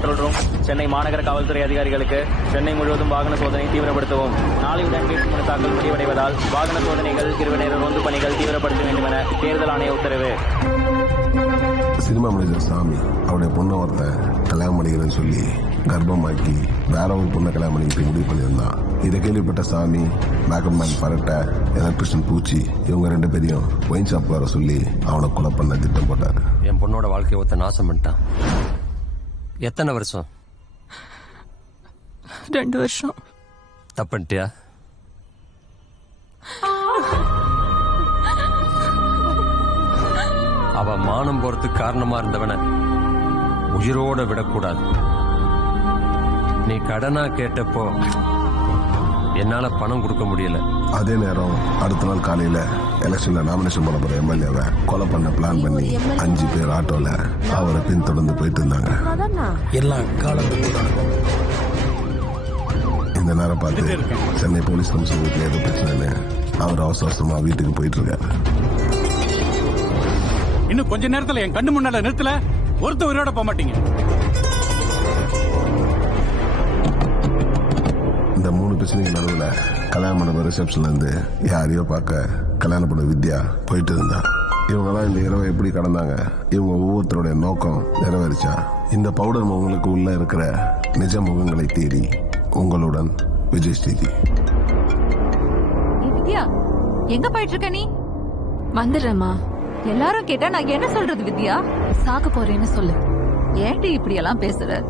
Control room. Chennai மாநகர காவல்துறை அதிகாரிகளுக்கு சென்னை முழுவதும் வாகன சோதனை தீவிரப்படுத்தவும். நாளையுடன் வேட்புமனு தாக்கல் முடிவடைவதால் வாகன சோதனைகள், இரவு நேர ரோந்து பணிகள் தீவிரப்படுத்த வேண்டும் என தேர்தல் ஆணைய உத்தரவு. சினிமா மனிதர் சாமி அவருடைய பொண்ணை ஒருத்தன் கல்யாணம் பண்ணிக்கிறேன்னு சொல்லி கர்ப்பமாக்கி வேற ஒரு பொண்ணை கல்யாணம் பண்ணிக்கிட்டு முடிவு பண்ணியிருந்தான். இதை கேள்விப்பட்ட சாமி, மேக்கப் மேன் பரட்டை, எலக்ட்ரிஷியன் பூச்சி இவங்க 2 பேரையும் ஒயின் ஷாப் வர சொல்லி அவனை கொலை பண்ண திட்டம் போட்டாரு. என் பொண்ணோட வாழ்க்கையை ஒருத்த நாசம் பண்ணிட்டான். எத்தனை வருஷம்? 2 வருஷம். தப்பிட்டியா? அவ மானம் போறதுக்கு காரணமா இருந்தவன உயிரோட விடக்கூடாது. நீ கடனா கேட்டப்போ என்னால பணம் கொடுக்க முடியல. அதே நேரம் அடுத்த நாள் காலையில எலெக்ஷன்ல நாமினேஷன் பண்ண போற எம்எல்ஏவை கொலை பண்ண பிளான் பண்ணி 5 பேர் ஆட்டோல அவரை பின்தொடர்ந்து போயிட்டு இருந்தாங்க. எல்லாம் இந்த நேரம் பார்த்து சென்னை போலீஸ் கமிஷன் வீட்டுல ஏதோ பிரச்சனைன்னு அவர் அவசரமா வீட்டுக்கு போயிட்டு இருக்காரு. இன்னும் கொஞ்ச நேரத்துல என் கண்ணு முன்னால நிறுத்தல ஒருத்த உயிரோட போக மாட்டீங்க. இந்த 3 பிரச்சனைக்கு நடுவுல கல்யாண மண்டப ரிசப்ஷன்ல இருந்து யாரையோ பார்க்க கல்யாண பண்ண வித்யா போயிட்டு இருந்தா. இவங்கெல்லாம் இந்த இரவை எப்படி கடந்தாங்க? இவங்க ஒவ்வொருத்தருடைய நோக்கம் நிறைவேறிச்சா? இந்த பவுடர் முகங்களுக்கு உள்ள இருக்கிற நிஜ முகங்களை தேடி உங்களுடன் விஜய் ஸ்ரீதி. வித்யா, எங்க போயிட்டு இருக்க நீ? வந்துடுறேம்மா. எல்லாரும் கேட்டா நான் என்ன சொல்றது வித்யா? சாக்க போறேன்னு சொல்லு. ஏன்டி இப்படி எல்லாம் பேசுற?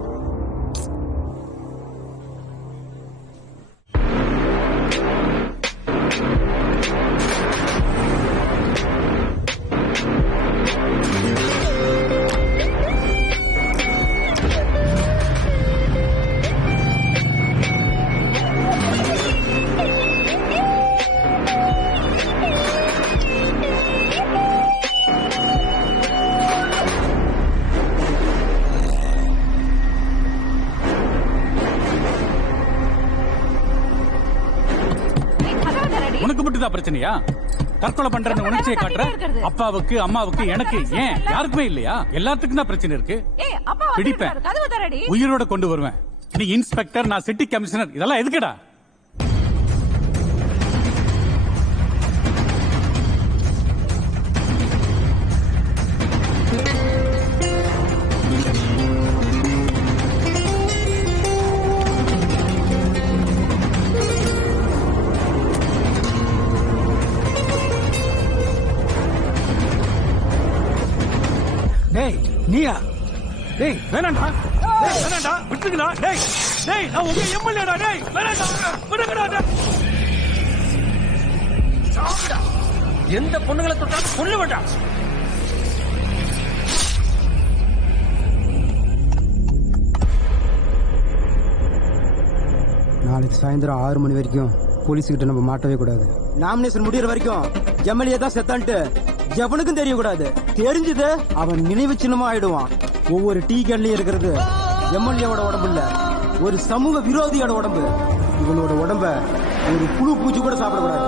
உனக்கு மட்டும் தான் பிரச்சனையா? தற்கொலை பண்றேன்னு உணர்ச்சியை காட்டுற அப்பாவுக்கு, அம்மாவுக்கு, எனக்கு ஏன் யாருக்குமே இல்லையா? எல்லாத்துக்கும் தான் பிரச்சனை இருக்கு. பிடிப்பேன், உயிரோட கொண்டு வருவேன். நீ இன்ஸ்பெக்டர், நான் சிட்டி கமிஷனர், இதெல்லாம் எதுக்குடா? டேய் நீயா? டேய் வேணாண்டா, வேணாண்டா, விட்டுங்கடா. டேய் டேய், நான் உங்க எம்எல்ஏடா. டேய் வேணாண்டா, விடுங்கடா. எந்த பொண்ணுங்களை தொட்டாலும் கொல்ல வேண்டாம். நாளைக்கு சாயந்தரம் 6 மணி வரைக்கும் போலீஸ் கிட்ட நம்ம மாட்டவே கூடாது. நாமினேஷன் முடியற வரைக்கும் எம்எல்ஏ தான் செத்தான்ட்டு எவனுக்கும் தெரியக்கூடாது. தெரிஞ்சது அவன் நினைவு சின்னமா ஆயிடுவான். ஒவ்வொரு டீ கேன்லயும் இருக்கிறது எம்எல்ஏவோட உடம்பு இல்ல, ஒரு சமூக விரோதியோட உடம்பு. இவனோட உடம்ப ஒரு புழு பூச்சி கூட சாப்பிடக்கூடாது.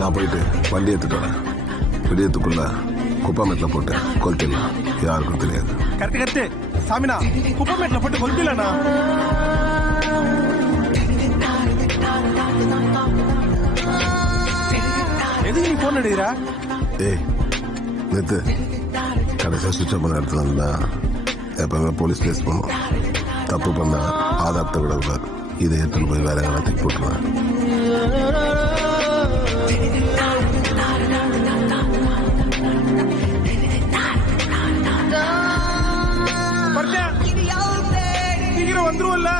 நான் போயிட்டு வண்டி எடுத்துட்டு வரேன். விடியத்துக்குள்ள குப்பமேட்டில் போட்டு கொளுத்திடலாம், யாருக்கும் தெரியாது. கரெக்ட் கரெக்ட் சாமினா, குப்பமேட்டில் போட்டு கொளுத்திடலண்ணா. எதுக்கு நீ போன் எடுக்கிறா? ஏய் நிறுத்து. கடைசியாக சுவிட்ச் ஆஃப் பண்ண இடத்துல இருந்தா எப்பவுமே போலீஸ் கேஸ் பண்ணுவோம். தப்பு பண்ணா ஆதாரத்தை விடக்கூடாது. இதை எடுத்துன்னு போய் வேற இடத்துக்கு போட்டுருவேன். சீக்கிரம் வந்துருவல்ல?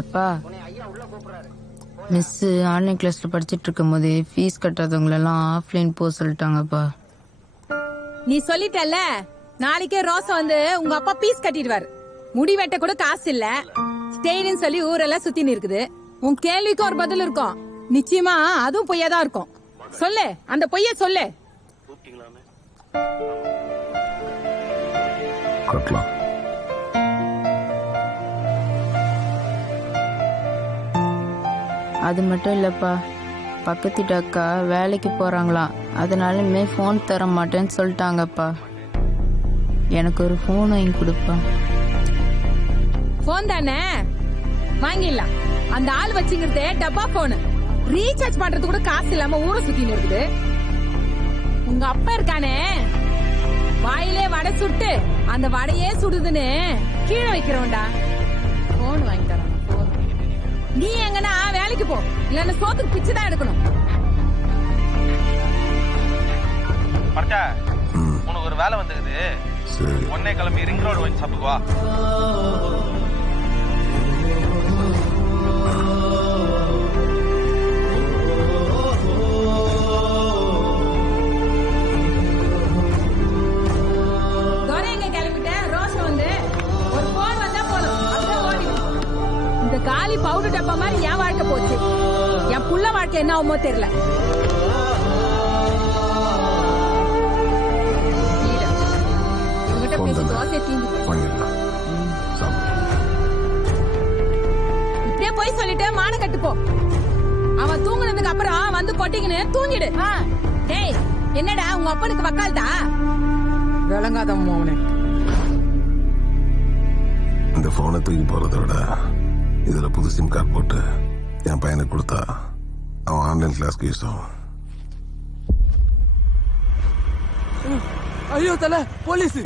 அப்பா, மிஸ் ஆன்லைன் கிளாஸ்ல படிச்சுட்டு இருக்கும் போதே ஃபீஸ் கட்டாதவங்களெல்லாம் ஆஃப்லைன் போக சொல்லிட்டாங்கப்பா. நீ சொல்லிட்டல்ல, நாளைக்கே ரோசம் வந்து உங்க அப்பா பீஸ் கட்டிடுவாரு. முடி வெட்ட கூட காசு இல்ல, ஸ்டெயின்னு சொல்லி ஊரெல்லாம் சுத்தின்னு இருக்குது. உன் கேள்விக்கு ஒரு பதில் இருக்கும். நிச்சயமா அதுவும் பொய்யாதான் இருக்கும். சொல்லு, அந்த பொய்ய சொல்லு. கட்டலாம். அது மட்டும் இல்லப்பா, பக்கத்து வீட்டு அக்கா வேலைக்கு போறாங்களாம், அதனால ஃபோன் தர மாட்டேன்னு சொல்லிட்டாங்கப்பா. எனக்கு ஒரு ஃபோன் வாங்கி கொடுப்பா. போன் தானே வாங்கிடலாம். அந்த ஆள் வச்சுங்கிறது டப்பா போனு. ரீசார்ஜ் பண்றது கூட காசு இல்லாம ஊரை சுத்தின்னு இருக்குது. உங்க அப்பா இருக்கானே, வாயிலே வடை சுட்டு அந்த வடையே சுடுதுன்னு கீழே வைக்கிறோம்டா. போன் வாங்கி தரேன். நீ எங்கன்னா வேலைக்கு போ, இல்லன்னா சோத்துக்கு பிச்சை தான் எடுக்கணும். பரட்டா, உனக்கு ஒரு வேலை வந்துக்குது. சரி, உடனே கிளம்பி ரிங் ரோடு வந்து சாப்பிட்டு வா. காலி பவுடர் டப்பா மாதிரி என் வாழ்க்கை போச்சு. என் புள்ள வாழ்க்கை என்ன ஆகுமோ தெரியல. உங்ககிட்ட பேசி தோசை தீந்து இப்படியே போய் சொல்லிட்டு மான கட்டு போ. அவன் தூங்குனதுக்கு அப்புறம் வந்து கொட்டிக்கின்னு தூங்கிடு. டேய், என்னடா உங்க அப்பனுக்கு வக்கால்தா? விளங்காத அவனே. இந்த போனை தூக்கி போறதை விட இதுல புது சிம் கார்டு போட்டு என் பையனுக்கு கொடுத்தா அவன் ஆன்லைன் கிளாஸ்க்கு யூஸ் ஆகும். ஐயோ தல, போலீஸ்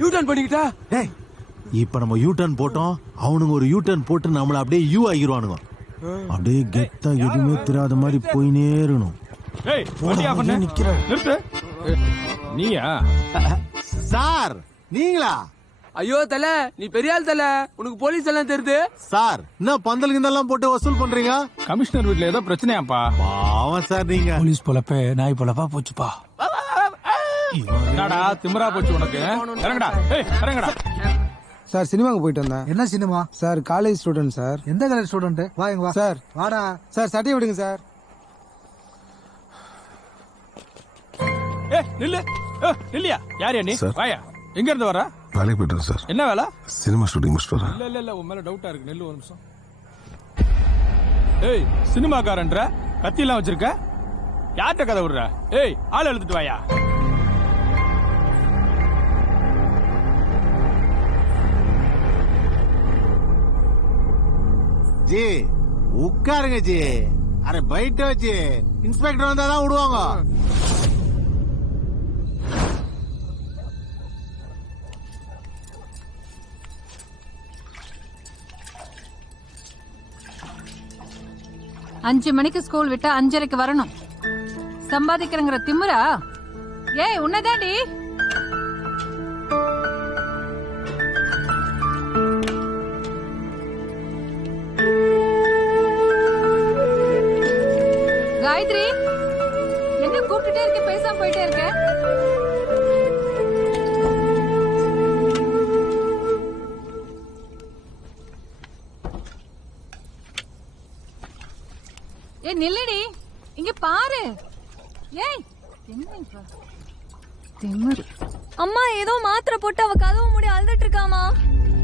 யூ டர்ன் பண்ணிக்கிட்டா. டேய், இப்ப நம்ம யூ டர்ன் போட்டோம், அவனுங்க ஒரு யூ டர்ன் போட்டு நம்மள அப்படியே யூ ஆகிருவானுங்க. அப்படியே கெத்தா எதுவுமே தெரியாத மாதிரி போயினே இருக்கணும். நீயா சார்? நீங்களா? ஐயோ தல, நீ பெரிய ஆள் தல, உனக்கு போலீஸ் எல்லாம் தெரியுது. சார், என்ன பந்தலுக்கு இதெல்லாம் போட்டு வசூல் பண்றீங்க? கமிஷனர் வீட்ல ஏதோ பிரச்சனையாப்பா? பாவம் சார் நீங்க. போலீஸ் பொழப்பே நாய் பொழப்பா போச்சுப்பா. என்னடா திமிரா போச்சு உனக்கு? இறங்கடா, இறங்கடா. சார், சினிமாக்கு போயிட்டு வந்தேன். என்ன cinema sir? College student sir. எந்த காலேஜ் ஸ்டூடெண்ட்? வாங்க வா சார். வாடா சார், சட்டை விடுங்க சார். நில்லு, நில்லியா? யாரியா நீ? சார். வாயா. எங்க இருந்து வர? வேலைக்கு போயிட்டு சார். என்ன வேலை? சினிமா ஷூட்டிங் முடிச்சுட்டு வரேன். இல்ல உன் மேல டவுட்டா இருக்கு. நெல்லு ஒரு நிமிஷம். ஏய், சினிமாக்காரன்ற கத்தி எல்லாம் வச்சிருக்க? யார்கிட்ட கதை விடுற? ஏய், ஆள் எழுதிட்டு வாயா. ஜி உட்காருங்க ஜி. அரே பைட்ட வச்சு இன்ஸ்பெக்டர் வந்தாதான் விடுவாங்க. அஞ்சு மணிக்கு ஸ்கூல் விட்டா 5:30க்கு வரணும். சம்பாதிக்கிறங்கிற திமிரா? ஏய், உன்னதாண்டி. காயத்ரி, என்ன கூப்பிட்டுட்டே இருக்க, பேசாம போயிட்டே இருக்க? ஏ நில்லடி, இங்க பாரு. ஏய், என்ன திமிரு? அம்மா ஏதோ மாத்திரை போட்டு அவ கதவு மூடி அழுதுட்டு இருக்காமா.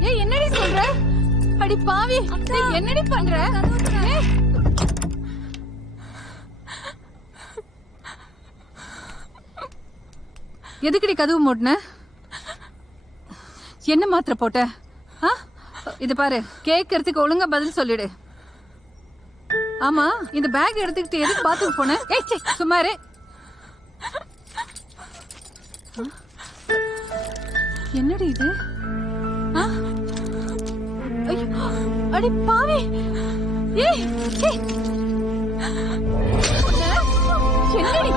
ஏய், என்னடி சொல்ற? அடி பாவி, என்னடி பண்ற? எதுக்குடி கதவு மூடின? என்ன மாத்திரை போட்ட? இது பாரு, கேட்கறதுக்கு ஒழுங்கா பதில் சொல்லிடு. ஆமா, இந்த பேக் எடுத்துக்கிட்டு எதுக்கு பாத்ரூம் போன? ஏய், சும்மா இரு. என்னடி இது? அடி பாவி. ஏய், என்னடி?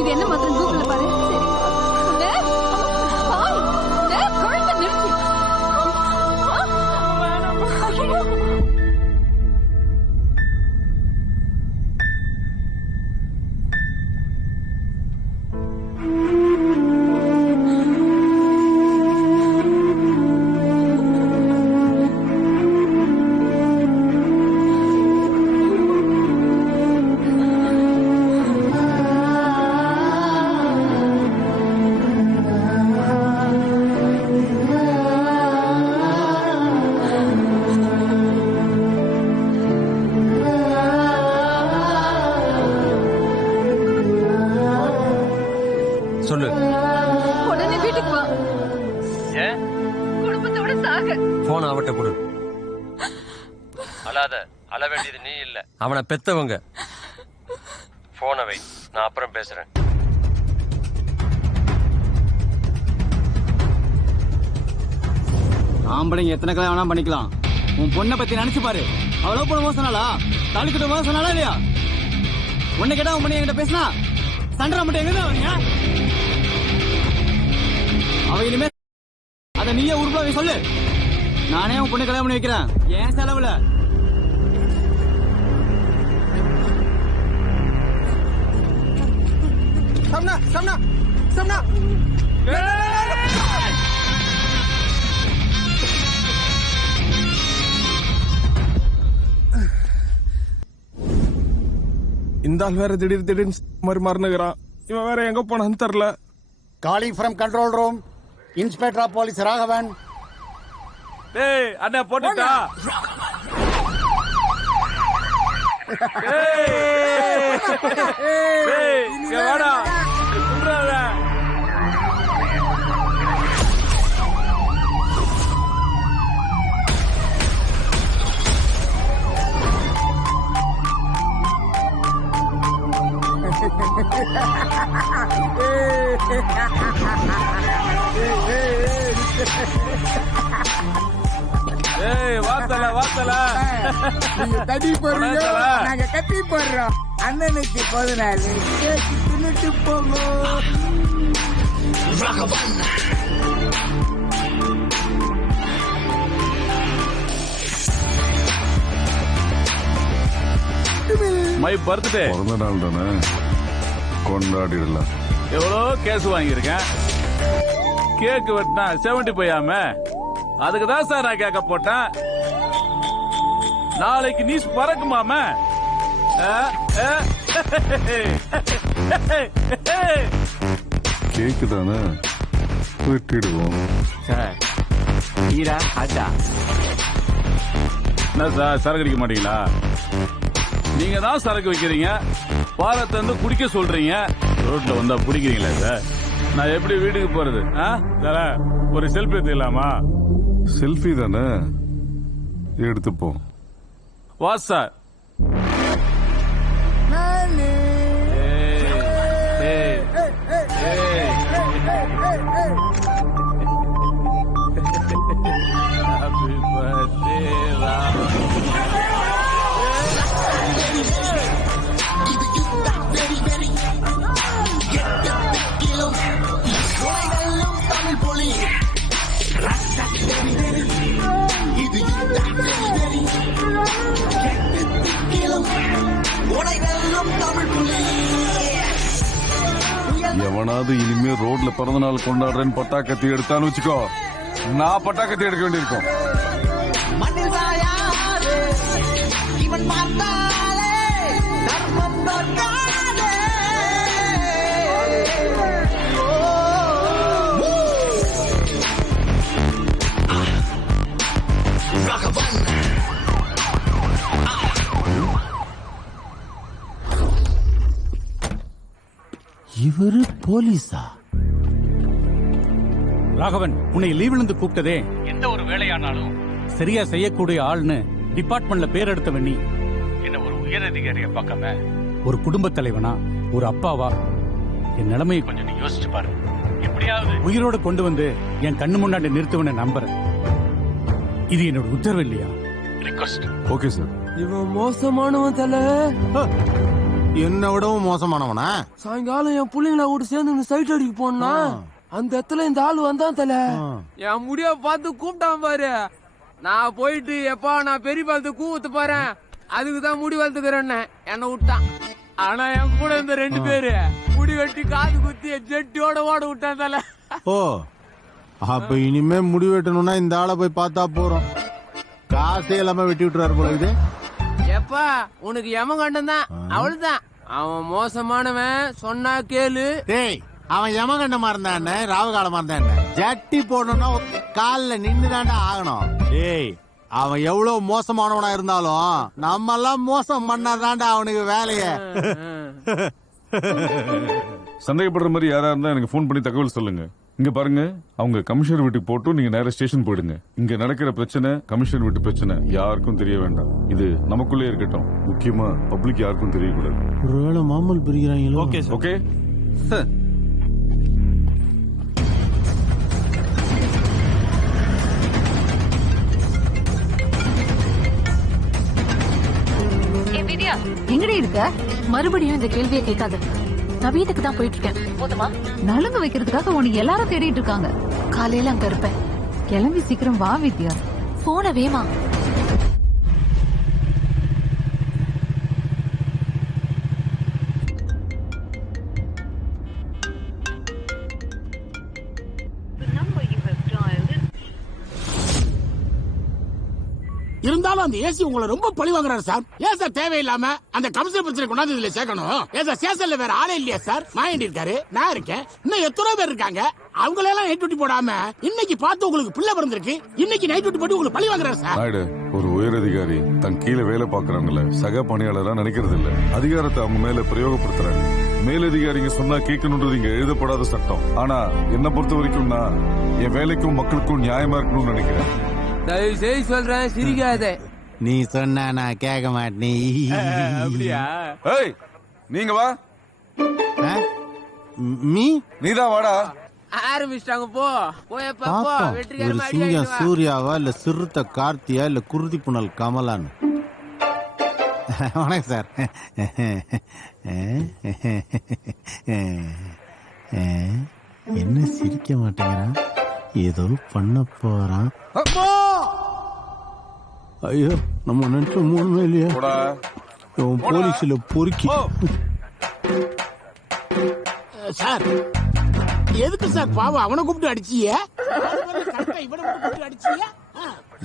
இது என்ன மாத்திரம்? கூகுள்ல பாரு. கூட சாக. போன் அவட்ட கொடு. அழாத, அழ வேண்டியது நீ இல்ல, அவனை பெத்தவங்க. போனை வை, நான் அப்புறம் பேசுறேன். ஆம்பளைங்க எத்தனை கல்யாணம் வேணா பண்ணிக்கலாம். உன் பொண்ணை பத்தி நினைச்சு பாரு. அவ்வளவு பொண்ணு மோசனாலா? தாலி கட்ட மோசனாலா இல்லையா? உன்னை கேட்டா உன் பண்ணி என்கிட்ட பேசினா சண்டை மட்டும் எங்க வரீங்க? அவ இனிமே அத நீயே உருப்பா சொல்லு. நானே உன் பொண்ணு கல்யாணம் பண்ணி வைக்கிறேன் ஏன் செலவுல. சம்னா சம்னா சம்னா இந்த ஆள் வேற திடீர்னு மாதிரி மறந்துகிறான். இவன் வேற எங்க போனான்னு தெரியல. Calling from control room, inspector of police Raghavan. டேய் அண்ணா போட்டுட்டா. டேய் இங்க வாடா. கும்றாத. ஏய் வாத்தல வாத்தல நீங்க தடி போடுறீங்க, நாங்க கட்டி போடுறோம். அண்ணனுக்கு 14 கேக்கு தின்னுட்டு போகும். My birthday. பிறந்த நாள் தானே, கொண்டாடிடலாம். எவ்வளோ கேஸ் வாங்கியிருக்கேன். கேக்கு வெட்டினா 75 ஆமே. அதுக்கு தான் சார் நான் கேட்க போட்டேன். நாளைக்கு நீ பறக்குமாம. கேக்கு தானே, வெட்டிடுவோம். சார் ஈரா ஆச்சா என்ன சார் சரக்கு அடிக்க மாட்டீங்களா? நீங்க தான் சரக்கு வைக்கிறீங்க, பாலத்தை வந்து குடிக்க சொல்றீங்க, ரோட்ல வந்தா பிடிக்கிறீங்களா சார்? நான் எப்படி வீட்டுக்கு போறது? ஒரு செல்ஃபி எடுத்துக்கலாமா? செல்ஃபி தானே, எடுத்துப்போம். வா சார். Happy birthday, Ram. எவனாவது இனிமே ரோட்ல பிறந்த நாள் கொண்டாடுறேன்னு பட்டாக்கத்தி எடுத்தான்னு வச்சுக்கோ, நான் பட்டாக்கத்தி எடுக்க வேண்டியிருக்கும். இவரு போலீஸா? ராகவன், உன்னை லீவ்ல இருந்து கூப்பிட்டதே எந்த ஒரு வேலையானாலும் சரியா செய்யக்கூடிய ஆள்னு டிபார்ட்மெண்ட்ல பேர் எடுத்தவன் நீ. என்ன ஒரு உயர் அதிகாரிய பார்க்காம ஒரு குடும்ப தலைவனா, ஒரு அப்பாவா என் நிலைமையை கொஞ்சம் நீ யோசிச்சு பாரு. எப்படியாவது உயிரோட கொண்டு வந்து என் கண்ணு முன்னாடி நிறுத்துவன நம்புறேன். இது என்னோட உத்தரவு இல்லையா? ரிக்வெஸ்ட். Okay sir. இவன் மோசமானவன் தல. என்ன விடவும் மோசமானவனா? சாயங்காலம் என் பிள்ளைங்கள கூட சேர்ந்து சைட் அடிக்க போனா அந்த இடத்துல இந்த ஆள் வந்தான் தல. என் முடிய பார்த்து கூப்பிட்டான் பாரு. நான் போயிட்டு எப்பா நான் பெரிய பாலத்து கூத்து பாறேன், அதுக்குதான் முடி வளர்த்துக்கிறேன் என்ன விட்டான். ஆனா என் கூட இந்த 2 பேரு முடி வெட்டி காது குத்தி ஜெட்டியோட ஓட விட்டான் தல. ஓ, அப்ப இனிமே முடி வெட்டணும்னா இந்த ஆளை போய் பார்த்தா போறோம். காசே இல்லாம வெட்டி விட்டுறாரு போல இது. எப்பா உனக்கு யமகண்டம் தான், அவள்தான். அவன் மோசமானவன், சொன்னா கேளு. டேய், அவன் யமகண்டமா இருந்தா என்ன, ராவு காலமா இருந்தா என்ன? ஜட்டி போடணும்னா கால்ல நின்னுதாண்டா ஆகணும். டேய், அவன் எவ்வளவு மோசமானவனா இருந்தாலும் நம்ம எல்லாம் மோசம் பண்ணாதாண்டா அவனுக்கு வேலைய. சந்தேகப்படுற மாதிரி யாரா இருந்தா எனக்கு போன் பண்ணி தகவல் சொல்லுங்க. இங்க பாருங்க, அவங்க கமிஷனர் வீட்டுக்கு போட்டு நீங்க நேரா ஸ்டேஷன் போயிடுங்க. இங்க நடக்கிற பிரச்சனை கமிஷனர் வீட்டு பிரச்சனை, யாருக்கும் தெரிய வேண்டாம். இது நமக்குள்ளே இருக்கட்டும். முக்கியமா பப்ளிக் யாருக்கும் தெரியக்கூடாது. ஒருவேளை மாமல் பிரிக்கிறாங்களோ? Okay okay. எங்கடி இருக்க? மறுபடியும் இந்த கேள்வியை கேட்காத. நான் வீட்டுக்கு தான் போயிட்டு இருக்கேன். போதுமா? நலுங்கு வைக்கிறதுக்காக உனக்கு எல்லாரும் தேடிட்டு இருக்காங்க. காலையில அங்க இருப்பேன். கிளம்பி சீக்கிரம் வா வித்யா. போன வேமா. இருந்தாலும் அந்த ஏசி உங்களை ரொம்ப பழி வாங்குறாரு சார். ஏன் சார் தேவையில்லாம அந்த கமிஷன் பிரச்சனை கொண்டாந்து இதுல சேர்க்கணும்? ஏன் சார் ஸ்டேஷன்ல வேற ஆளே இல்லையா சார்? மாயண்டி இருக்காரு, நான் இருக்கேன், இன்னும் எத்தனை பேர் இருக்காங்க. அவங்களெல்லாம் நைட் டியூட்டி போடாம இன்னைக்கு பார்த்து உங்களுக்கு பிள்ளை பிறந்திருக்கு, இன்னைக்கு நைட் டியூட்டி போட்டு உங்களுக்கு பழி வாங்குறாரு சார். நாயுடு, ஒரு உயர் அதிகாரி தன் கீழே வேலை பாக்குறாங்கல்ல சக பணியாளரா நினைக்கிறது இல்ல. அதிகாரத்தை அவங்க மேல பிரயோகப்படுத்துறாங்க. மேலதிகாரிங்க சொன்னா கேட்கணும்ன்றது இங்க எழுதப்படாத சட்டம். ஆனா என்ன பொறுத்த வரைக்கும் நான் என் வேலைக்கும் மக்களுக்கும் நியாயமா இருக்கணும்னு நினைக்கிறேன். தயவு செய்து சொல்றேன், சிரிக்காத. நீ சொன்னா நான் கேட்க மாட்டேன். அப்படியா? ஏய், நீங்க வா. நீதான் வாடா. ஆரம்பிச்சிட்டாங்க. போ போயப்பா போ. பாப்போம், ஒரு வெற்றிகரமா சிங்கம் சூர்யாவா இல்ல சிறுத்தை கார்த்தியா இல்ல குருதி புனல் கமலான்னு. வணக்கம் சார். என்ன சிரிக்க மாட்டேங்கிறான்? ஏதோ பண்ண போறான். ஐயோ, நம்ம நினைச்ச மூணுமே இல்லையா? போலீஸ்ல பொறுக்கி. சார் எதுக்கு சார் பாவம் அவனை கூப்பிட்டு அடிச்சிய?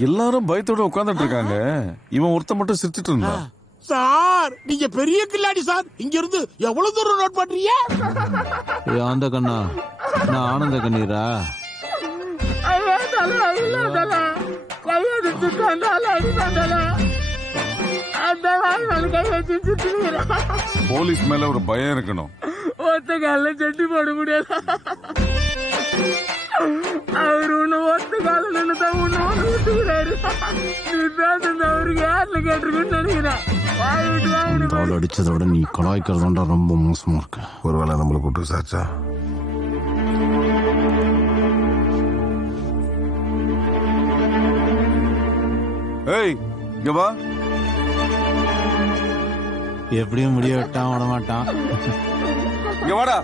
எல்லாரும் பயத்தோட உட்கார்ந்துட்டு இருக்காங்க. இவன் ஒருத்த மட்டும் சிரிச்சிட்டு இருந்தான். சார் நீங்க பெரிய கில்லாடி சார். இங்க இருந்து எவ்வளவு தூரம் நோட் பண்றீங்க? அந்த கண்ணா, நான் ஆனந்த கண்ணீரா? போலீஸ் மேல ஒரு பயம் இருக்கணும். ஒத்த கால சட்டி போட முடியாது. அவரு உன்னை ஒத்த கால நின்னுதான் உன்னை ஊத்துக்கிறாரு. நீ பேசுறது அவருக்கு யாருல கேட்டிருக்குன்னு நினைக்கிறேன். பால் அடிச்சதோட நீ கலாய்க்கிறதோட ரொம்ப மோசமா இருக்கு. ஒருவேளை நம்மளை போட்டு சாச்சா? ஏய், இங்க வா. எப்படியும் முடிய விட்டான் விட மாட்டான். இங்க வாடா.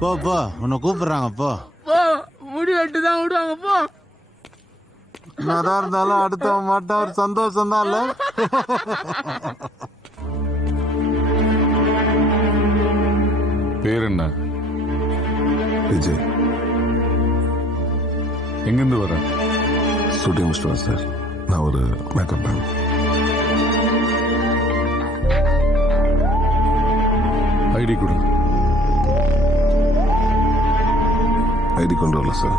போ போ, உன்னை கூப்பிடுறாங்க போ. போ, முடி வெட்டு தான் விடுவாங்க. போ. என்னதான் இருந்தாலும் அடுத்தவன் மாட்டான், ஒரு சந்தோஷம் தான் இல்ல? பேர் என்ன? விஜய். எங்கிருந்து வர? ஷூட்டிங் முடிச்சுட்டு சார். நான் ஒரு மேக்கப் மேன். ஐடி கொடு. ஐடி கொண்டு வரல சார்.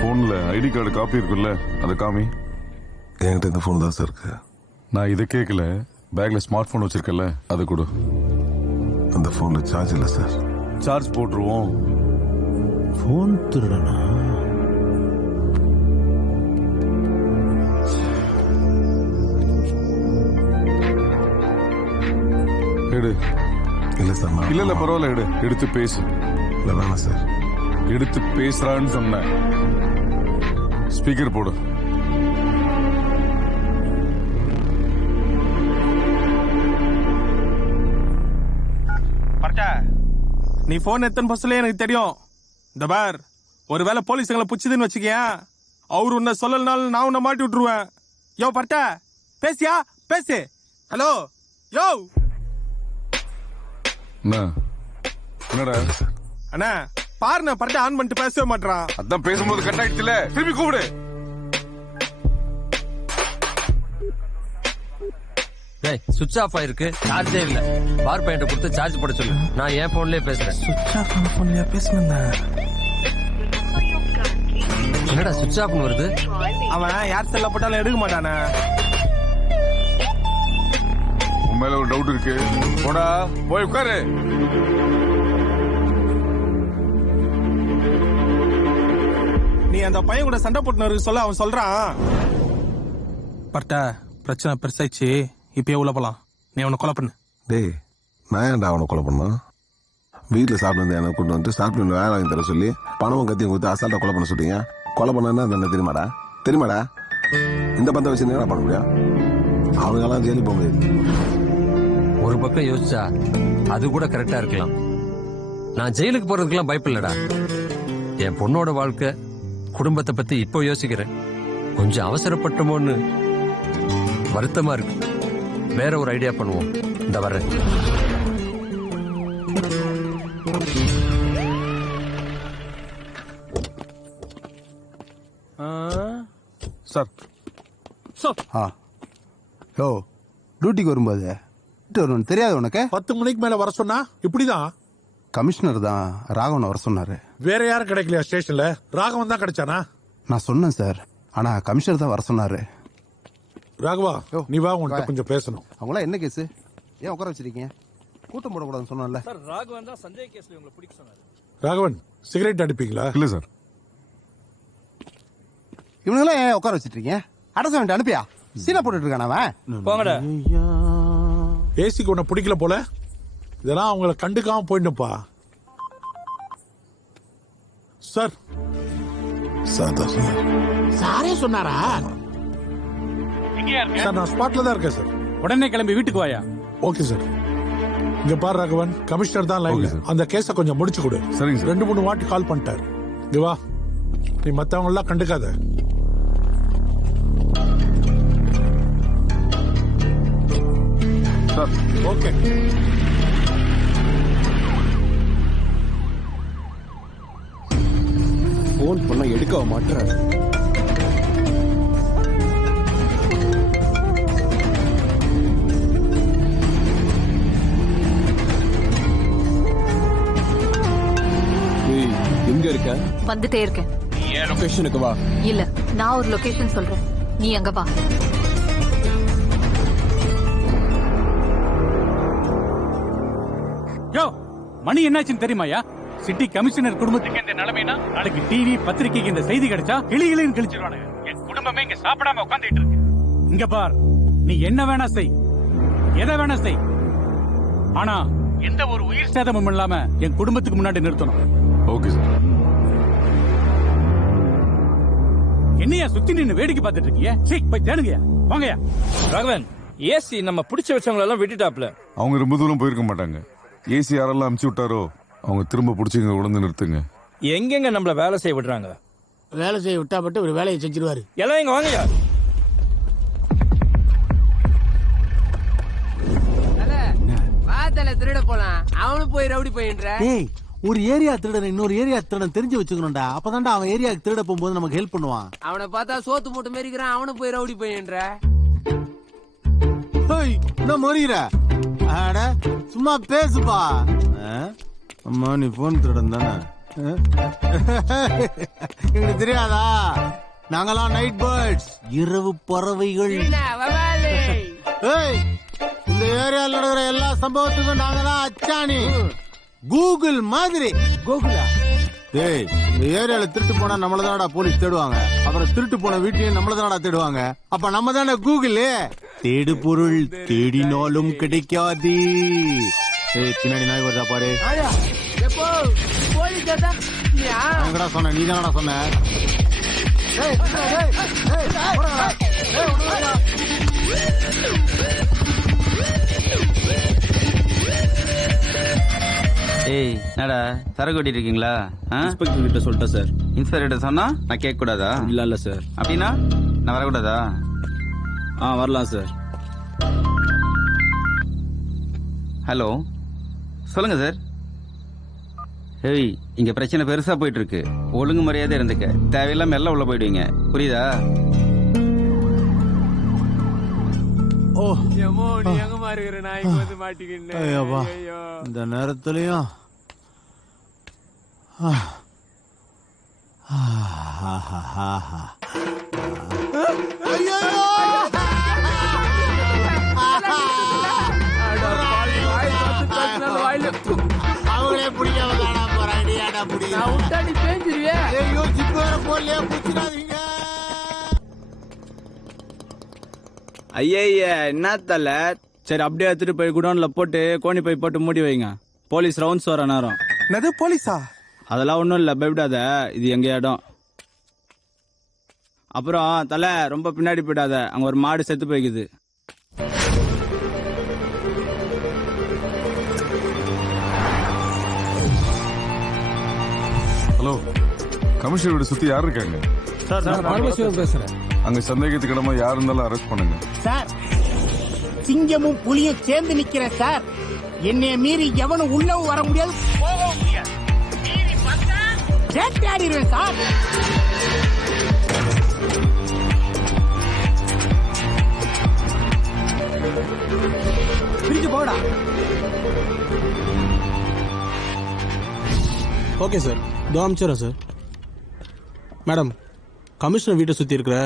போன்ல ஐடி கார்டு காப்பி இருக்குல்ல, அதை காமி. என்கிட்ட இந்த போன் தான் சார் இருக்கு. நான் இதை கேட்கல. பேக்ல ஸ்மார்ட் போன் வச்சிருக்கல, அதை கொடு. அந்த போன்ல சார்ஜ் இல்லை சார். சார்ஜ் போட்டுருவோம். போன் திருடனா? எடு. இல்ல சார். இல்ல பரவாயில்ல, எடு. எடுத்து பேசு. இல்ல வேணாம் சார். எடுத்து பேசுறான்னு சொன்ன. ஸ்பீக்கர் போடு. நீ போன் எத்தனை பஸ்ல எனக்கு தெரியும். இந்த பார், ஒருவேளை போலீஸுங்களை புடிச்சதுன்னு வச்சுக்கேன், அவரு உன்னை சொல்லலனாலும் நான் உன்னை மாட்டி விட்டுருவேன். யோ பர்ட்ட, பேசியா? பேசு. ஹலோ யோ. என்னடா அண்ணா பாருண்ணா, பர்ட்ட ஆன் பண்ணிட்டு பேசவே மாட்டான். அதான் பேசும்போது கட் ஆயிடுச்சுல, திருப்பி கூப்பிடு. சுவிட்ச் ஆஃப் ஆயிருக்கு, சார்ஜே இல்ல. பார் பையன் கொடுத்து சார்ஜ் போட சொல்லு. நான் என் போன்லயே பேசுறேன். சுவிட்ச் ஆஃப் ஆன போன்லயா பேசுனேன்? என்னடா சுவிட்ச் ஆஃப்னு வருது? அவன் யார் செல்ல போட்டாலும் எடுக்க மாட்டானே. உன் மேல ஒரு டவுட் இருக்கு. போடா போய் உட்காரு. நீ அந்த பையன் கூட சண்டை போட்டுனருக்கு சொல்ல அவன் சொல்றான். பர்ட்ட பிரச்சனை பெருசாயிடுச்சு, இப்பயே உள்ள போலாம். நீ அவனை கொலை பண்ணு. டேய், நான் ஏன்டா அவனை கொலை பண்ணான்? வீட்டில் சாப்பிட்டு வந்து எனக்கு கூட்டு வந்து சாப்பிட்டு வேலை வாங்கி தர சொல்லி பணமும் கத்தியும் கொடுத்து அசால்ட்டா கொலை பண்ண சொல்றீங்க. கொலை பண்ணா என்ன தெரியுமாடா? இந்த பந்த வச்சு என்ன பண்ண முடியும்? அவங்கெல்லாம் ஜெயிலுக்கு போக முடியாது. ஒரு பக்கம் யோசிச்சா அது கூட கரெக்டா இருக்கலாம். நான் ஜெயிலுக்கு போறதுக்கெல்லாம் பயப்பில்லடா. என் பொண்ணோட வாழ்க்கை குடும்பத்தை பத்தி இப்போ யோசிக்கிறேன். கொஞ்சம் அவசரப்பட்டோமோன்னு வருத்தமா இருக்கு. வேற ஒரு ஐடியா பண்ணுவோம். இந்த வரேன். சார் ஓ டியூட்டிக்கு வரும்போது தெரியாது உனக்கு? 10 மணிக்கு மேல வர சொன்னா இப்படிதான். கமிஷனர் தான் ராகவன் வர சொன்னாரு. வேற யாரும் கிடைக்கலையா ஸ்டேஷன்ல? ராகவன் தான் கிடைச்சானா? நான் சொன்னேன் சார், ஆனா கமிஷனர் தான் வர சொன்னாரு. ராகவா நீ வா, உன்கிட்ட கொஞ்சம் பேசணும். அவங்களா என்ன கேஸ்? ஏன் உட்கார வச்சிருக்கீங்க? கூட்டம் போடக்கூடாதுன்னு சொன்னேன்ல. சார் ராகவன் தான் சந்தேக கேஸ்ல உங்களை பிடிக்க சொன்னாரு. ராகவன் சிகரெட் அடிப்பீங்களா? இல்ல சார். இவனுங்களா ஏன் உட்கார வச்சிருக்கீங்க? அடச வேண்டிய அனுப்பியா? சீனா போட்டுட்டு இருக்கான அவன். போங்கடா. ஏசிக்கு உன்னை பிடிக்கல போல. இதெல்லாம் அவங்கள கண்டுக்காம போயிட்டுப்பா. சார் சாரே சொன்னாரா? சார் நான் ஸ்பாட்ல தான் இருக்கேன் சார். உடனே கிளம்பி வீட்டுக்கு வாயா. Okay sir. இங்க பாரு ராகவன், கமிஷனர் தான் லைன்ல. அந்த கேஸ கொஞ்சம் முடிச்சு கொடு. சரிங்க சார். 2-3 வாட்டி கால் பண்ணிட்டாரு. இங்க வா, நீ மத்தவங்க எல்லாம் கண்டுக்காத. Sir okay. போன் பண்ண எடுக்க மாட்டேன். எங்க இருக்க? வந்துட்டே இருக்கேன். ஏன் லொகேஷனுக்கு வா. இல்ல, நான் ஒரு லொகேஷன் சொல்றேன், நீ அங்க வா. யோ, மணி என்னாச்சுன்னு தெரியுமாயா? சிட்டி கமிஷனர் குடும்பத்துக்கு இந்த நிலைமைனா நாளைக்கு டிவி பத்திரிகைக்கு இந்த செய்தி கிடைச்சா கிளிகளின்னு கிழிச்சிருவானுங்க. என் குடும்பமே இங்க சாப்பிடாம உட்காந்துட்டு இருக்கு. இங்க பார், நீ என்ன வேணா செய், எதை வேணா செய், ஆனா எந்த ஒரு உயிர் சேதமும் இல்லாம என் குடும்பத்துக்கு முன்னாடி நிறுத்தணும். Okay sir. என்னையா சுத்தி நின்னு வேடிக்கை பார்த்துட்டு இருக்கீங்க? சீக் போய் தேடுங்கயா, வாங்கயா. ராகவன், ஏசி நம்ம பிடிச்ச வச்சவங்க எல்லாம் விட்டுட்டாப்ல. அவங்க ரொம்ப தூரம் போயிருக்க மாட்டாங்க. ஏசி யாரெல்லாம் அமுச்சு விட்டாரோ அவங்க திரும்ப பிடிச்சிங்க உடந்து நிறுத்துங்க. எங்கெங்க நம்மள வேலை செய்ய விடுறாங்க? வேலை செய்ய விட்டா பட்டு ஒரு வேலையை செஞ்சிருவாரு. எல்லாம் இங்க வாங்கயா. வாத்தல திருட போலாம், அவனு போய் ரவுடி போயின்ற. ஏய், ஒரு ஏரியா திருடன் இன்னொரு ஏரியா திருடன் தெரிஞ்சு வச்சுக்கணும்டா. அப்பதான்டா அவன் ஏரியாவுக்கு திருட போகும்போது நமக்கு ஹெல்ப் பண்ணுவான். அவனை பார்த்தா சோத்து மூட்டை மாரிக்கிறான், அவனு போய் ரவுடி போயின்ற. என்ன மறிகிற? அட சும்மா பேசுப்பா. அம்மா நீ போன் திருடன் தானே? எங்களுக்கு தெரியாதா? நாங்கெல்லாம் நைட் பேர்ட்ஸ், இரவு பறவைகள். இந்த ஏரியாவில் நடக்கிற எல்லா சம்பவத்துக்கும் நாங்க தான் அச்சாணி, கூகுள் மாதிரி. கூகுளா? டேய், இந்த ஏரியால திருட்டு போனா நம்மளதானடா போலீஸ் தேடுவாங்க. அப்புறம் திருட்டு போன வீட்டையும் நம்மளதானடா தேடுவாங்க. அப்ப நம்ம தானே கூகுள். தேடு பொருள் தேடினாலும் கிடைக்காது. ஏய், பின்னாடி நாய் வருதா பாரு. எங்கடா சொன்ன? நீ தானடா சொன்ன. ஏய், என்னடா சரக்கு ஓட்டிட்டு இருக்கீங்களா? இன்ஸ்பெக்டர் கிட்ட சொல்லிட்டேன் சார். இன்ஸ்பெக்டர் சொன்னா நான் கேட்க கூடாதா? இல்ல சார். அப்படின்னா நான் வரக்கூடாதா? வரலாம் சார். ஹலோ, சொல்லுங்க சார். ஏய், இங்க பிரச்சனை பெருசா போயிட்டு இருக்கு. ஒழுங்கு மரியாதை இருந்துக்க. தேவையில்லாம எல்லாம் உள்ள போயிடுவீங்க, புரியுதா? ஓ, நீ எங்க மாறுகிற நாய்க்கு வந்து மாட்டிக்கின்னு. இந்த நேரத்துலயும் முடியும் நான் விட்டா நீ பேஞ்சிருவே. ஐயோ ஜிப் வேற போடலையா புடிச்சிடாதீங்க. ஐயா என்ன தல? சரி அப்படியே எடுத்துட்டு போய் குடோன்ல போட்டு கோணி பை போட்டு மூடி வைங்க. போலீஸ் ரவுண்ட்ஸ் வர நேரம். என்னது போலீஸா? அதெல்லாம் ஒன்றும் இல்லை, பயப்படாத. இது எங்க இடம். அப்புறம் தலை ரொம்ப பின்னாடி போயிடாத, அங்க ஒரு மாடு செத்து போய்க்குது. ஹலோ, கமிஷனர் வீடு சுத்தி யார் இருக்காங்க? சார் நான் பரமசிவம் பேசுறேன். அங்க சந்தேகத்துக்கிடமா யார் இருந்தாலும் அரெஸ்ட் பண்ணுங்க. சார் சிங்கமும் புலியும் சேர்ந்து நிக்கிறேன் சார். என்னைய மீறி எவனும் உள்ளவும் வர முடியாது, போகவும் முடியாது. மீறி வந்தா கேட்டு ஆடிடுவேன் சார். பிரிஞ்சு போடா. ஓகே சார், இதோ அமிச்சிடறேன் சார். மேடம், கமிஷனர் வீட்டை சுற்றி இருக்கிற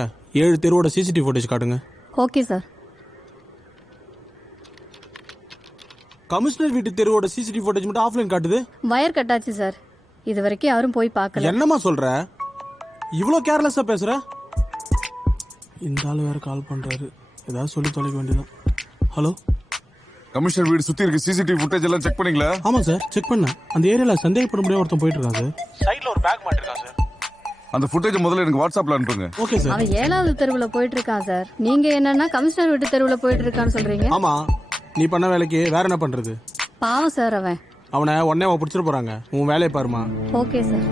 7 தெருவோட சிசிடிவி ஃபுட்டேஜ் காட்டுங்க. Okay sir. கமிஷனர் வீட்டு தெருவோட சிசிடிவி ஃபுட்டேஜ் மட்டும் ஆஃப்லைன் காட்டுது. வயர் கட்டாச்சு சார். இது வரைக்கும் யாரும் போய் பார்க்கல. என்னம்மா சொல்ற? இவ்வளோ கேர்லெஸ்ஸா பேசுற? இந்த ஆள் வேற கால் பண்றாரு. ஏதாவது சொல்லி தொலைக்க வேண்டியதான். ஹலோ, கமிஷனர் வீடு சுத்தி இருக்க சிசிடிவி ஃபுட்டேஜ் எல்லாம் செக் பண்ணீங்களா? ஆமா சார், செக் பண்ணேன். அந்த ஏரியால சந்தேகப்பட முடியாத ஒருத்தன் போயிட்டு இருக்கான் சார். சைடுல ஒரு பேக் மாட்டிருக்கான் சார். அந்த ஃபுட்டேஜ் முதல்ல எனக்கு வாட்ஸ்அப்ல அனுப்புங்க. Okay sir. அவன் 7வது தெருவுல போயிட்டு இருக்கான் சார். நீங்க என்னன்னா கமிஷனர் வீட்டு தெருவுல போயிட்டு இருக்கான்னு சொல்றீங்க? ஆமா, நீ பண்ண வேலைக்கு வேற என்ன பண்றது? பாவம் சார் அவன். அவனை உடனே பிடிச்சிட போறாங்க. உன் வேலையை பாருமா. Okay sir.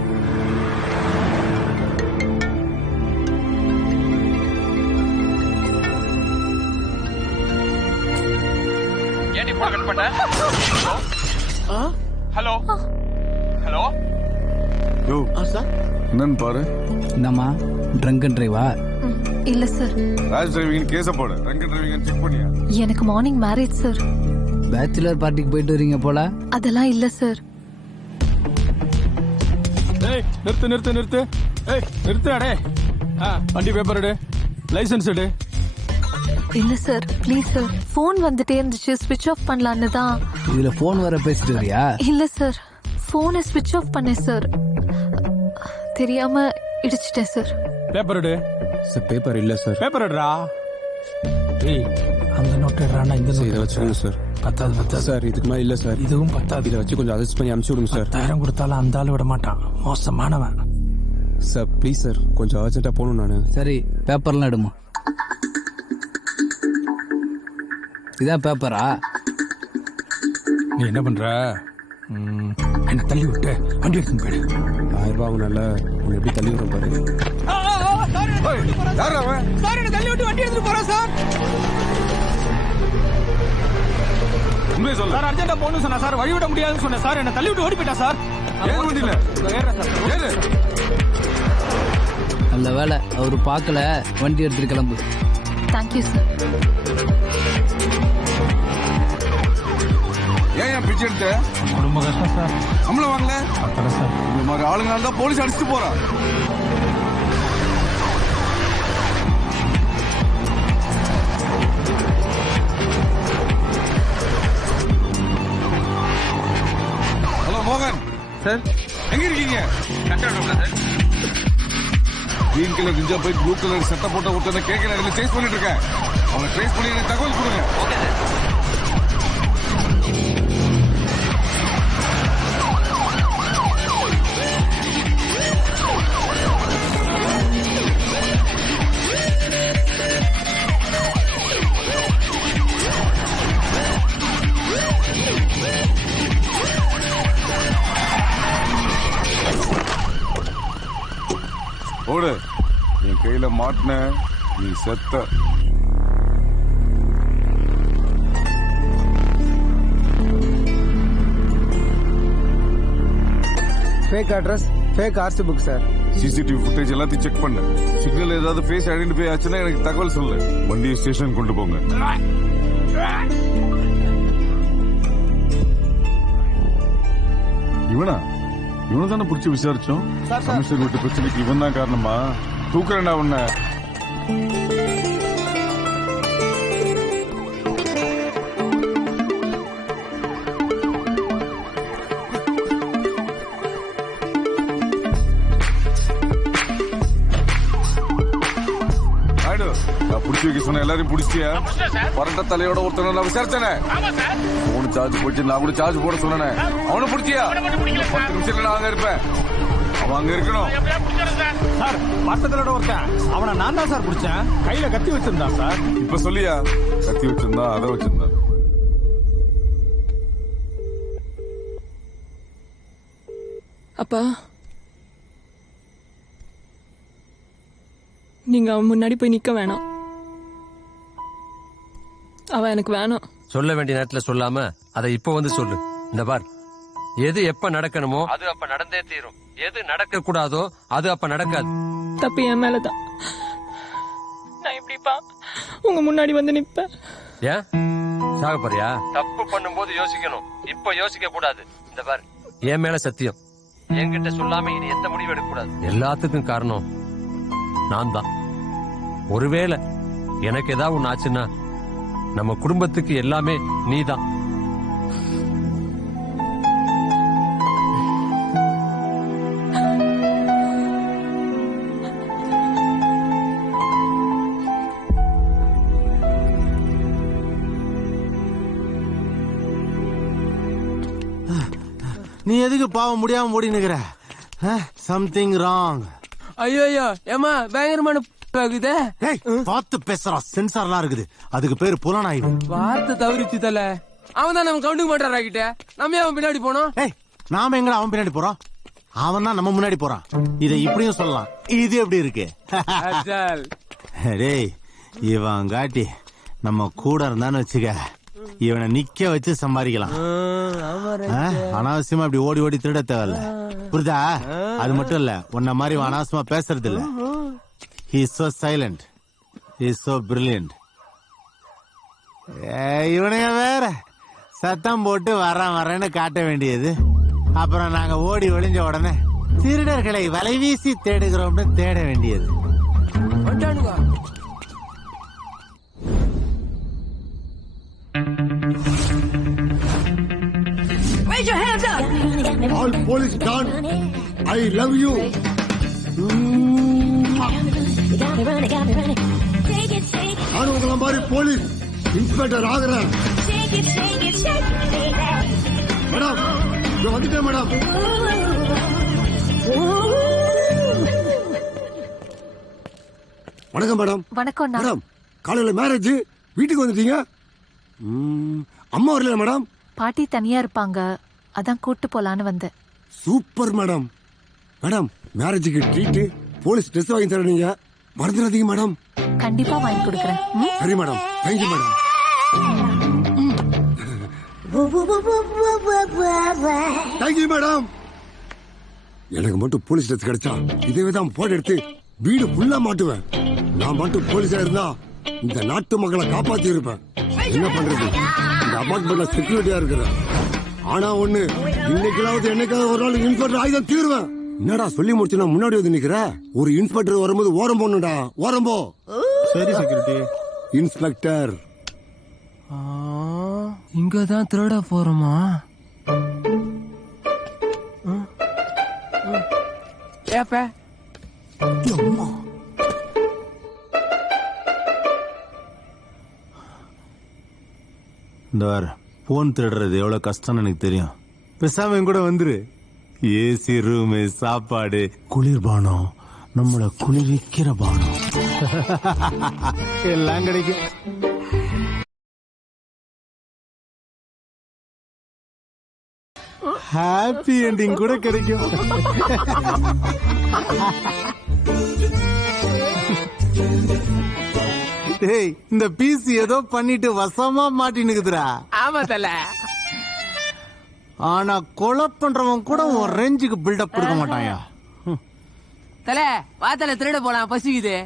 ஏன் நீ போன் கட் பண்ண? ஹலோ ஹலோ யோ சார், என்னன்னு பாரு. என்னம்மா ட்ரங்க் அண்ட் டிரைவா? இல்ல சார். ராஜ் டிரைவிங் கேஸ போடு. ட்ரங்க் டிரைவிங் செக் பண்ணியா? எனக்கு மார்னிங் மேரேஜ் சார். பேச்சுலர் பார்ட்டிக்கு போயிட்டு வரீங்க போல. அதெல்லாம் இல்ல சார். ஏய் நிறுத்து நிறுத்து நிறுத்து. ஏய் நிறுத்துடா டேய். வண்டி பேப்பர் எடு, லைசென்ஸ் எடு. இல்ல சார், ப்ளீஸ் சார். போன் வந்துட்டே இருந்துச்சு, ஸ்விட்ச் ஆஃப் பண்ணலான்னு தான். இதுல போன் வர பேசிட்டு வரியா? இல்ல சார், போனை ஸ்விட்ச் ஆஃப் பண்ணேன் சார். தெரியாம இடிச்சிட்டேன் சார். பேப்பர் எடு. சார் பேப்பர் இல்ல சார். பேப்பர் எடுடா. ஏய் அந்த நோட் எடுறானா? இந்த இதை வச்சுக்கோங்க சார். பத்தாது சார். இதுக்கு மேலே இல்லை சார். இதுவும் பத்தாது. இதை வச்சு கொஞ்சம் அட்ஜஸ்ட் பண்ணி அனுப்பிச்சு விடுங்க சார். 10,000 கொடுத்தாலும் அந்த ஆள் விட மாட்டான், மோசமானவன். சார் ப்ளீஸ் சார், கொஞ்சம் அர்ஜென்ட்டா போகணும் நான். சரி, பேப்பர்லாம் எடுமா. இதான் பேப்பரா? நீ என்ன பண்ற? என்ன தள்ளி விட்டு வண்டி எடுத்து போயிடு. 1000 ரூபாய் ஆகுனால உன்னை எப்படி தள்ளி விடுற பாரு. சார் என்ன தள்ளி விட்டு வண்டி எடுத்துட்டு போறேன் சார். உண்மையை சொல்ல. சார் அர்ஜென்ட்டா போகணும்னு சொன்னா சார், வழி விட முடியாதுன்னு சொன்னேன் சார். என்ன தள்ளி விட்டு ஓடி போயிட்டா சார். ஏன் வண்டியில ஏறுறேன் சார். ஏறு. நல்ல வேலை அவரு பார்க்கல. வண்டி எடுத்துட்டு கிளம்பு. Thank you sir. ஏன் பிச்சை எடுத்த? ரொம்ப கஷ்டம் சார். நம்மள வாங்கல சார். இந்த மாதிரி ஆளுங்களால தான் போலீஸ் அடிச்சுட்டு போறான். ஹலோ மோகன் சார், எங்க இருக்கீங்க? கிரீன் கலர் நிஞ்சா போய் ப்ளூ கலர் சட்டை போட்ட ஒருத்தனை கேட்க இடத்துல சேஸ் பண்ணிட்டு இருக்கேன். அவனை ட்ரேஸ் பண்ணி எனக்கு தகவல் கொடுங்க. Okay sir. ஓடு. என் கையில மாட்டின நீ செத்த. Fake address, fake RC book sir. CCTV footage எல்லாத்தையும் செக் பண்ணு. சிக்னல் ஏதாவது ஃபேஸ் ஐடென்டிஃபை ஆச்சுன்னா எனக்கு தகவல் சொல்லு. வண்டியை ஸ்டேஷன் கொண்டு போங்க. இவனா? இவனை தானே பிடிச்சி விசாரிச்சோம். கமிஷனர் வீட்டு பிரச்சனைக்கு இவன் தான் காரணமா? தூக்குறேன்டா உன்னை. புடிச்சு வைக்க சொன்ன எல்லாரையும் புடிச்சியா? பரட்ட தலையோட ஒருத்தனை நான் விசாரிச்சேனே. போன் சார்ஜ் போச்சு, நான் கூட சார்ஜ் போட சொன்னேன். அவனை புடிச்சியா? 10 நிமிஷத்துல நான் அங்க இருப்பேன். அவன் அங்க இருக்கணும். சார் பட்டத்தலோட ஒருத்தன் அவனை நான் தான் சார் பிடிச்சேன். கையில கத்தி வச்சிருந்தான் சார். இப்ப சொல்லியா? கத்தி வச்சிருந்தா, அதை வச்சிருந்தா. அப்பா, நீங்க அவன் முன்னாடி போய் நிக்க வேணாம். அவன் எனக்கு வேணாம். சொல்ல வேண்டிய நேரத்துல சொல்லாம அதை இப்ப வந்து சொல்லு. இந்த பார், எது எப்ப நடக்கணுமோ அது அப்ப நடந்தே தீரும். எது நடக்க கூடாதோ அது அப்ப நடக்காது. தப்பு என் மேலதான். நான் எப்படிப்பா உங்க முன்னாடி வந்து நிப்பேன்? ஏன் சாக போறியா? தப்பு பண்ணும்போது யோசிக்கணும், இப்ப யோசிக்க கூடாது. இந்த பார், என் மேல சத்தியம், என்கிட்ட சொல்லாம இனி எந்த முடிவு எடுக்க கூடாது. எல்லாத்துக்கும் காரணம் நான் தான். ஒருவேளை எனக்கு ஏதாவது ஒண்ணு ஆச்சுன்னா நம்ம குடும்பத்துக்கு எல்லாமே நீதான். நீ எதுக்கு பாவம் முடியாம ஓடினுக்கிற? Something wrong. ஐயோ ஏமா பயங்கரமான ஆகுதே. பார்த்து பேசுறா, சென்சார்லாம் இருக்குது. அதுக்கு பேரு புலனாய்வு. வார்த்தை தவறிச்சு தல. அவன் தான் நம்ம கவுண்டுக்கு மாட்டாரா கிட்ட. நம்ம அவன் பின்னாடி போனோம். நாம எங்க அவன் பின்னாடி போறோம்? அவன் தான் நம்ம முன்னாடி போறான். இதை இப்படியும் சொல்லலாம். இது எப்படி இருக்கு? டேய், இவன் காட்டி நம்ம கூட இருந்தான்னு வச்சுக்க, இவனை நிக்க வச்சு சம்பாதிக்கலாம். அனாவசியமா இப்படி ஓடி ஓடி திருட தேவையில்ல, புரியுதா? அது மட்டும் இல்ல, உன்ன மாதிரி அனாவசியமா பேசுறது இல்ல. He is so silent. He is so brilliant. இவனைய வேற சத்தம் போட்டு வரேன்னு காட்ட வேண்டியது. அப்புறம் நாங்க ஓடி ஒளிஞ்ச உடனே திருடர்களை வலைவீசி தேடுகிறோம்னு தேட வேண்டியது. Raise your hands up. All police done. I love you. நான் உங்களை மாதிரி போலீஸ் இன்ஸ்பெக்டர் ஆகிறேன். மேடம், வந்துட்டேன் மேடம். வணக்கம் மேடம். வணக்கம் மேடம், காலையில மேரேஜ், வீட்டுக்கு வந்துட்டீங்க. அம்மா வரல மேடம்? பாட்டி தனியா இருப்பாங்க, அதான் கூட்டு போலான்னு வந்தேன். Super madam. மேடம், மேரேஜுக்கு ட்ரீட், போலீஸ் ட்ரெஸ் வாங்கி தரீங்க, மறந்துடாதீங்க மேடம். கண்டிப்பா வாங்கி கொடுக்கறேன். சரி madam, thank you madam. Thank you madam. எனக்கு மட்டும் போலீஸ் ட்ரெஸ் கிடைச்சா இதே தான் போட்டோ எடுத்து வீடு ஃபுல்லா மாட்டுவேன். நான் மட்டும் போலீஸா இருந்தா இந்த நாட்டு மக்களை காப்பாத்தி இருப்பேன். என்ன பண்றது, இந்த அபார்ட்மெண்ட்ல செக்யூரிட்டியா இருக்கிறேன். ஆனா ஒண்ணு, இன்னைக்காவது என்னைக்காவது ஒரு நாள் இன்ஸ்பெக்டர் ஆயுதம் தீருவேன். என்னடா சொல்லி முடிச்சுனா முன்னாடி வந்து நிக்கிற? ஒரு இன்ஸ்பெக்டர் வரும்போது ஓரம் போடணும்டா, ஓரம் போ. சரி செக்யூரிட்டி. இன்ஸ்பெக்டர், இங்கதான் திருட போறோமா? ஏப்ப இந்த வார போன் திருடுறது எவ்வளவு கஷ்டம்னு எனக்கு தெரியும். பேசாம கூட வந்துரு. ஏசி ரூமு, சாப்பாடு, குளிர்பானம், நம்மள குளிர்விக்கிற பானம் எல்லாம் கிடைக்கும். ஹாப்பி என்டிங் கூட கிடைக்கும். டேய், இந்த பீஸ் ஏதோ பண்ணிட்டு வசமா மாட்டினுக்குதுடா. ஆமா தல. ஆனா கொலை பண்றவன் கூட ஒரு ரேஞ்சுக்கு பில்டப் கொடுக்க மாட்டாயா? தல வா தல, திருட போலாம், பசிக்குது.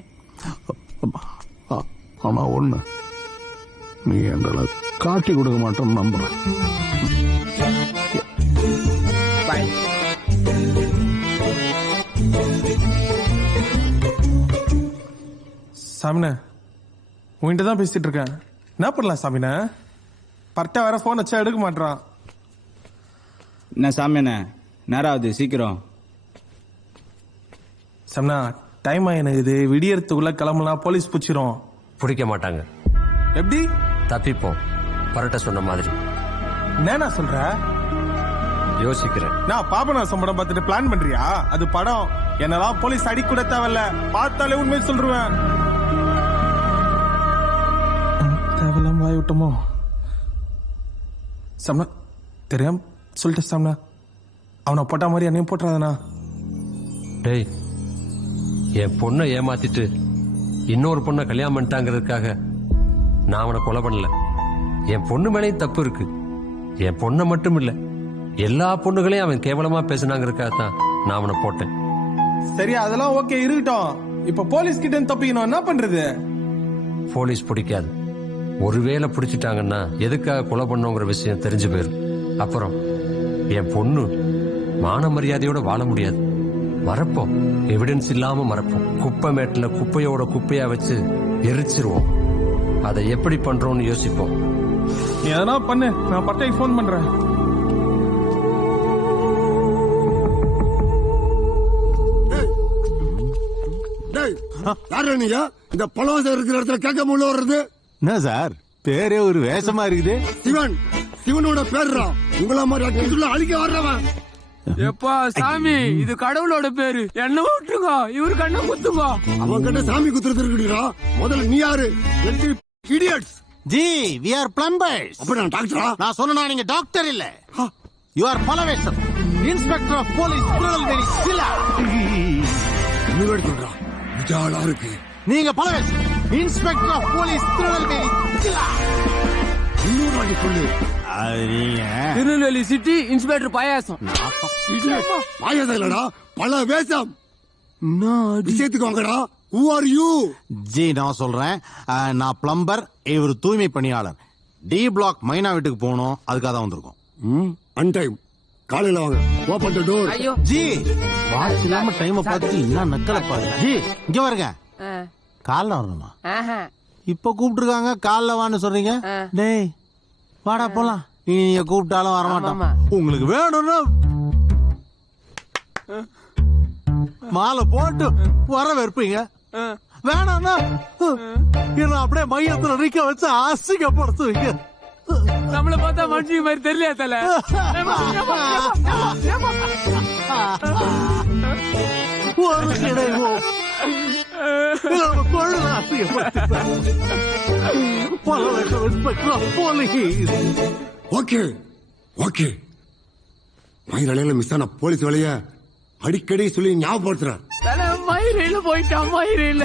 ஆனா ஒண்ணு, நீ எங்களை காட்டி கொடுக்க மாட்டேன்னு நம்புறேன். சாமின, உன்கிட்ட தான் பேசிட்டு இருக்கேன். என்ன பண்ணலாம் சாமின? பர்ட்டா வேற போன் வச்சா எடுக்க மாட்டான். என்ன சாமிண்ணே, நேரம் ஆகுது, சீக்கிரம். சாமினா, டைம் ஆயினுக்குது, விடியறதுக்குள்ள கிளம்பலாம், போலீஸ் பிடிச்சிரும். பிடிக்க மாட்டாங்க. எப்படி? தப்பிப்போம். பரட்ட சொன்ன மாதிரி. என்ன சொல்ற? யோசிக்கிறேன். நான் பாபநாசம் படம் பார்த்துட்டு பிளான் பண்றியா? அது படம். என்னெல்லாம் போலீஸ் அடி கூட தேவையில்ல, பார்த்தாலே உண்மை சொல்றேன். தேவையில்லாம வாய் விட்டோமோ? சம்னா தெரியாம சொல்லிட்டு சம்னா, அவனை போட்ட மாதிரி என்னையும் போட்டுறாதனா? டேய், என் பொண்ணை ஏமாத்திட்டு இன்னொரு பொண்ணை கல்யாணம் பண்ணிட்டாங்கிறதுக்காக நான் அவனை கொலை பண்ணல. என் பொண்ணு மேலேயும் தப்பு இருக்கு. என் பொண்ணை மட்டும் இல்ல, எல்லா பொண்ணுகளையும் அவன் கேவலமா பேசினாங்கிறதுக்காக தான் நான் அவனை போட்டேன். சரி, அதெல்லாம் ஓகே, இருக்கட்டும். இப்ப போலீஸ் கிட்ட தப்பிக்கணும், என்ன பண்றது? போலீஸ் பிடிக்காது. ஒருவேளை பிடிச்சிட்டாங்கன்னா எதுக்காக கொலை பண்ணோங்கிற விஷயம் தெரிஞ்சு போயிடும். அப்புறம் என் பொண்ணு மான மரியாதையோட வாழ முடியாது. மறப்போம், எவிடன்ஸ் இல்லாம மறப்போம். குப்பை மேட்டுல குப்பையோட குப்பையா வச்சு எரிச்சிருவோம். அதை எப்படி பண்றோம்னு யோசிப்போம். நீ எதனா பண்ணு, நான் பட்டைக்கு போன் பண்றேன். யாரு நீங்க? இந்த பழவாசம் இருக்கிற இடத்துல கேட்க உள்ள வர்றது என்ன சார்? பேரே ஒரு வேஷமா இருக்குது. சிவன், சிவனோட பேர்றா. உங்கள மாதிரி அடிச்சுள்ள அழிக்க வர்றவன். எப்பா சாமி, இது கடவுளோட பேரு, என்ன விட்டுருங்க, இவரு கண்ண குத்துங்க. அவன் கிட்ட சாமி குத்துறது இருக்குடா. முதல்ல நீ யாரு? Idiots. G, we are plumbers. அப்ப நான் டாக்டரா? நான் சொன்னா நீங்க டாக்டர் இல்ல. You are Palavesam, inspector of police Tirunelveli ஜில்லா. நீ சொல்றா, விஜயாலா இருக்கு. நீங்க Palavesam, inspector of police Tirunelveli ஜில்லா. இன்னொரு வாட்டி சொல்லு. Tirunelveli city inspector payasam. பாயாசம் இல்லடா, பலவேசம். விஷயத்துக்கு வாங்கடா. Who are you? ஜி, நான் சொல்றேன். நான் பிளம்பர், இவர் தூய்மை பணியாளர். டி பிளாக் மைனா வீட்டுக்கு போகணும், அதுக்காக தான் வந்திருக்கோம். An time. காலையில வாங்க. ஓபன் தி டோர். ஜி, வாட்ச் இல்லாம டைம் பார்த்துட்டு என்ன நக்கல பாரு. ஜி, இங்க வருங்க. காலைல வரணுமா? இப்ப கூப்பிட்டுருக்காங்க, காலைல வான்னு சொல்றீங்க. டேய், வாடா போலாம். இனி நீங்க கூப்பிட்டாலும் வரமாட்டோம். உங்களுக்கு வேணும்னா மாலை போட்டு வர வைப்பீங்க. வேணாம்னா என்ன அப்படியே மையத்துல நிக்க வச்சு அசிங்கப்படுத்துவீங்க. நம்மள பார்த்தா மனுஷங்க மாதிரி தெரியலையா தல? ஒரு கிடைவோம் ஓகே ஓகே. மயிரில மிஸ் ஆன போலீஸ் வேலைய அடிக்கடி சொல்லி ஞாபகப்படுத்துறேன். மயிரில போயிட்டான், மயிரில.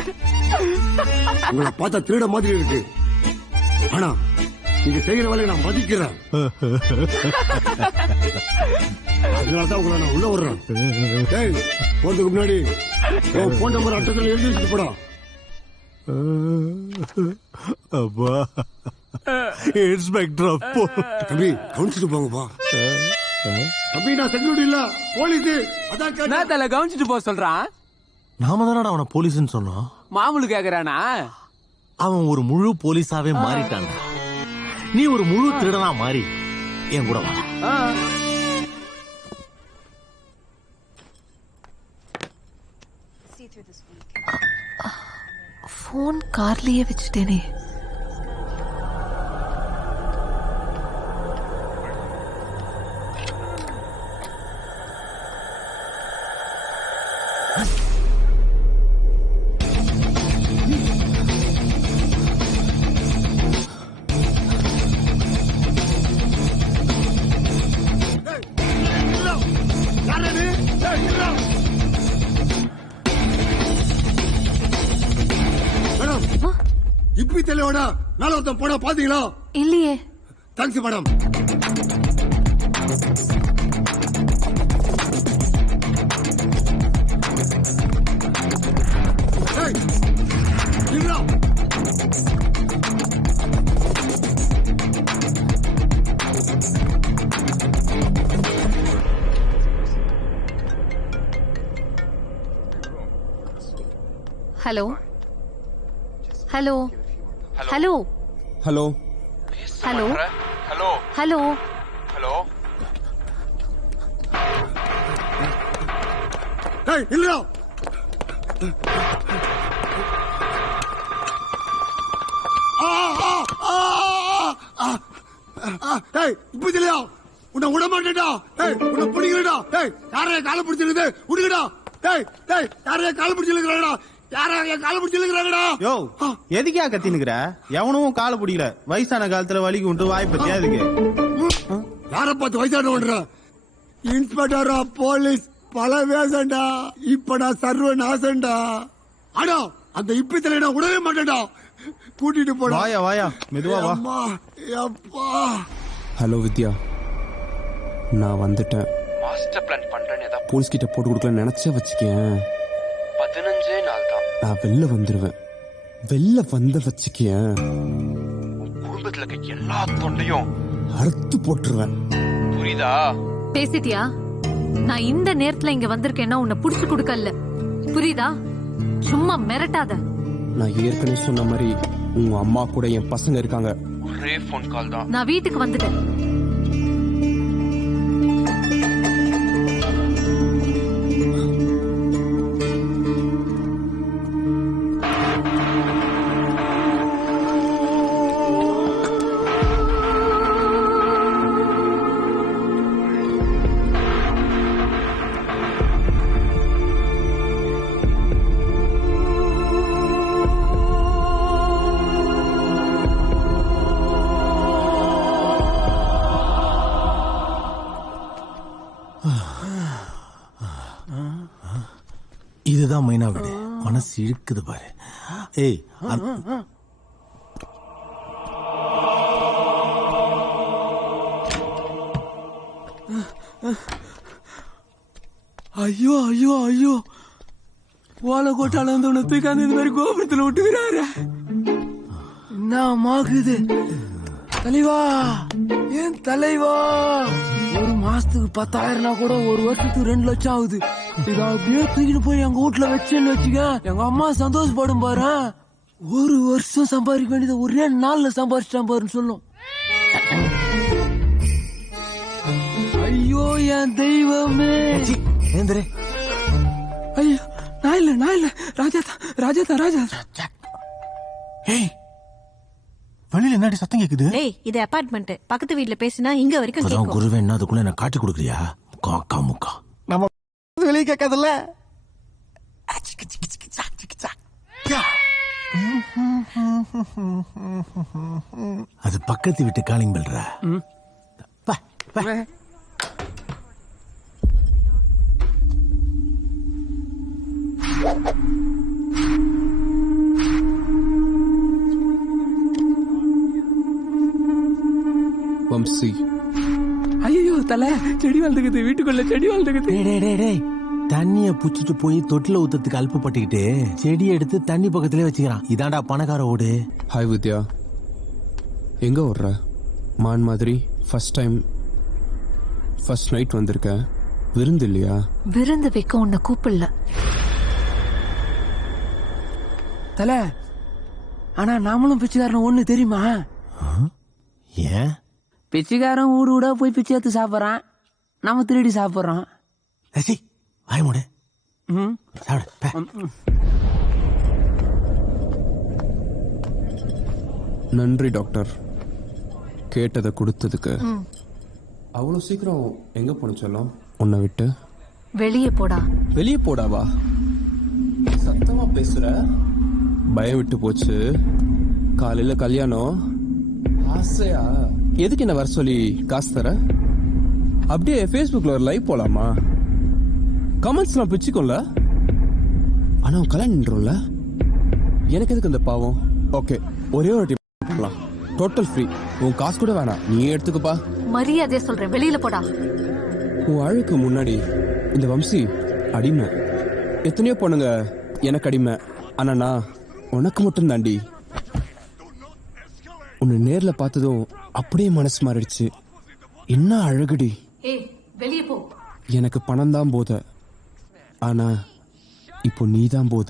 உங்களை பார்த்தா திருட மாதிரி இருக்கு, ஆனா நீங்க செய்யற வேலையை நான் மதிக்கிறேன். அதனாலதான் உங்களை நான் உள்ள விடுறேன். போறதுக்கு முன்னாடி போன் நம்பர் அட்டத்தில் எழுதி வச்சுட்டு போடா. அப்பா, இன்ஸ்பெக்டர் அப்போ தம்பி கவனிச்சுட்டு போங்கப்பா. தம்பி, நான் செக்யூரிட்டி இல்ல, போலீஸ். அதான் தல கவனிச்சுட்டு போக சொல்றான். நாம தானடா அவனை போலீஸ்ன்னு சொன்னோம். மாமூலு கேக்குறானா? அவன் ஒரு முழு போலீஸாவே மாறிட்டான். நீ ஒரு முழு திருடனா மாறி என் கூட வா. போன் கார்லயே வச்சுட்டேனே. இப்படி தெளிவோட மேல ஒருத்தன் போட பாத்தீங்களா? இல்லையே. Thanks madam. Hello hello hello hello hello hello hello hello. ஏய், இல்லடா. டேய் இப்ப தெரியல உன்னை விட மாட்டேடா. டேய் உன்னை பிடிக்கலடா. டேய் யாரைய காலை பிடிச்சிருக்குது விடுங்கடா. டேய் டேய் யாரைய காலை பிடிச்சிருக்காங்கடா. யாரைய காலை பிடிச்சிருக்காங்கடா. யோ எதுக்கா கத்தினுக்குற? எவனும் காலை பிடிக்கல. வயசான காலத்துல வலிக்கு விட்டு வாய் பத்தியா இதுக்கு? யார பார்த்து வயசானவன்ற? இன்ஸ்பெக்டர் ஆஃப் போலீஸ் பல வேசண்டா. இப்ப நான் சர்வ நாசண்டா. ஆனா அந்த இப்பத்துல நான் விடவே மாட்டேன்டா. கூட்டிட்டு போடா. வாயா வாயா மெதுவா வா. அம்மா அப்பா. ஹலோ வித்யா, நான் வந்துட்டேன். மாஸ்டர் பிளான் பண்றேன்னு ஏதாவது போலீஸ் கிட்ட போட்டு கொடுக்கல நினைச்சா வச்சுக்கேன். 15 நாள் தான். நான் வெளில வந்துருவேன். வெளில வந்த வச்சுக்கேன், குடும்பத்துல இருக்க எல்லா தொண்டையும் அறுத்து போட்டுருவேன். புரியுதா? பேசிட்டியா? நான் இந்த நேரத்துல இங்க வந்திருக்கேன்னா உன்னை புடிச்சு கொடுக்கல, புரியுதா? சும்மா மிரட்டாத. நான் ஏற்கனவே சொன்ன மாதிரி உங்க அம்மா கூட என் பசங்க இருக்காங்க. ஒரே போன் கால் தான். நான் வீட்டுக்கு வந்துட்டேன். இதுதான் மைனா வீடு. மனசு இழுக்குது பாரு. ஏய் ஐயோ ஐயோ ஐயோ, ஓலை கோட்டால வந்து உன்னை தூக்காந்து இந்த மாதிரி கோபுரத்துல விட்டுக்கிறாரு. என்ன மாக்குது தலைவா, ஏன் தலைவா? ஒரு மாசத்துக்கு 10,000 கூட ஒரு வருஷத்துக்கு 2 லட்சம் ஆகுது. இத அப்படியே தூக்கிட்டு போய் எங்க வீட்டுல வச்சேன்னு வச்சுக்க, எங்க அம்மா சந்தோஷப்படும் பாரு. ஒரு வருஷம் சம்பாதிக்க வேண்டியது ஒரே நாள்ல சம்பாதிச்சிட்டான் பாருன்னு சொல்லும். ஐயோ என் தெய்வமே. ஐயோ நான் இல்ல ராஜா. ஏய் வெளியில என்னடி சத்தம் கேக்குது? டேய் இது அபார்ட்மெண்ட். பக்கத்து வீட்ல பேசினா இங்க வரைக்கும் கேக்கும். குருவே என்ன அதுக்குள்ள என்ன காட்டி கொடுக்குறியா? காக்கா முக்கா நம்ம வெளியே கேட்காதுல்ல. அது பக்கத்து வீட்டு காலிங் பெல்றா. வம்சி. ஐயோ தலை, செடி வளர்ந்துக்குது வீட்டுக்குள்ள, செடி வளர்ந்துக்குது. தண்ணிய புச்சிட்டு போய் தொட்டில ஊத்துறதுக்கு அல்பப்பட்டுக்கிட்டு செடி எடுத்து தண்ணி பக்கத்திலே வச்சுக்கிறான். இதான்டா பணக்கார ஓடு. ஹாய் வித்யா, எங்க ஓடுற? மான் மாதிரி ஃபர்ஸ்ட் டைம் ஃபர்ஸ்ட் நைட் வந்திருக்க. விருந்து இல்லையா? விருந்து வைக்க உன்னை கூப்பிடல தலை. ஆனா நாமளும் பிச்சைக்காரன் ஒண்ணு தெரியுமா? ஏன்? பிச்சைக்காரன் ஊடு ஊடா போய் பிச்சை எடுத்து சாப்பிட்றான், நாம திருடி சாப்பிட்றோம். வாய் மூடு. நன்றி டாக்டர், கேட்டதை கொடுத்ததுக்கு. அவ்வளவு சீக்கிரம் எங்க போன சொல்லும் உன்னை விட்டு? வெளியே போடா. வெளியே போடாவா? சத்தமா பேசுற. பயம் விட்டு போச்சு. காலையில கல்யாணம் ஆசையா? எதுக்கு என்ன வர சொல்லி காசு தர? அப்படியே ஃபேஸ்புக்ல ஒரு லைவ் போலாமா? கமெண்ட்ஸ்லாம் பிச்சுக்கோல. ஆனா கல்யாணம் நின்றோம்ல, எனக்கு எதுக்கு அந்த பாவம்? ஓகே, ஒரே ஒரு வாட்டி போலாம். Total free. உன் காசு கூட வேணாம், நீ எடுத்துக்கப்பா. மரியாதையா சொல்றேன், வெளியில போடா. உன் அழுக்கு முன்னாடி இந்த வம்சி அடிமை. எத்தனையோ பொண்ணுங்க எனக்கு அடிமை, ஆனா நான் உனக்கு மட்டும் தாண்டி. உன்னை நேர்ல பார்த்ததும் அப்படியே மனசு மாறிடுச்சு. என்ன அழகுடி. ஏய் வெளியே போ. எனக்கு பணம் தான் போத, ஆனா இப்போ நீ தான் போத.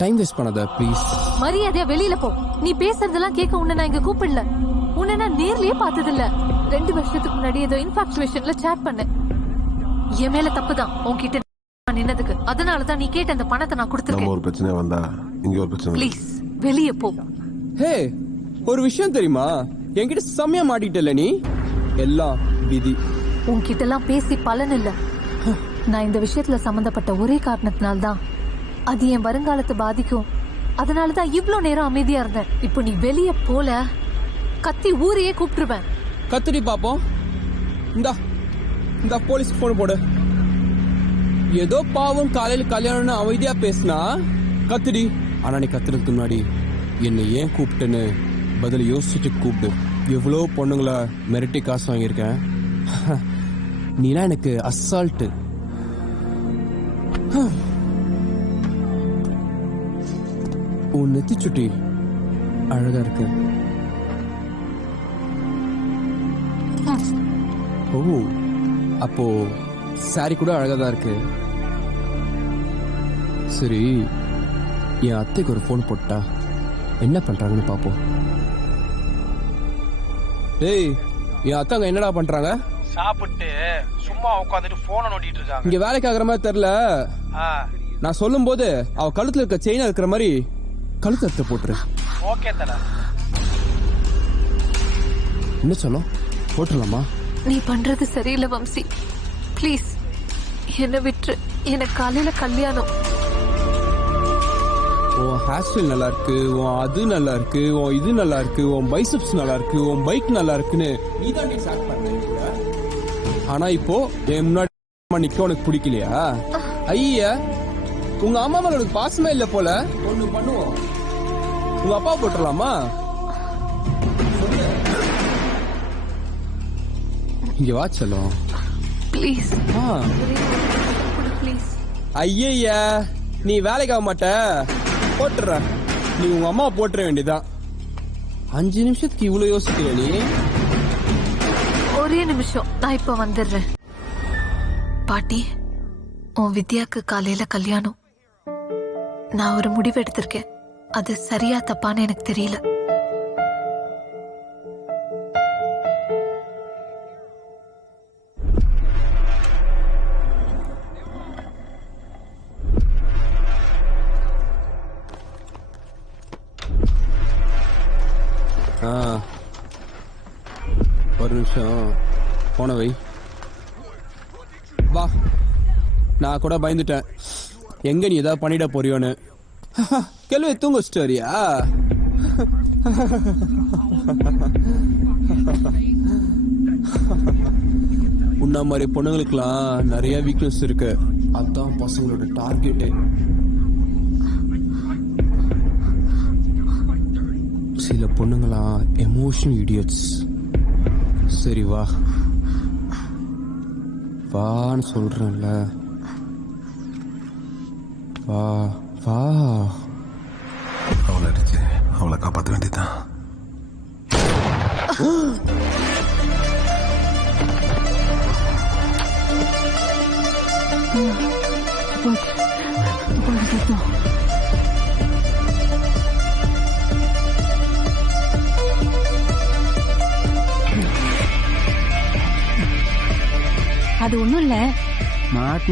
டைம் வேஸ்ட் பண்ணாத ப்ளீஸ். மரியாதையா வெளியில போ. நீ பேசுறதெல்லாம் கேட்க உன்னை நான் இங்க கூப்பிடல. உன்னை நான் நேர்லயே பார்த்தது இல்ல. 2 வருஷத்துக்கு முன்னாடி ஏதோ இன்ஃபாக்சுவேஷன்ல சாட் பண்ணேன். என் மேல தப்புதான் உன்கிட்ட நின்னதுக்கு. அதனாலதான் நீ கேட்ட அந்த பணத்தை நான் கொடுத்துருக்கேன். ஒரு பிரச்சனை வந்தா இங்க ஒரு பிரச்சனை. ப்ளீஸ் வெளியே போ. ஹே, ஒரு விஷயம் தெரியுமா? என்கிட்ட செம்மையா மாட்டிட்டல நீ. எல்லாம் விதி. உன்கிட்ட எல்லாம் பேசி பலன் இல்ல. நான் இந்த விஷயத்துல சம்பந்தப்பட்ட ஒரே காரணத்தினால்தான் அது என் வருங்காலத்தை பாதிக்கும். அதனாலதான் இவ்ளோ நேரம் அமைதியா இருந்தேன். இப்போ நீ வெளிய போல கத்தி ஊரையே கூப்பிட்டுருவேன். கத்துடி பாப்போம். இந்த போலீஸ் போன் போடு. ஏதோ பாவம் காலையில கல்யாணம்னு அமைதியா பேசினா கத்துடி. ஆனா நீ கத்துறதுக்கு முன்னாடி என்னை ஏன் கூப்பிட்டேன்னு பதில் யோசிச்சுட்டு கூப்பிடு. எவ்வளோ பொண்ணுங்களை மிரட்டி காசு வாங்கியிருக்கேன். நீலாம் எனக்கு அசால்ட்டு. உன் நெத்தி சுட்டி அழகா இருக்கு. ஓ, அப்போ சாரி கூட அழகாதான் இருக்கு. சரி, என் அத்தைக்கு ஒரு போன் போட்டா என்ன பண்றாங்கன்னு பாப்போம். டேய், என் அத்தாங்க என்னடா பண்றாங்க? சாப்பிட்டு சும்மா உட்காந்துட்டு போனை நோண்டிட்டு இருக்காங்க. இங்க வேலைக்கு ஆகுற மாதிரி தெரியல. நான் சொல்லும் போது அவ கழுத்துல இருக்க செயினா இருக்கிற மாதிரி கழுத்து அறுத்து போட்டுரு. ஓகே தல. என்ன சொல்லும் போட்டுடலாமா? நீ பண்றது சரியில்லை வம்சி. ப்ளீஸ் என்ன விட்டுரு. எனக்கு காலையில கல்யாணம். உன் ஹேர் ஸ்டைல் நல்லா இருக்கு, உன் அது நல்லா இருக்கு, உன் இது நல்லா இருக்கு, உன் பைசப்ஸ் நல்லா இருக்கு, உன் பைக் நல்லா இருக்குன்னு நீ தான் ஸ்டார்ட் பண்ண. ஆனா இப்போ என் முன்னாடி நிக்க உனக்கு பிடிக்கலையா? ஐயா, உங்க அம்மா மேல உனக்கு பாசமே இல்ல போல. ஒண்ணு பண்ணுவோம், உங்க அப்பா போட்டுடலாமா? இங்க வா செல்லம். Please please. ஐயா, நீ வேலைக்கு ஆக மாட்ட. போட்டுற. நீ உங்க அம்மா போட்டுற வேண்டியதான். 5 நிமிஷத்துக்கு இவ்வளவு யோசிக்கிற நீ? ஒரே நிமிஷம், நான் இப்ப வந்துடுறேன். பாட்டி, உன் வித்யாக்கு காலையில கல்யாணம். நான் ஒரு முடிவு எடுத்திருக்கேன். அது சரியா தப்பான்னு எனக்கு தெரியல. ஒரு நிமிஷம் போன வை. வா. நான் கூட பயந்துட்டேன், எங்க நீ ஏதாவது பண்ணிட போறியோன்னு. கேள்வி தூங்க ஸ்டோரியா? உன்ன மாதிரி பொண்ணுங்களுக்குலாம் நிறைய வீக்னஸ் இருக்கு. அதான் பசங்களோட டார்கெட்டு. சில பொண்ணுங்களா எமோஷனல் இடியட்ஸ். சரி வா வான்னு சொல்றேன்ல. வா வா. அவளை அடிச்சு அவளை காப்பாற்ற வேண்டியதான். அது ஒண்ணும் இல்ல,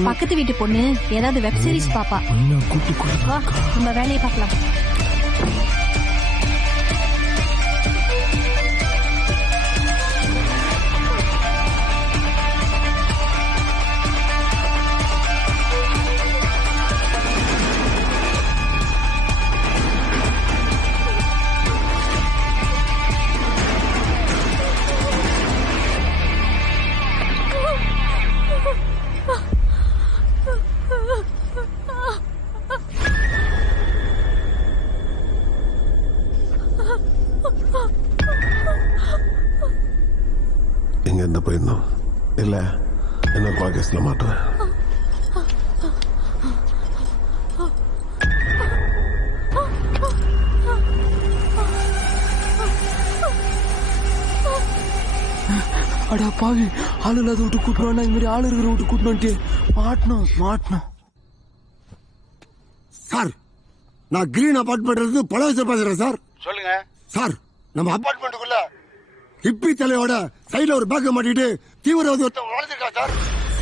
பக்கத்து வீட்டு பொண்ணு ஏதாவது வெப் சீரிஸ் பாப்பா. வா, நம்ம வேலையை பார்க்கலாம். இங்க இருந்து போயிடணும், இல்ல என்ன பாகேஸ்ல மாட்டுவேன். அடா பாவி, ஆளு இல்லாத விட்டு கூட்டணும். இந்த மாதிரி ஆளு இருக்கிற விட்டு கூட்டணும். மாட்டணும். சார், நான் கிரீன் அபார்ட்மெண்ட்ல இருந்து பழவச்சர் பேசுறேன் சார். சொல்லுங்க சார், நம்ம அபார்ட்மெண்ட்டுக்குள்ள ஹிப்பி தலையோட சைடுல ஒரு பேக்க மாட்டிட்டு தீவிரவாதி ஒருத்தன் வளர்ந்துருக்கா சார்.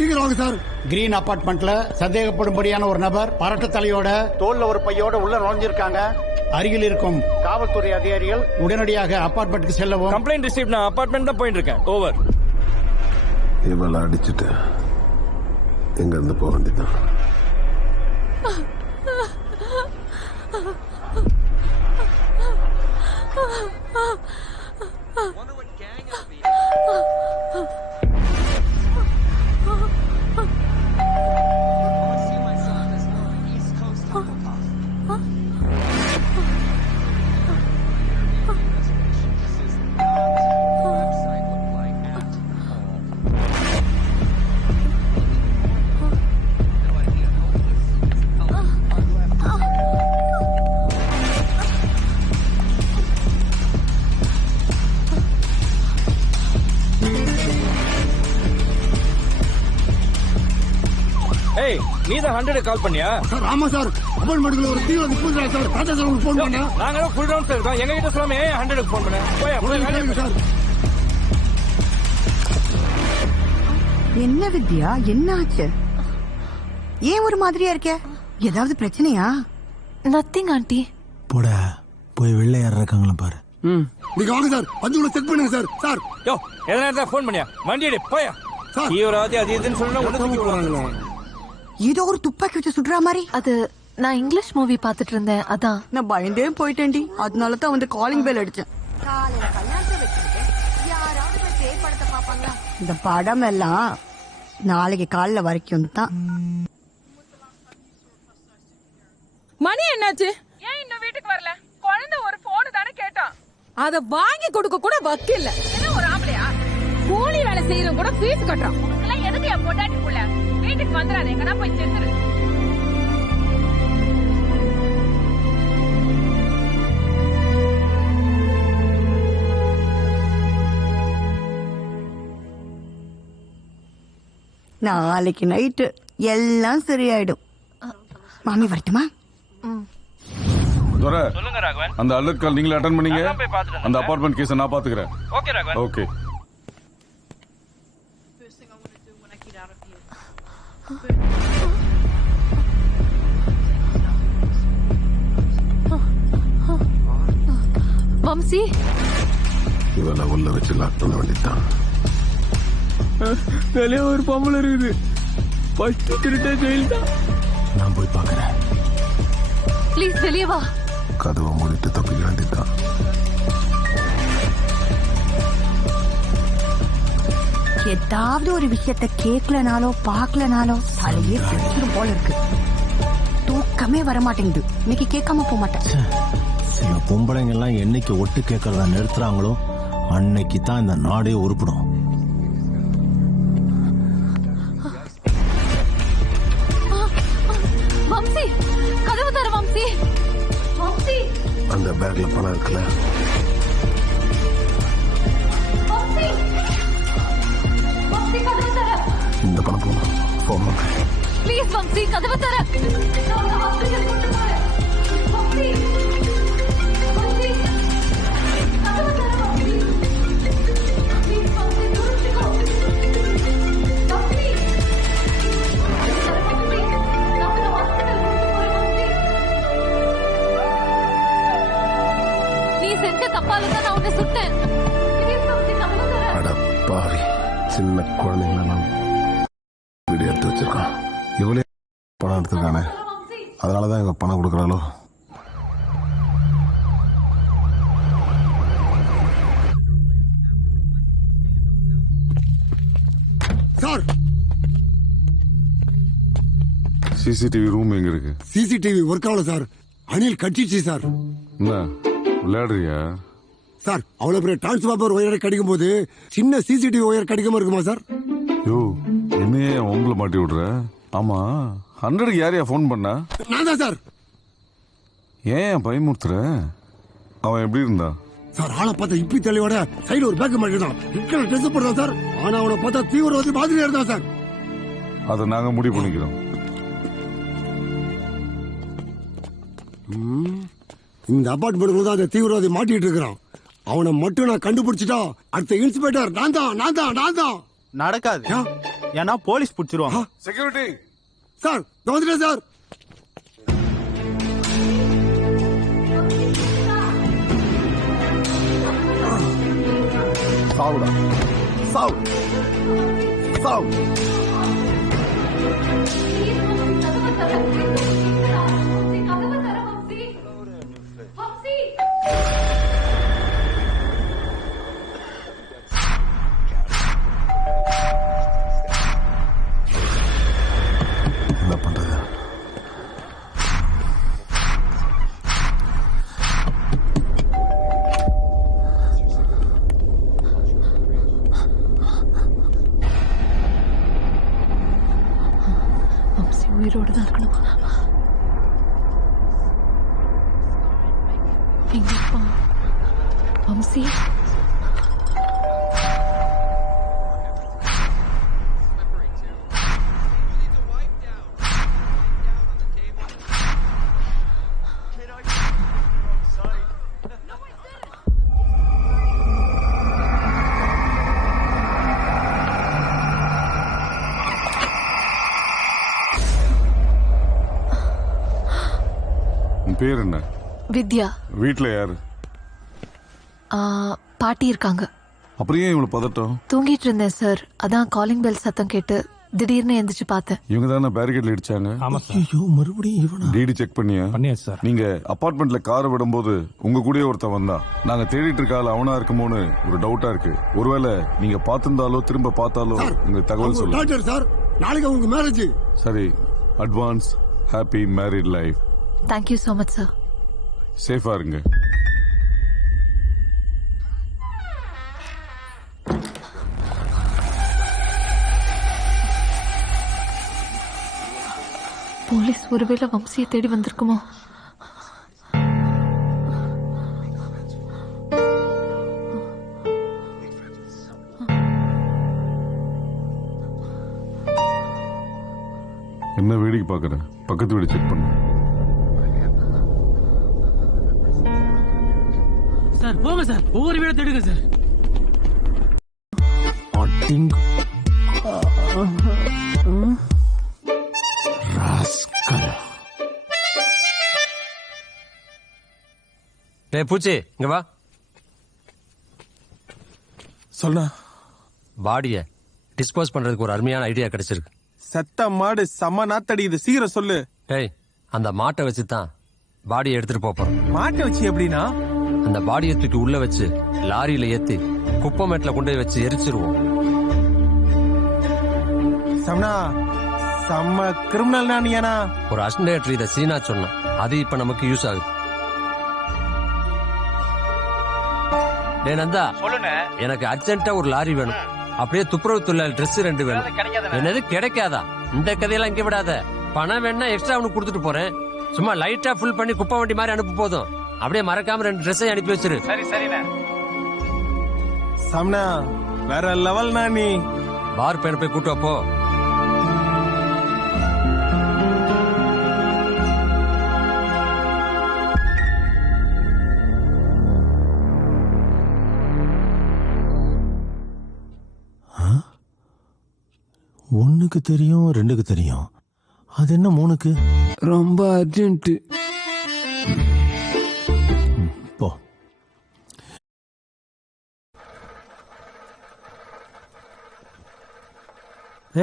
சீக்கிரம் வாங்க சார். கிரீன் அபார்ட்மெண்ட்ல சந்தேகப்படும்படியான ஒரு நபர் பரட்ட தலையோட தோல்ல ஒரு பையோட உள்ள நுழைஞ்சிருக்காங்க. அருகில் இருக்கும் காவல்துறை அதிகாரிகள் உடனடியாக அபார்ட்மெண்ட்டுக்கு செல்லவும். Complaint receive. நான் அபார்ட்மெண்ட் தான் போயிட்டு இருக்கேன். ஓவர். இவளை அடிச்சுட்டு எங்க இருந்து போக வேண்டியதான். நீ தான் 100 கால் பண்ணியா? சார் ஆமா சார். அபார்ட்மெண்ட்ல ஒரு தீவிர புரிஞ்சுறா சார். ராஜா சார் உங்களுக்கு ஃபோன் பண்ணா. நாங்க ஃபுல் டவுன் சார் இருக்கோம். எங்க கிட்ட சொல்லாம 100க்கு ஃபோன் பண்ணேன். போய் சார். என்ன வித்யா, என்ன ஆச்சு? ஏன் ஒரு மாதிரியா இருக்க? ஏதாவது பிரச்சனையா? Nothing aunty. போட போய் வெள்ளை யார் இருக்காங்களா பாரு. நீங்க வாங்க சார். வந்து செக் பண்ணுங்க சார். சார் யோ எதனா ஃபோன் பண்ணியா? வண்டி எடு போயா. தீவிரவாதி அது இதுன்னு சொன்னா ஒண்ணுக்கு போறாங்களே. ஏதோ ஒரு துப்பாக்கி வச்சு சுடுற மாதிரி. அது நான் இங்கிலீஷ் மூவி பாத்துட்டு இருந்தேன், அதான். நான் பயந்தே போயிட்டேன்டி. அதனால தான் வந்து காலிங் பெல் அடிச்சேன். இந்த படம் எல்லாம் நாளைக்கு காலைல வரைக்கும் தான். மணி என்னாச்சு? ஏன் இன்னும் வீட்டுக்கு வரல? குழந்தை ஒரு போன் தானே கேட்டான். அத வாங்கி கொடுக்க கூட வக்கில்ல. என்ன ஒரு ஆம்பளையா? கூலி வேலை செய்யறவங்க கூட ஃபீஸ் கட்டறான். இதெல்லாம் எதுக்கு என் பொண்டாட்டி புள்ள? வீட்டுக்கு வந்துறாத, எங்கனா போய் செத்துரு. நாளைக்கு நைட்டு எல்லாம் சரியாயிடும். மாமி வரட்டுமா? சொல்லுங்க ராகவன். அந்த அலர்ட் கால் நீங்களே அட்டெண்ட் பண்ணீங்க. அந்த அபார்ட்மெண்ட் கேஸை நான் பாத்துக்கிறேன். ஓகே ராகவன். ஓகே. வம்சி, இவளை உள்ள வச்சு லாக் பண்ண வேண்டியதான். வெளியே ஒரு பொம்பளை இருக்குது. ஃபர்ஸ்ட் திருட்டே ஜெயில் தான். நான் போய் பாக்குறேன். ப்ளீஸ் வெளியே வா. கதவை மூடிட்டு தப்பிக்க வேண்டியதான். ஏதாவது ஒரு விஷயத்த கேட்கலனாலோ பாக்கலனாலோ தலையே செத்துரும் போல இருக்கு. தூக்கமே வரமாட்டேங்குது. இன்னைக்கு கேட்காம போக மாட்டேன். சில பொம்பளைங்க எல்லாம் என்னைக்கு ஒட்டு கேட்கறத நிறுத்துறாங்களோ அன்னைக்கு தான் இந்த நாடே உருப்படும். வம்சி, கதவு தர வம்சி. வம்சி, அந்த பேக்ல பணம் இருக்குல்ல, வம்சி, வம்சி கதவு தர. இந்த பணம் போகணும். ஃபோன் பண்ணுறேன். ப்ளீஸ் வம்சி, கதவு தர. அடப்பாவி, சின்ன குழந்தைங்களெல்லாம் வீடியோ எடுத்து வச்சிருக்கான். இவளே பணம் எடுத்துருக்கானே, அதனாலதான் இவங்க பணம் கொடுக்குறாளோ. சார், சிசிடிவி ரூம் எங்க இருக்கு? சிசிடிவி ஒர்க் ஆகல சார். அணில் கட்டிச்சு சார். என்ன விளையாடுறியா? சார், அவ்வளவு பெரிய டிரான்ஸ்பார்மர் ஒயரை கடிக்கும் போது சின்ன சிசிடிவி ஒயர் கடிக்காம இருக்குமா சார்? யோ, என்னையே உங்களை மாட்டி விடுற? ஆமா, 100க்கு யாரையா போன் பண்ணா? நான் தான் சார். ஏன் பயமுறுத்துற? அவன் எப்படி இருந்தான் சார்? ஆளை பார்த்தா இப்பி தெளிவோட சைடு ஒரு பேக் மாதிரி தான். ட்ரெஸ் போடுறான் சார். ஆனா அவனை பார்த்தா தீவிரவாதி மாதிரியா இருந்தான் சார். அதை நாங்க முடிவு பண்ணிக்கிறோம். இந்த அபார்ட்மெண்ட் தான் அந்த தீவிரவாதி மாட்டிட்டு இருக்கிறான். அவனை மட்டும் நான் கண்டுபிடிச்சிட்டா அடுத்த இன்ஸ்பெக்டர் நான் தான். நடக்காது. ஏன்னா போலீஸ் பிடிச்சிருவாங்க. செக்யூரிட்டி சார் வந்துட்டேன் சார். சாவுடா சாவு சாவு. என்ன பண்றது? உயிரோடு தான் இருக்கணும். எங்கப்பா வம்சி? பேர் என்ன? வித்யா. வீட்ல யாரு? பாட்டி இருக்காங்க. அப்புறம் ஏன் இவ்வளவு பதட்டம்? தூங்கிட்டு இருந்தேன் சார், அதான் காலிங் பெல் சத்தம் கேட்டு திடீர்னு எந்திரிச்சு பார்த்தேன். இவங்க தானே பேரிகேட்ல இடிச்சாங்க? ஐயோ மறுபடியும் இவனா? டிடி செக் பண்ணியா? பண்ணியாச்சு சார். நீங்க அபார்ட்மெண்ட்ல காரை விடும்போது உங்க கூடயே ஒருத்தன் வந்தா. நாங்க தேடிட்டு இருக்க ஆள் அவனா இருக்குமோன்னு ஒரு டவுட்டா இருக்கு. ஒருவேளை நீங்க பார்த்திருந்தாலோ திரும்ப பார்த்தாலோ உங்க தகவல் சொல்லுங்க. டாக்டர் சார், நாளைக்கு உங்களுக்கு மேரேஜ். சரி, advance happy married life. Thank you so much sir. சேஃபா இருங்க. போலீஸ் ஒருவேளை வம்சியை தேடி வந்திருக்குமோ? என்ன வேடிக்கை பாக்குற? பக்கத்து வீடு செக் பண்ணு. சார் போங்க சார், ஒவ்வொரு வீட தேடுங்க சார். டேய் பூச்சி, இங்க வா. சொல்ல பாடிய டிஸ்போஸ் பண்றதுக்கு ஒரு அருமையான ஐடியா கிடைச்சிருக்கு. செத்த மாடு செம்ம நாத்தடிக்குது, சீக்கிரம் சொல்லு. டேய், அந்த மாட்டை வச்சு தான் பாடியை எடுத்துட்டு போறோம். மாட்டை வச்சு எப்படின்னா? அந்த பாடியை தூக்கி உள்ள வச்சு லாரியில ஏத்தி குப்பமேட்ல கொண்டு போய் வச்சு எரிச்சிருவோம். சம்னா செம்ம கிரிமினல் தான் நீனா? ஒரு அசிஸ்டன்ட் இத சீனா சொன்னான், அது இப்ப நமக்கு யூஸ் ஆகுது. டேய் நந்தா, சொல்லுங்க. எனக்கு அர்ஜென்ட்டா ஒரு லாரி வேணும். அப்படியே துப்புரவு தொழிலாளி ட்ரெஸ் 2 வேணும். என்னது கிடைக்காதா? இந்த கதையெல்லாம் இங்க விடாத. பணம் வேணா எக்ஸ்ட்ரா அவனுக்கு கொடுத்துட்டு போறேன். சும்மா லைட்டா ஃபுல் பண்ணி குப்பை வண்டி மாதிரி அனுப்பு போதும். அப்படியே மறக்காம 2 ட்ரெஸ்ஸை அனுப்பி வச்சிரு. சரி சரிண்ணே. சம்னா வேற லெவல் நீ. பார் பையனை போய் கூட்டு அப்போ. ஒண்ணுக்கு தெரியும், 2க்கு தெரியும், அது என்ன 3க்கு? ரொம்ப அர்ஜென்ட். போ.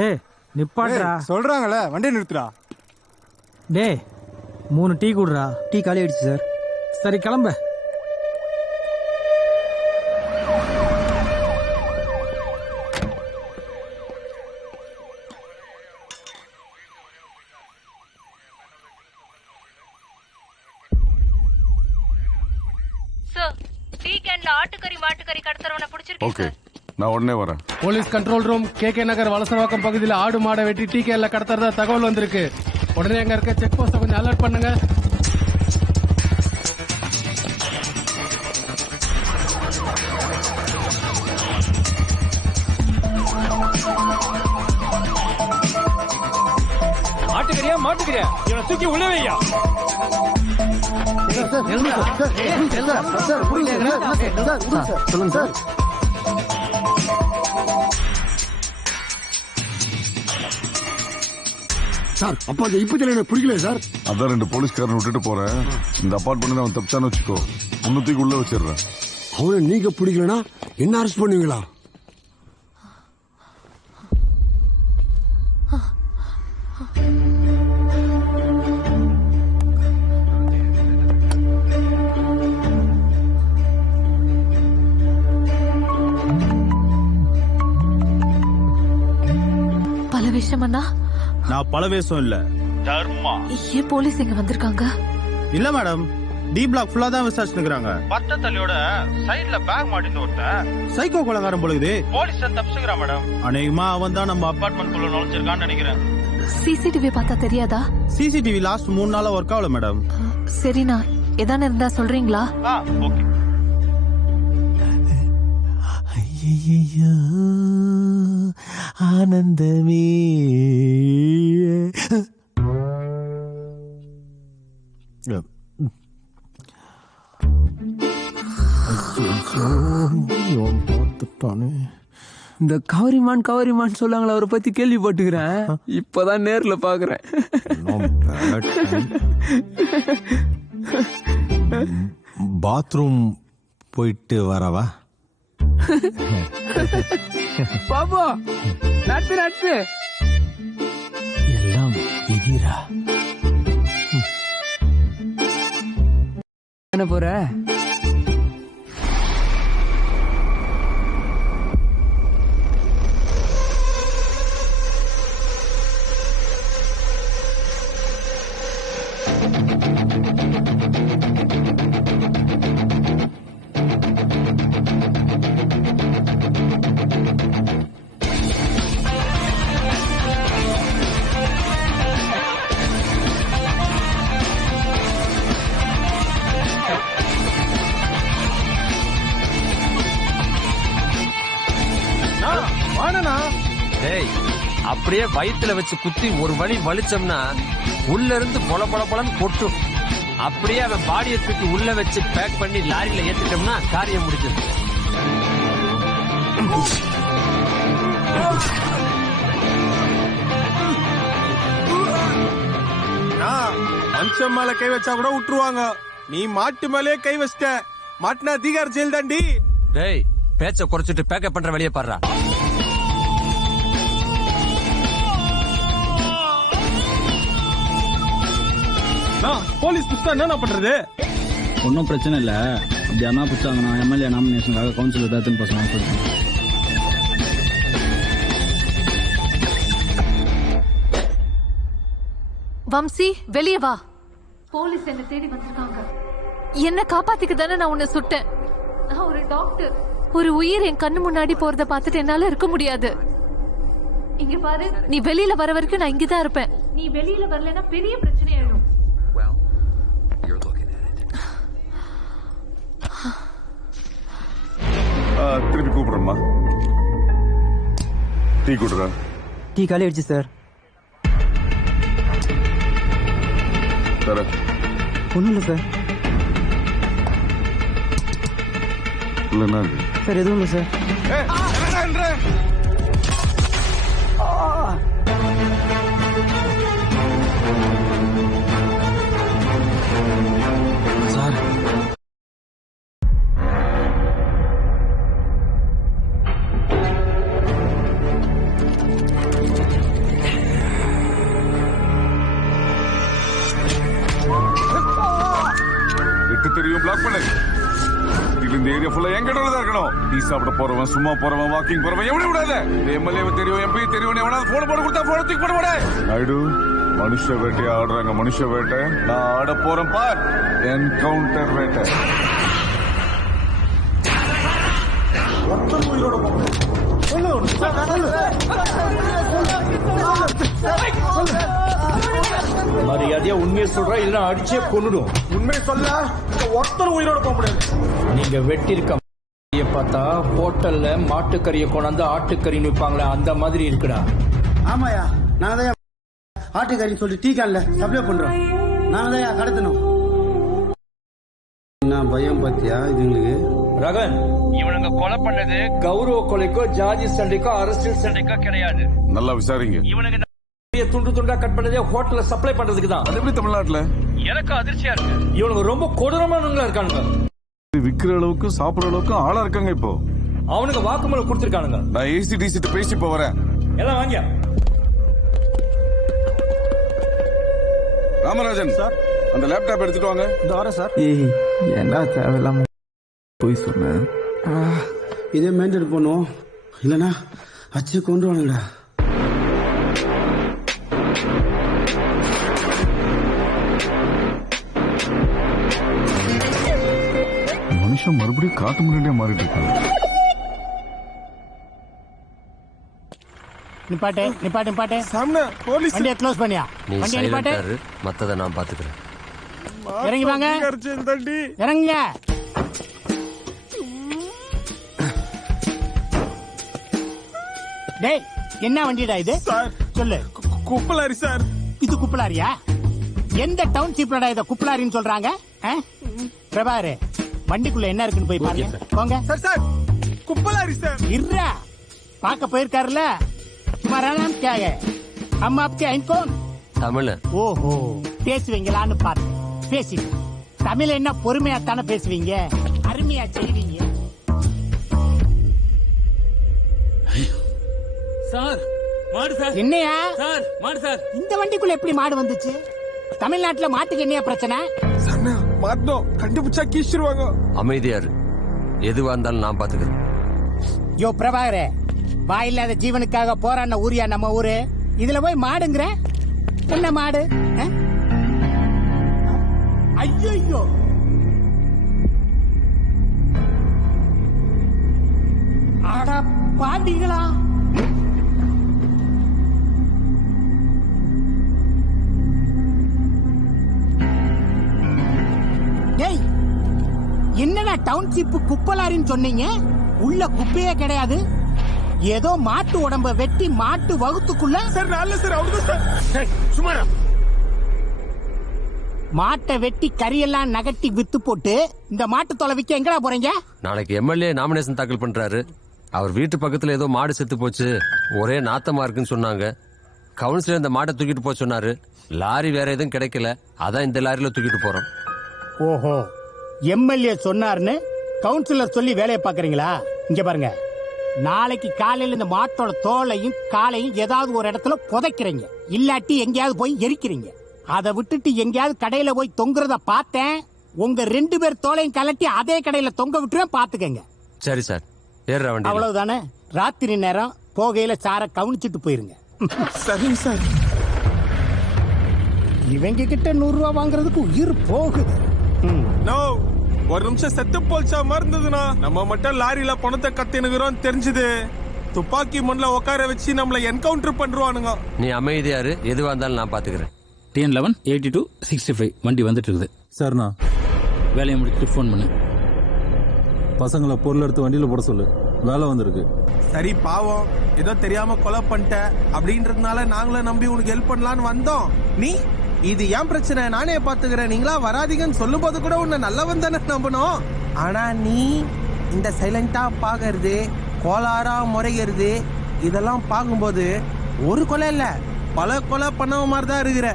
ஏய் நிப்பாட்றா. சொல்றாங்கல்ல, வண்டியை நிறுத்துடா. டேய் 3 டீ குடுறா. டீ காலி ஆயிடுச்சு சார். சரி கிளம்ப. ஆட்டுக்கறி மாட்டுக்கறி கடத்துறவனை பிடிச்சிருக்கேன். ஓகே, நான் உடனே வரேன். போலீஸ் கண்ட்ரோல் ரூம், KK நகர் வலசவாக்கம் பகுதியில் ஆடு மாடை வெட்டி TKல கடத்துறதா தகவல் வந்திருக்கு. உடனே அங்க இருக்க செக் போஸ்ட கொஞ்சம் அலர்ட் பண்ணுங்க. ஆட்டுக்கறியா மாட்டுக்கறியா? இவனை தூக்கி உள்ள வையா. சொல்லுங்க சார். சார் அப்ப அந்த இப்பத்துல எனக்கு பிடிக்கல சார். அதான் 2 போலீஸ்காரன் விட்டுட்டு போறேன். இந்த அபார்ட்மெண்ட் அவன் தப்பிச்சான்னு வச்சுக்கோ, முன்னூத்திக்கு உள்ள வச்சிடுறேன். அவனை நீங்க பிடிக்கலனா என்ன அரெஸ்ட் பண்ணுவீங்களா? பல விஷயம் அண்ணா. நான் பல வேஷம் இல்ல, தர்மா. ஏன் போலீஸ் இங்க வந்திருக்காங்க? இல்ல மேடம், டி பிளாக் ஃபுல்லா தான் விசாரிச்சுக்கிறாங்க. பத்த தலையோட சைடுல பேக் மாட்டிட்டு ஒருத்தன் சைக்கோ கொலகாரம் பொழுது போலீஸ் தப்பிச்சுக்கிறான் மேடம். அநேகமா அவன் தான் நம்ம அபார்ட்மெண்ட் குள்ள நுழைஞ்சிருக்கான்னு நினைக்கிறேன். சிசிடிவி பார்த்தா தெரியாதா? சிசிடிவி லாஸ்ட் 3 நாளா ஒர்க் ஆகல மேடம். சரிண்ணா, எதான இருந்தா சொல்றீங்களா? ஓகே. ஐயையோ, ஆனந்தமே. இந்த கவரிமான் சொல்லுவாங்களா, அவரை பத்தி கேள்விப்பட்டுக்கிறேன். இப்பதான் நேர்ல பாக்குறேன். பாத்ரூம் போயிட்டு வரவா? பாபா, நட்பு எல்லாம் விதிரா. என்ன போற? டேய், அப்படியே வயித்துல வச்சு குத்தி ஒரு வழி வலிச்சோம்னா உள்ள இருந்து பொல பொல பொலன்னு கொட்டும். அப்படியே அவன் பாடியை தூக்கி உள்ள வச்சு பேக் பண்ணி லாரியில ஏத்திட்டோம்னா காரியம் முடிஞ்சது. மனுஷன் மேல கை வச்சா கூட விட்டுருவாங்க. நீ மாட்டு மேலே கை வச்சிட்ட, மாட்டினா தீகார் ஜெயில் தாண்டி. டேய், பேச்ச குறைச்சிட்டு பேக்கப் பண்ற வெளியே பாடுறா. போலீஸ் புஷ்டா என்ன பண்றது? ஒன்னும் பிரச்சனை இல்ல. அப்படி அண்ணா புடிச்சாங்க, நான் எம்எல்ஏ நாமினேஷனுக்காக கவுன்சிலர் தான் பசங்க சொல்றேன். வம்சி, வெளியே வா. போலீஸ் என்ன தேடி வந்திருக்காங்க. என்ன காப்பாத்திக்க தானே நான் உன்னை சுட்டேன். நான் ஒரு டாக்டர். ஒரு உயிர் என் கண்ணு முன்னாடி போறத பார்த்துட்டு என்னால இருக்க முடியாது. இங்க பாரு, நீ வெளியில வர வரைக்கும் நான் இங்கதான் இருப்பேன். நீ வெளியில வரலன்னா பெரிய பிரச்சனை ஆயிடும். திருப்பி கூப்பிடுறேம்மா. டீ கூடுறேன். டீ காலி ஆயிடுச்சு சார். சார் ஒன்றும் இல்லை சார். இல்லைன்னா சார் எதுவும் இல்லை சார். சார், தெரியும், பிளாக் பண்ணு. இந்த ஏரியா ஃபுல்லா என் கடவுள் தான் இருக்கணும். டீ சாப்பிட போறவன், சும்மா போறவன், வாக்கிங் போறவன் எவனையும் விடாத. எம்எல்ஏ தெரியும், எம்பி தெரியும், எவனாவது போன் போட கொடுத்தா போன தூக்கி போட போட. நாயுடு, மனுஷ வேட்டையா ஆடுறாங்க. மனுஷ வேட்டை நான் ஆட போறேன் பார். என்கவுண்டர் வேட்டை. மரியாதையா உண்மையை சொல்ற, இல்ல அடிச்சே கொன்னுடும். உண்மையை சொல்ல ஒருத்தர் உயிரோட போக முடியாது. நீங்க வெட்டிருக்க பார்த்தா ஹோட்டல்ல மாட்டுக்கறியை கொண்டாந்து ஆட்டுக்கறின்னு விற்பாங்களே, அந்த மாதிரி இருக்குடா. ஆமாயா, நாங்க தான் ஆட்டுக்கறின்னு சொல்லி டீ கான்ல சப்ளை பண்றோம். நாங்க தான் கடத்தணும். என்ன பயம் பாத்தியா இதுங்களுக்கு? ரகன், இவனுங்க கொலை பண்ணது கௌரவ கொலைக்கோ ஜாதி சண்டைக்கோ அரசியல் சண்டைக்கோ கிடையாது. நல்லா விசாரிங்க. இவனுங்க துண்டு துண்டா கட் பண்ணதே ஹோட்டல்ல சப்ளை பண்றதுக்கு தான். அது எப்படி தமிழ்நாட்டுல? எனக்கு அதிர்ச்சியா இருக்கு. இவனுங்க ரொம்ப கொடூரமானவங்களா இருக்கானுங்க. விக்கிற அளவுக்கு சாப்பிடுற அளவுக்கு ஆளா இருக்காங்க இப்போ. அவனுக்கு வாக்குமூலம் கொடுத்திருக்கானுங்க. நான் ஏசிடிசி பேசி இப்ப வரேன். எல்லாம் வாங்கியா. ராமராஜன் சார், அந்த லேப்டாப் எடுத்துட்டு வாங்க. இந்த வரேன் சார். ஏய் என்ன தேவையில்லாம போய் சொன்னேன். இதே மெயின்டைன் பண்ணுவோம், இல்லைன்னா அச்சு கொண்டு வானுங்கடா. மனுஷன் மறுபடியும் காட்டு முன்னாடியே மாறிட்டு இருக்காங்க. நிப்பாட்டு நிப்பாட்டு நிப்பாட்டு. சாமனா போலீஸ் வண்டியை க்ளோஸ் பண்ணியா. நீ வண்டியை நிப்பாட்டு. சைலண்டா இரு, மத்தத நான் பாத்துக்கிறேன். இறங்கி வாங்க. இறங்குங்க. டேய் என்ன வண்டிடா இது? சார் சொல்லு. குப்பலாரி சார். இது குப்பலாரியா? எந்த டவுன்ஷிப்லடா இத குப்பலாரின்னு சொல்றாங்க? பிரபாரு, வண்டிக்குள்ள என்ன இருக்குன்னு போய் பாருங்க. போங்க. சார் சார் குப்பலாரி சார். இருடா, பாக்க போயிருக்காருல. तुम्हारा नाम क्या है? हम आपके हैं कौन? தமிழ். ஓஹோ, பேசுவீங்களான்னு பார்த்தேன். பேசிட்டு தமிழ் என்ன பொறுமையா தானே பேசுவீங்க, அருமையா செய்வீங்க. சார் மாடு சார். என்னையா சார் மாடு சார். இந்த வண்டிக்குள்ள எப்படி மாடு வந்துச்சு? தமிழ்நாட்டுல மாட்டுக்கு என்னையா பிரச்சனை? சாமனா மாட்டோம், கண்டுபிடிச்சா கீச்சிருவாங்க. அமைதியா இரு, எதுவா இருந்தாலும் நான் பாத்துக்கிறேன். யோ பிரபாகரே, வாயில்லாத ஜீவனுக்காக போராடின ஊரியா நம்ம ஊரு. இதுல போய் மாடுங்கிற என்ன மாடு? ஐயோ, ஆடா பாண்டிகளா. டேய், என்னடா டவுன்ஷிப் குப்பலாரின்னு சொன்னீங்க? உள்ள குப்பையே கிடையாது. ஏதோ மாட்டு உடம்ப வெட்டி மாட்டு வகுத்துக்குள்ள. சார் நல்ல சார், அவர்தான் சார். சுமாரா மாட்டை வெட்டி கரியெல்லாம் நகட்டி வித்து போட்டு இந்த மாட்டு தொலை விக்க எங்கடா போறீங்க? நாளைக்கு எம்எல்ஏ நாமினேஷன் தாக்கல் பண்றாரு. அவர் வீட்டு பக்கத்துல ஏதோ மாடு செத்து போச்சு, ஒரே நாத்தமா இருக்குன்னு சொன்னாங்க. கவுன்சிலர் இந்த மாட்டை தூக்கிட்டு போக சொன்னாரு. லாரி வேற எதுவும் கிடைக்கல, அதான் இந்த லாரியில தூக்கிட்டு போறோம். ஓஹோ, எம்எல்ஏ சொன்னார்னு கவுன்சிலர் சொல்லி வேலையை பாக்குறீங்களா? இங்க பாருங்க, நாளைக்கு காலையில இந்த மாட்டோட தோலையும் காலையும் ஏதாவது ஒரு இடத்துல புதைக்கிறீங்க, இல்லாட்டி எங்கேயாவது போய் எரிக்கிறீங்க. அதை விட்டுட்டு எங்கேயாவது கடையில போய் தொங்குறத பார்த்தேன், உங்க 2 பேர் தோலையும் கலட்டி அதே கடையில தொங்க விட்டுருவேன், பாத்துக்கங்க. சரி சார், ஏறுற வண்டி. அவ்வளவுதானே? ராத்திரி நேரம் போகையில சார கவனிச்சுட்டு போயிருங்க. சரிங்க சார். இவங்க கிட்ட 100 ரூபா வாங்குறதுக்கு உயிர் போகுது. நோ, ஒரு நிமிஷம் செத்து போல்ச்சா மாதிரி இருந்ததுன்னா நம்ம மட்டும் லாரியில பணத்தை கத்தினுக்கிறோம் தெரிஞ்சது. துப்பாக்கி மண்ணில் உட்கார வச்சு நம்மள என்கவுண்டர் பண்றானுங்க. நீ அமைதியா இரு, எதுவா இருந்தாலும் நான் பாத்துக்கிறேன். TN11 82 65 வண்டி வந்துட்டு இருக்குது. சரிண்ணா, வேலையை முடிச்சுட்டு ஃபோன் பண்ணு. பசங்களை பொருள் எடுத்து வண்டியில போட சொல்லு, வேலை வந்திருக்கு. சரி, பாவம் ஏதோ தெரியாம கொலை பண்ணிட்ட அப்படின்றதுனால நாங்களும் நம்பி உனக்கு ஹெல்ப் பண்ணலான்னு வந்தோம். நீ இது ஏன் பிரச்சனை, நானே பாத்துக்கிறேன், நீங்களா வராதீங்கன்னு சொல்லும் போது கூட உன்னை நல்லவன் தானே நம்பணும். ஆனா நீ இந்த சைலண்டா பாக்குறது, கோளாரா முறைகிறது, இதெல்லாம் பார்க்கும்போது ஒரு கொலை இல்ல பல கொலை பண்ணவ மாதிரி தான் இருக்கிற.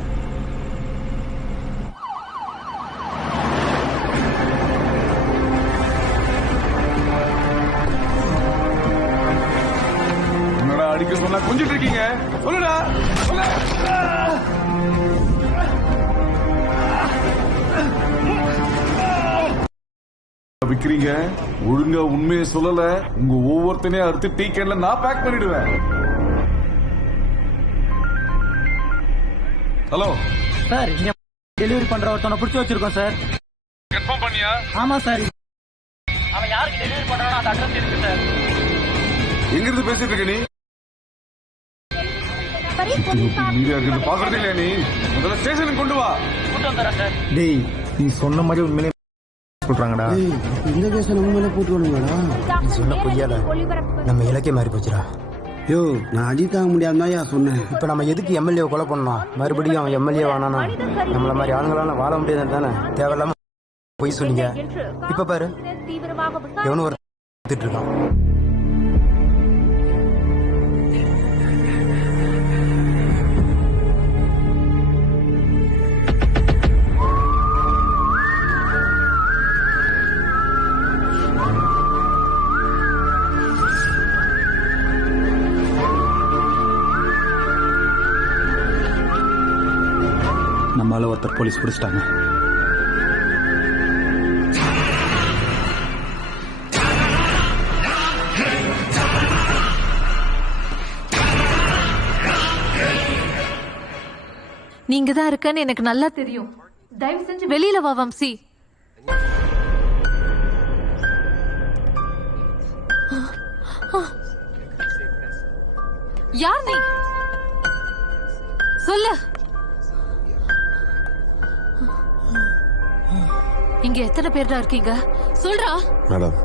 என்னடா அடிக்க சொன்னா கொஞ்சிட்டு இருக்கீங்க? சொல்லுடா. விக்கிறீங்க, ஒழுங்கா உண்மையை சொல்லல, உங்க ஒவ்வொருத்தனையும் அறுத்து டீ கேன்ல நான் பேக் பண்ணிடுவேன். ஹலோ சார், இங்க டெலிவரி பண்ற ஒருத்தனை பிடிச்சி வச்சிருக்கோம் சார். கன்ஃபார்ம் பண்ணியா? ஆமா சார். அவன் யாருக்கு டெலிவரி பண்றானோ அந்த அட்ரஸ் இருக்கு சார். எங்க இருந்து பேசிட்டு இருக்க நீ? மீடியா இருக்கு, பாக்குறதே இல்லையா நீ? முதல்ல ஸ்டேஷனுக்கு கொண்டு வா. கூட்டு வந்துடுறேன் சார். டேய், நீ சொன்ன மாதிரி உண்மையிலே சொல்றாங்கடா. இந்த கேஸ் நம்ம மேல போட்டு விடுங்கடா. நீ சொன்ன பொய்யால நம்ம இலக்கிய மாறி போச்சுடா. யோ, நான் அஜித் ஆக முடியாதுதான் சொன்னேன். இப்ப நம்ம எதுக்கு எம்எல்ஏ கொலை பண்ணோம்? மறுபடியும் அவன் எம்எல்ஏ வானானா நம்மள மாதிரி ஆளுங்களால வாழ முடியாது தானே? தேவையில்லாம பொய் சொல்லிங்க. இப்ப பாரு, எவனும் ஒரு இருக்கான். போலீஸ் பிடிச்சிட்டாங்க. நீங்க தான் இருக்கன்னு எனக்கு நல்லா தெரியும். தயவு செஞ்சு வெளியில வா வம்சி. யார் நீ? சொல்லு. இங்க எத்தனை பேர் தான் இருக்கீங்க? சொல்றா. மேடம்,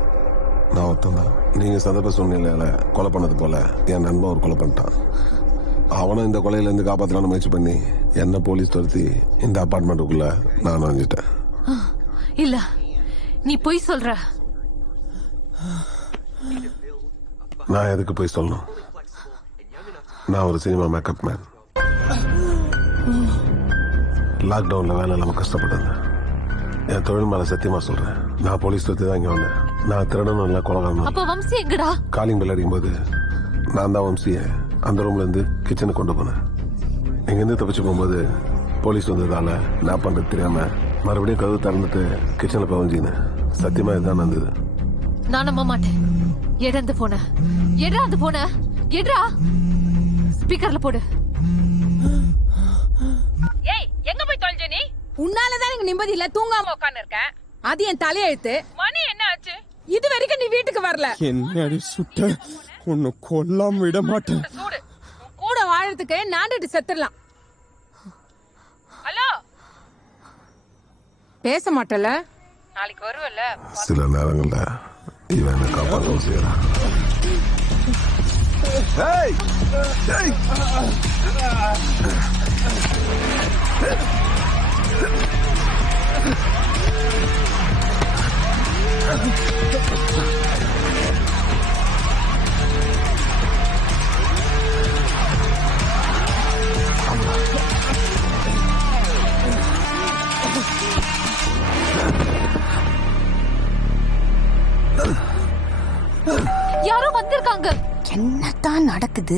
நான் ஒருத்தன். நீங்க சந்தர்ப்ப சூழ்நிலையில கொலை பண்ணது போல என் நண்பன் ஒரு கொலை பண்ணிட்டான். அவனும் இந்த கொலையில இருந்து காப்பாற்றலான்னு முயற்சி பண்ணி என்ன போலீஸ் துரத்தி இந்த அபார்ட்மெண்ட்டுக்குள்ள நான் நுழைஞ்சிட்டேன். இல்ல, நீ பொய் சொல்ற. நான் எதுக்கு போய் சொல்லணும்? நான் ஒரு சினிமா மேக்கப் மேன். லாக்டவுன்ல வேலை இல்லாம கஷ்டப்பட்டேன். என் தொழில் மேல சத்தியமா சொல்றேன், நான் போலீஸ் துரத்தி தான் இங்க வந்தேன். நான் திருடனும் இல்ல, கொலைகாரனும். அப்ப வம்சி எங்கடா? காலிங் பெல் அடிக்கும் போது நான் தான் வம்சிய அந்த ரூம்ல இருந்து கிச்சனுக்கு கொண்டு போனேன். இங்க இருந்து தப்பிச்சு போகும்போது போலீஸ் வந்ததால நான் பண்றது தெரியாம மறுபடியும் கதவு திறந்துட்டு கிச்சன்ல பவஞ்சினேன். சத்தியமா இதுதான் நடந்தது. நான் நம்ப மாட்டேன். எடு அந்த போன. எடுறா அந்த போன. எடுறா. ஸ்பீக்கர்ல போடு. ஏய், எங்க போய் தொலைஞ்ச நீ? உன்னாலதான் எனக்கு நிம்மதி இல்ல, தூங்காம உட்கார்ந்து இருக்கேன். அது என் தலையெழுத்து. மணி என்ன ஆச்சு? இது வரைக்கும் நீ வீட்டுக்கு வரல. என்னடி சுட்ட? உன்னை கொல்லாம விட மாட்டேன். சூடு கூட வாழறதுக்கு நாண்டுட்டு செத்துடலாம். ஹலோ, பேச மாட்டல? நாளைக்கு வருவல்ல? சில நேரங்கள்ல இவன் என்ன காப்பாற்றவும் செய்யறான். யாரோ வந்திருக்காங்க. என்னதான் நடக்குது?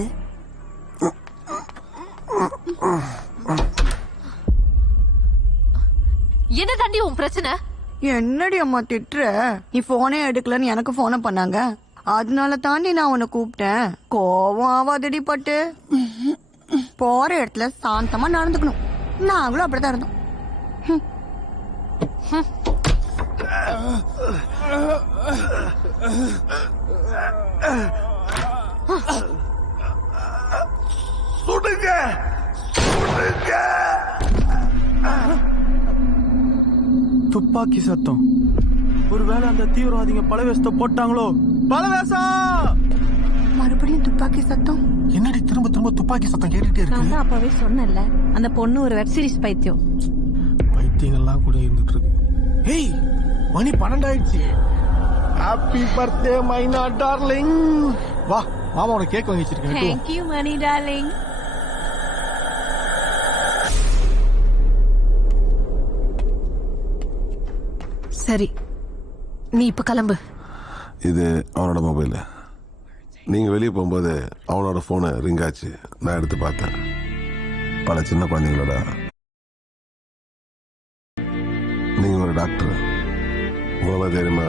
என்ன தாண்டி உன் பிரச்சனை? என்னடி அம்மா திட்டுற? நீ போனே எடுக்கலன்னு எனக்கு போன பண்ணாங்க. அதனால தாண்டி நான் உன்னை கூப்பிட்டேன். கோவம் ஆவாதடி பட்டு. போற இடத்துல சாந்தமா நடந்துக்கணும். நாங்களும் அப்படிதான் இருந்தோம். சுடுங்க, சுடுங்க. துப்பாக்கி சத்தம். ஒருவேளை அந்த தீவிரவாதிங்க பலவேசத்தை போட்டாங்களோ? பலவேசம்! மறுபடியும் துப்பாக்கி சத்தம். என்னடி திரும்ப திரும்ப துப்பாக்கி சத்தம் கேட்டுட்டே இருக்கு? நான் தான் அப்பவே சொன்னேன்ல, அந்த பொண்ணு ஒரு வெப் சீரிஸ் பைத்தியம். பைத்தியங்கள்லாம் கூட இருந்துட்டு இருக்கு. ஏய், மணி 12 ஆயிடுச்சு. Happy birthday Maina darling. வா மாமா, உனக்கு கேக் வாங்கி வச்சிருக்கேன். Thank you Mani darling. சரி, நீ இப்ப கிளம்பு. இது அவனோட மொபைல். நீங்க வெளியே போகும்போது அவனோட போனை ரிங் ஆச்சு. நான் எடுத்து பார்த்தேன். பல சின்ன குழந்தைங்களோட. நீங்க ஒரு டாக்டர். உங்களை தெரியுமா,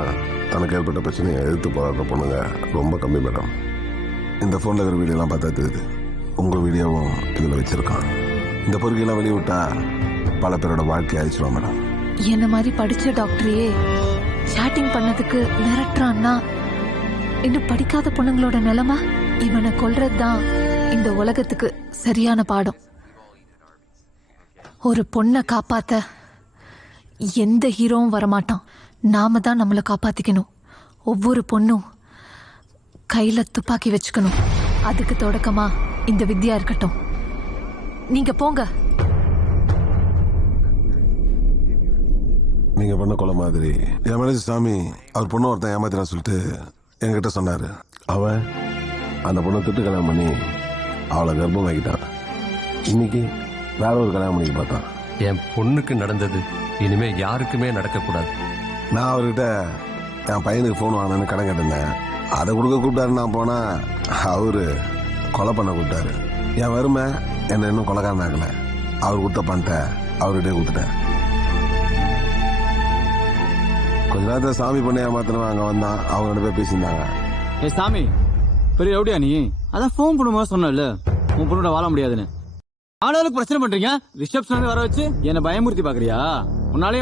தனக்கு ஏற்பட்ட பிரச்சனையை எதிர்த்து போராடுற பொண்ணுங்க ரொம்ப கம்மி மேடம். இந்த போன்ல இருக்கிற வீடியோலாம் பார்த்தா தெரியுது. உங்க வீடியோவும் இதுல வச்சிருக்கான். இந்த பொறுக்கையெல்லாம் வெளியே விட்டா பல பேரோட வாழ்க்கை அழிச்சிருவான் மேடம். என்ன மாதிரி படிச்ச டாக்டரையே சாட்டிங் பண்ணதுக்கு மிரட்டுறான்னா இன்னும் படிக்காத பொண்ணுங்களோட நிலைமை. இவனை கொல்றதுதான் இந்த உலகத்துக்கு சரியான பாடம். ஒரு பொண்ணை காப்பாத்த எந்த ஹீரோவும் வரமாட்டான். நாம தான் நம்மளை காப்பாத்திக்கணும். ஒவ்வொரு பொண்ணும் கையில துப்பாக்கி வச்சுக்கணும். அதுக்கு தொடக்கமா இந்த வித்யா இருக்கட்டும். நீங்க போங்க. நீங்க பண்ண கொலை மாதிரி என் மேனேஜர் சாமி அவர் பொண்ணு ஒருத்தன் ஏமாத்தினா சொல்லிட்டு என்கிட்ட சொன்னாரு. அவன் அந்த பொண்ணை திட்டு கல்யாணம் பண்ணி அவளை கர்ப்பம் ஆகிட்டான். இன்னைக்கு வேற ஒரு கல்யாணம் பண்ணி பார்த்தான். என் பொண்ணுக்கு நடந்தது இனிமே யாருக்குமே நடக்கக்கூடாது. நான் அவர்கிட்ட என் பையனுக்கு போன் வாங்கினு கடன் கேட்டிருந்தேன். அதை கொடுக்க கூப்பிட்டாரு. நான் போனா அவரு கொலை பண்ண கூப்பிட்டாரு. என் வறுமை என்ன இன்னும் கொலைக்காரன் ஆகல. அவர் கொடுத்த பணத்தை அவர்கிட்டே கொடுத்துட்டேன். கொஞ்ச நேரத்துல சாமி பண்ண ஏமாத்தினவன் அங்க வந்தான், அவங்க 2 பேர் பேசியிருந்தாங்க. ஏய் சாமி, பெரிய எப்படியா நீ? அதான் ஃபோன் பண்ணும்போது சொன்னல உன் பொண்ணோட வாழ முடியாதுன்னு. ஆளாளுக்கு பிரச்சனை பண்றீங்க. ரிசப்ஷன் வர வச்சு என்ன பயமுறுத்தி பாக்குறியா? உன்னாலே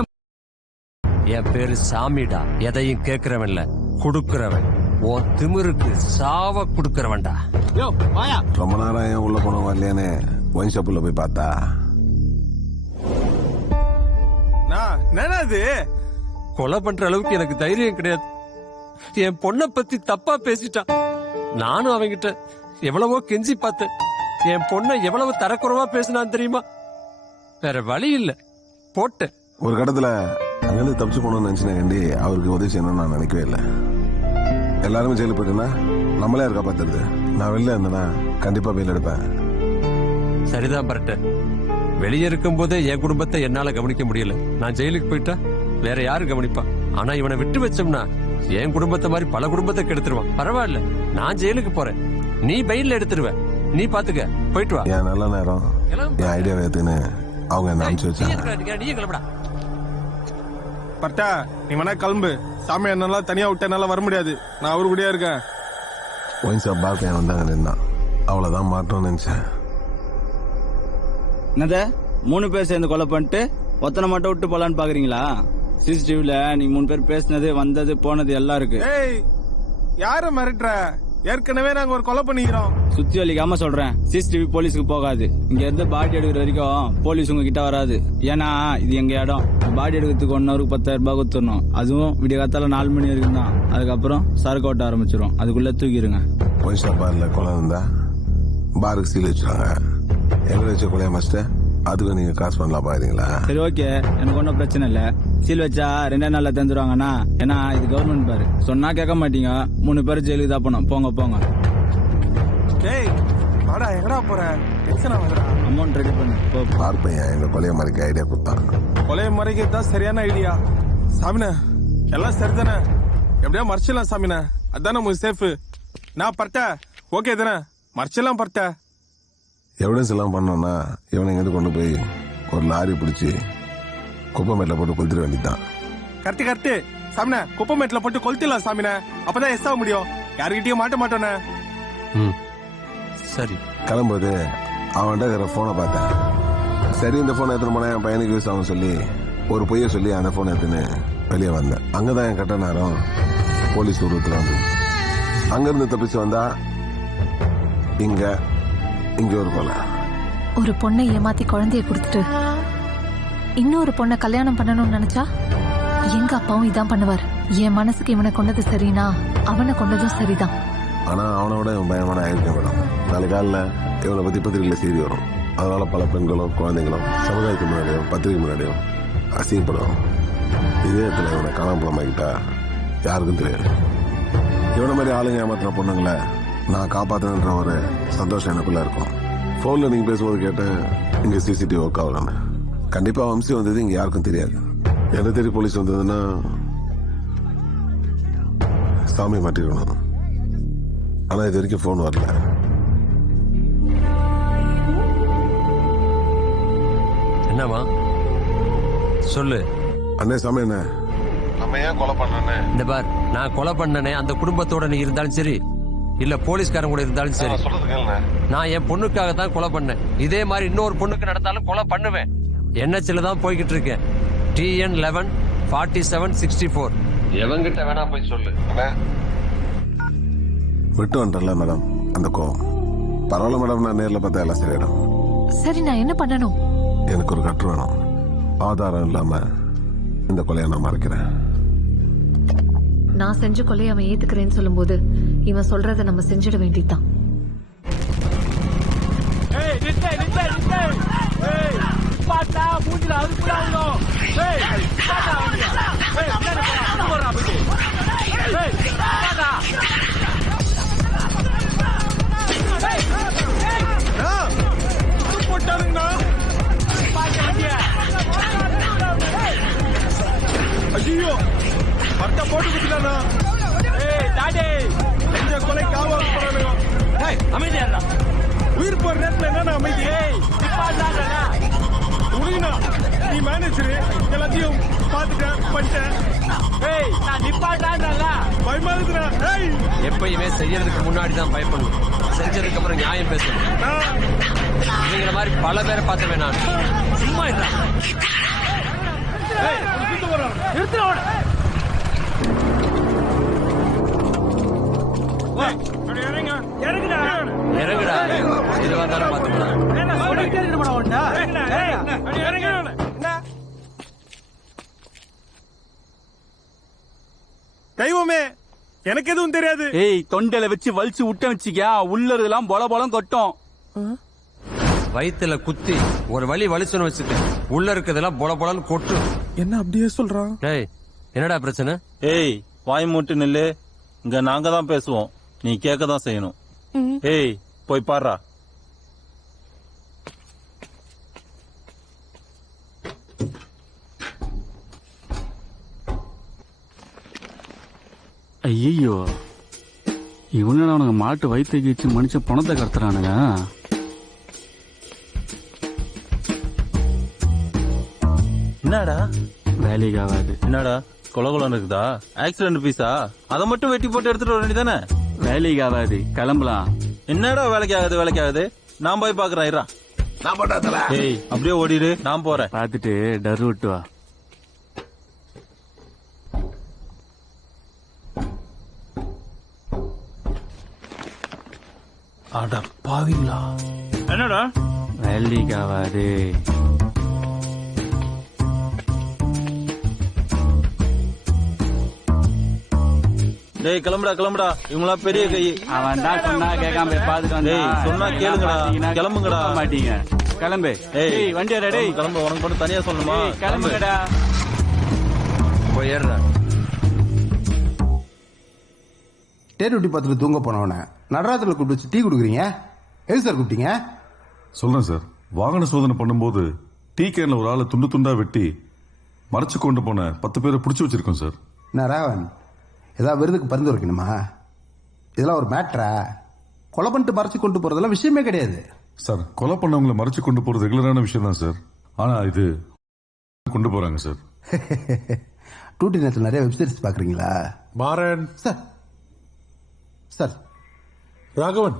என் பேரு சாமிடா. எதையும் கேக்குறவன்ல, குடுக்கறவன். உன் திமிருக்கு சாவ குடுக்கறவன்டா. யோ வாயா. ரொம்ப நேரம் ஏன் உள்ள போனவங்க வரலையானே ஒயின் ஷாப்புல போய் பார்த்தா என்னது கொலை பண்ற அளவுக்கு எனக்கு தைரியம் கிடையாது. என் பொண்ணை பத்தி தப்பா பேசிட்டான். நானும் அவங்கிட்ட எவ்வளவோ கெஞ்சி பார்த்தேன். என் பொண்ணை எவ்வளவு தரக்குறவா பேசினான் தெரியுமா? வேற வழி இல்ல, போட்டேன். ஒரு கடத்துல அங்கிருந்து தப்பிச்சு போகணும்னு நினைச்சேன். அவருக்கு உதவி செய்யணும்னு நான் நினைக்கவே இல்லை. எல்லாருமே ஜெயிலுக்கு போயிட்டுனா நம்மளே இருக்கா பார்த்துருது. நான் வெளில இருந்தேன்னா கண்டிப்பா வெயில் எடுப்பேன். சரிதான் பரட்ட. வெளியே இருக்கும் போதே என் குடும்பத்தை என்னால கவனிக்க முடியல. நான் ஜெயிலுக்கு போயிட்டா வேற யாரு கவனிப்பா? ஆனா இவனை விட்டு வச்சோம்னா என் குடும்பத்தை மாதிரி பல குடும்பத்தை கெடுத்துருவான். பரவாயில்ல, நான் ஜெயிலுக்கு போறேன், நீ பெயில்ல எடுத்துருவ. நீ பாத்துக்க, போயிட்டு வா. என் நல்ல நேரம் என் ஐடியா ஏத்துன்னு அவங்க என்ன அனுப்பிச்சு வச்சாங்க. நீ கிளம்புடா. பட்டா நீ வேணா கிளம்பு. சாமி என்னால தனியா விட்டு என்னால வர முடியாது. நான் அவரு கூடயே இருக்கேன். ஒயின் ஷாப் பார் பையன் வந்தாங்க நின்னான். அவ்வளவுதான் மாட்டோம்னு நினைச்சேன். என்னத 3 பேர் சேர்ந்து கொலை பண்ணிட்டு ஒத்தனை மட்டும் விட்டு போலான்னு பாக்குறீங்களா? சிசிடிவில நீங்க 3 பேர் பேசினது, வந்தது, போனது எல்லாம் இருக்கு. ஏய், யார மிரட்டுற? ஏற்கனவே நாங்க ஒரு கொலை பண்ணிக்கிறோம். சுத்தி வலிக்காம சொல்றேன், சிசிடிவி போலீஸுக்கு போகாது. இங்க இருந்து பாடி எடுக்கிற வரைக்கும் போலீஸ் உங்க கிட்ட வராது. ஏன்னா இது எங்க இடம். பாடி எடுக்கிறதுக்கு 1 ஹவருக்கு 10,000 ரூபாய் கொடுத்துடணும். அதுவும் விடிய காத்தால 4 மணி வரைக்கும் தான். அதுக்கப்புறம் சரக்கு ஓட்ட ஆரம்பிச்சிடும். அதுக்குள்ள தூக்கிடுங்க. ஒயின் ஷாப் பார்ல கொலை இருந்தா பாருக்கு சீல் வச்சுறாங்க. எங்க வச்ச கொலையா மாஸ்டர்? அதுக்கு நீங்க காசு பண்ணலாம் பாக்குறீங்களா? சரி ஓகே, எனக்கு ஒன்றும் பிரச்சனை இல்ல. சீல் வச்சா 2 நாள்ல தந்துருவாங்கண்ணா. ஏன்னா இது கவர்மெண்ட் பாரு. சொன்னா கேட்க மாட்டீங்க. 3 பேர் ஜெயிலுக்கு தான் போனோம். போங்க போங்க. டேய் வாடா, எங்கடா போற? டென்ஷன் ஆகுதுடா. அமௌண்ட் ரெடி பண்ணு. பார் பையன் எங்க கொலைய மறைக்க ஐடியா கொடுத்தான். கொலையை மறைக்கிறது தான் சரியான ஐடியா. சாமிண்ணே எல்லாம் சரிதானே? எப்படியா மறைச்சிடலாம் சாமிண்ணே. அதானே உங்களுக்கு சேஃப். நான் பர்த்த ஓகே தானே? மறைச்சிடலாம் பர்த்த. எவிடன்ஸ் எல்லாம் பண்ணோம்னா இவனை எங்கிட்ட கொண்டு போய் ஒரு லாரி பிடிச்சி குப்பமேட்டில் போட்டு கொளுத்திட வேண்டியதான். கரெக்டு சாமிண்ணே. குப்பமேட்டில் போட்டு கொளுத்திடலாம் சாமிண்ணே. அப்பதான் எஸ் ஆக முடியும். யாருக்கிட்டயும் மாட்ட மாட்டோண்ணே. சரி. கிளம்பும்போது அவன்கிட்ட இருக்கிற போனை பார்த்தேன். சரி இந்த போனை எடுத்துன்னு போனா என் பையனுக்கு யூஸ் ஆகும் சொல்லி ஒரு பொய்ய சொல்லி அந்த போனை எடுத்துன்னு வெளியே வந்தேன். அங்கதான் என் கட்ட நேரம் போலீஸ் உருவத்துல வந்து அங்கிருந்து தப்பிச்சு வந்தா இங்க ஒரு கொலை. ஒரு பொண்ணை ஏமாத்தி குழந்தைய கொடுத்துட்டு இன்னொரு பொண்ணை கல்யாணம் பண்ணணும்னு நினைச்சா எங்க அப்பாவும் இதான் பண்ணுவார். என் மனசுக்கு இவனை கொண்டது சரினா அவனை கொண்டதும் சரிதான். ஆனா அவனோட இவன் பயமான ஆயிருக்கேன் மேடம். நாளைக்கு காலில் இவனை பத்தி பத்திரிகையில செய்தி வரும். அதனால பல பெண்களும் குழந்தைங்களும் சமுதாயத்துக்கு முன்னாடியும் பத்திரிகை முன்னாடியும் அசிங்கப்படுவோம். இதே இடத்துல இவனை காணாமக்கிட்டா யாருக்கும் தெரியாது. இவனை மாதிரி ஆளுங்க ஏமாத்தின பொண்ணுங்களை நான் காப்பாத்தின ஒரு சந்தோஷம் எனக்குள்ள இருக்கும். போன்ல நீங்க பேசும்போது கேட்டேன் இங்க சிசிடிவி ஒர்க் ஆகலான்னு. கண்டிப்பா வம்சி வந்தது இங்க யாருக்கும் தெரியாது. என்ன தேடி போலீஸ் வந்ததுன்னா சாமி மாட்டிக்கணும். ஆனா இது வரைக்கும் போன் வரல. என்னமா சொல்லு. அண்ணே சாமி என்ன நம்ம ஏன் கொலை பண்ணனே? இந்த பார், நான் கொலை பண்ணனே அந்த குடும்பத்தோட நீ இருந்தாலும் சரி, இல்ல போலீஸ்காரன் கூட இருந்தாலும் சரி, நான் என் பொண்ணுக்காக தான் கொலை பண்ணேன். இதே மாதிரி இன்னொரு பொண்ணுக்கு நடந்தாலும் கொலை பண்ணுவேன். என்ஹெச்ல தான் போய்கிட்டு இருக்கேன். TN 11-47-64. எவங்கிட்ட வேணா போய் சொல்லு. விட்டு வந்துட்டல மேடம் அந்த கோவம். பரவாயில்ல மேடம், நான் நேரில் பார்த்தா எல்லாம் சரியிடும். சரி, நான் என்ன பண்ணணும்? எனக்கு ஒரு கட்டு வேணும். ஆதாரம் இல்லாம இந்த கொலையை நான் மறைக்கிறேன். நான் செஞ்ச கொலையை அவன் ஏத்துக்கிறேன்னு சொல்லும்போது இவன் சொல்றதை நம்ம செஞ்சிட வேண்டியதுதான். ஐயோ பர்த்தா போட்டு குடிக்கலாம்னா. கொலை காவல் அமைதியா. உயிர் போற நேரத்துல என்ன அமைதி? உடுங்கண்ணா. நீ மேனேஜர் எல்லாத்தையும் பாத்துட்டேன் பண்ணிட்டேன். ஏய் நான் நிப்பாட்டான்றல பயமா இருக்குடா. ஏய் எப்பயுமே செய்யறதுக்கு முன்னாடி தான் பயப்படணும், செஞ்சதுக்கு அப்புறம் நியாயம் பேசணும். இவங்கள மாதிரி பல பேரை பார்த்தவன் நான். சும்மா இல்ல இறங்குடா, இதுவா இருந்தாலும் பாத்துக்கலாம். தெய்வமே எனக்கு எதுவும் தெரியாது. ஏய் தொண்டையில வச்சு வலிச்சு விட்ட வச்சுக்க உள்ள இருக்கலாம் பொல பொலம் கொட்டும். வயித்துல குத்தி ஒரு வலி வலிச்சுன்னு வச்சுட்டு உள்ள இருக்கிறதெல்லாம் பொல பொலன்னு கொட்டு. என்ன அப்படியே சொல்றான்? ஏய் என்னடா பிரச்சனை? ஏய் வாய் மூட்டு நில்லு. இங்க நாங்க தான் பேசுவோம், நீ கேட்க தான் செய்யணும். ஏய் போய் பாடுறா. ஐயோ இவனுங்க அவனுங்க மாட்டு வயிற்று கீச்சு மனுஷன் பணத்தை கடத்துறானுங்க. என்னடா வேலைக்கு ஆகாது. என்னடா கொலகுலம் இருக்குதா? ஆக்சிடென்ட் பீஸா? அதை மட்டும் வெட்டி போட்டு எடுத்துட்டு வர வேண்டியதானே? வேலைக்கு ஆகாது, கிளம்பலாம். என்னடா வேலைக்கு ஆகுது? நான் போய் பாக்குறேன். இரா நான் பண்ணாதல. ஏய் அப்படியே ஓடிடு, நான் போறேன். பாத்துட்டு டர் விட்டு வா. அட பாவிங்களா. என்னடா வேலைக்கு ஆகாது. டேய் கிளம்புடா, இவங்களா பெரிய கை. அவன் தான் சொன்னா கேட்காம பாத்துட்டு வந்து சொன்னா கேளுங்கடா, கிளம்புங்கடா. மாட்டீங்க கிளம்பு. ஏய் வண்டி டேய் கிளம்பு. உனக்கு மட்டும் தனியா சொல்லணுமா? கிளம்புடா. போய் ஏறுடா. டேர் பார்த்துட்டு தூங்க போனவன நடராத்திரில கூப்பிட்டு வச்சு டீ குடுக்குறீங்க. எது சார் கூப்பிட்டீங்க? சொல்றேன் சார். வாகன சோதனை பண்ணும்போது டீ கேன்ல ஒரு ஆளை துண்டு துண்டா வெட்டி மறைச்சு கொண்டு போன 10 பேரை பிடிச்சு வச்சிருக்கோம் சார். நான் ராவன் ஏதாவது விருதுக்கு பரிந்து வைக்கணுமா? இதெல்லாம் ஒரு மேட்ரா? கொலை பண்ணிட்டு மறைச்சு கொண்டு போறதெல்லாம் விஷயமே கிடையாது சார். கொலை பண்ணவங்களை மறைச்சு கொண்டு போறது ரெகுலரான விஷயம் தான் சார். ஆனா இது கொண்டு போறாங்க சார். டூட்டி நேரத்தில் நிறைய வெப்சீரிஸ் பாக்குறீங்களா? மாறன் சார் சார் ராகவன்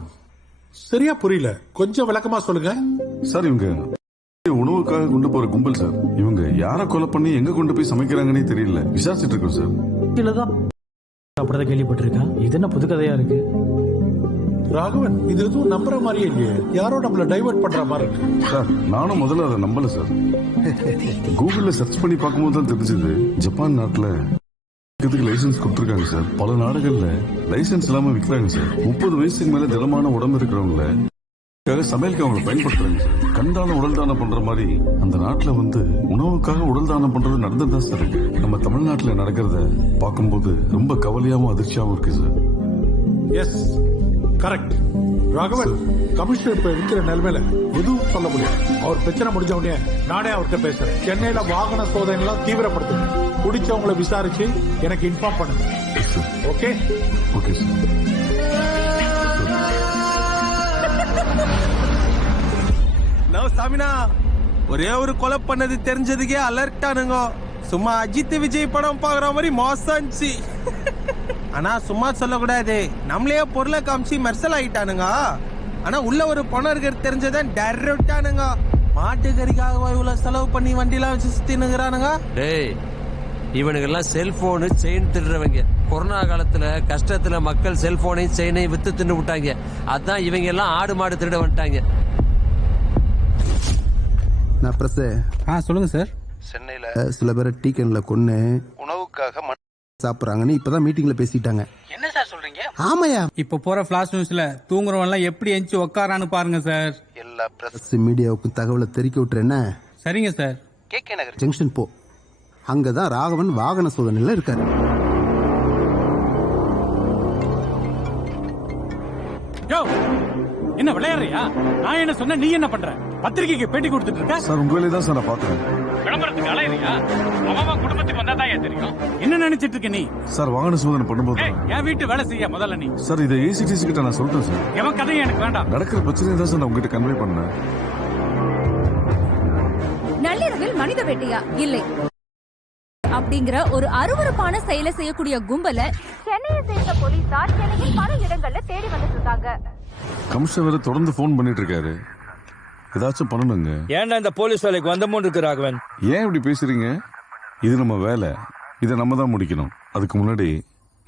சரியா புரியல, கொஞ்சம் விளக்கமா சொல்லுங்க சார். இவங்க உணவுக்காக கொண்டு போற கும்பல் சார். இவங்க யாரை கொலை பண்ணி எங்க கொண்டு போய் சமைக்கிறாங்கன்னே தெரியல. விசாரிச்சுட்டு இருக்கோம் சார். அப்படிதான் கேள்விப்பட்டிருக்கேன். இது என்ன புது கதையா இருக்கு? ராகவன் இது எதுவும் நம்புற மாதிரியே இல்லையே. யாரோ நம்மள டைவர்ட் பண்ற மாதிரி இருக்கு சார். நானும் முதல்ல அதை நம்பல சார். கூகுள்ல சர்ச் பண்ணி பார்க்கும்போது தான் தெரிஞ்சது ஜப்பான் நாட்டுல லைசன்ஸ் கொடுத்துருக்காங்க சார். பல நாடுகள்ல லைசன்ஸ் இல்லாம விற்கிறாங்க சார். 30 வயசுக்கு மேல திடமான உடம்பு இருக்கிறவங்கள சமையலுக்கு அவங்களை பயன்படுத்துறாங்க சார். கண்டான உடல் தானம் பண்ற மாதிரி அந்த நாட்டுல உணவுக்காக உடல் தானம் பண்றது நடந்ததுதான் சார் இருக்கு. நம்ம தமிழ்நாட்டுல நடக்கிறத பார்க்கும்போது ரொம்ப கவலையாவும் அதிர்ச்சியாவும் இருக்கு sir. Yes correct. Raghavan commissioner இப்ப இருக்கிற நிலைமையில எதுவும் சொல்ல முடியாது. அவர் பிரச்சனை முடிஞ்ச உடனே நானே அவர்கிட்ட பேசுறேன். சென்னையில வாகன சோதனை எல்லாம் தீவிரப்படுத்துங்க. குடிச்சவங்களை விசாரிச்சு எனக்கு இன்ஃபார்ம் பண்ணுங்க. Okay okay sir. சாமினா ஒரே ஒரு கொலை பண்ணது தெரிஞ்சதுக்கே அலர்ட் ஆனுங்க. சும்மா அஜித் விஜய் படம் பாக்குற மாதிரி மோசம்ச்சு. ஆனா சும்மா சொல்லக்கூடாது, நம்மளே பொருளை காமிச்சு மெர்சல் ஆயிட்டானுங்க. ஆனா உள்ள ஒரு பணம் இருக்கிறது தெரிஞ்சதான் டேரக்டானுங்க. மாட்டுக்கறிக்காக இவ்வளவு செலவு பண்ணி வண்டிலாம் வச்சு சுத்தினுங்கிறானுங்க. டேய் இவனுக்கெல்லாம் செல்போனு செயின் திருடுறவங்க. கொரோனா காலத்துல கஷ்டத்துல மக்கள் செல்போனையும் செயினையும் வித்து தின்னு விட்டாங்க. அதான் இவங்க எல்லாம் ஆடு மாடு திருட வந்துட்டாங்க. நான் பிரஸ். சொல்லுங்க சார். சென்னையில சில பேரை டீ கேன்ல கொன்னு உணவுக்காக சாப்பிடுறாங்கன்னு இப்பதான் மீட்டிங்ல பேசிட்டாங்க. என்ன சார் சொல்றீங்க? ஆமாயா. இப்ப போற பிளாஷ் நியூஸ்ல தூங்குறவன் எல்லாம் எப்படி எஞ்சி உட்காரான்னு பாருங்க சார். எல்லா பிரஸ் மீடியாவுக்கும் தகவலை தெரிவிக்க விட்டுறேன்னா? சரிங்க சார். கேகே நகர் ஜங்ஷன் போ. அங்கதான் ராகவன் வாகன சோதனையில இருக்காரு. என்ன விளையாடுறியா? நான் என்ன சொன்ன, நீ என்ன பண்ற? பத்திரிகைக்கு பேட்டி கொடுத்துட்டு இருக்க சார். உங்களே தான் சார் நான் பாக்குறேன். விளம்பரத்துக்கு அலையறியா? அவன் குடும்பத்துக்கு வந்தா தான் தெரியும். என்ன நினைச்சிட்டு இருக்க நீ? சார் வாகன சோதனை பண்ணும்போது என் வீட்டு வேலை செய்ய முதல்ல நீ. சார் இதை ஏசிடிசி கிட்ட நான் சொல்லிட்டேன் சார். எவன் கதையும் எனக்கு வேண்டாம். நடக்கிற பிரச்சனை தான் சார் நான் உங்ககிட்ட கன்வே பண்ணேன். நள்ளிரவில் மனித வேட்டையா? இல்லை. அப்படிங்கிற ஒரு அருவருப்பான செயலை செய்யக்கூடிய கும்பல சென்னையை சேர்ந்த போலீசார் சென்னையில் பல இடங்கள்ல தேடி வந்துட்டு இருக்காங்க. கமிஷனர் தொடர்ந்து போன் பண்ணிட்டு இருக்காரு. ஏதாச்சும் பண்ணணுங்க. ஏன்டா இந்த போலீஸ் வேலைக்கு வந்தமோன்னு இருக்கு ராகவன்? ஏன் இப்படி பேசுறீங்க? இது நம்ம வேலை, இதை நம்ம தான் முடிக்கணும். அதுக்கு முன்னாடி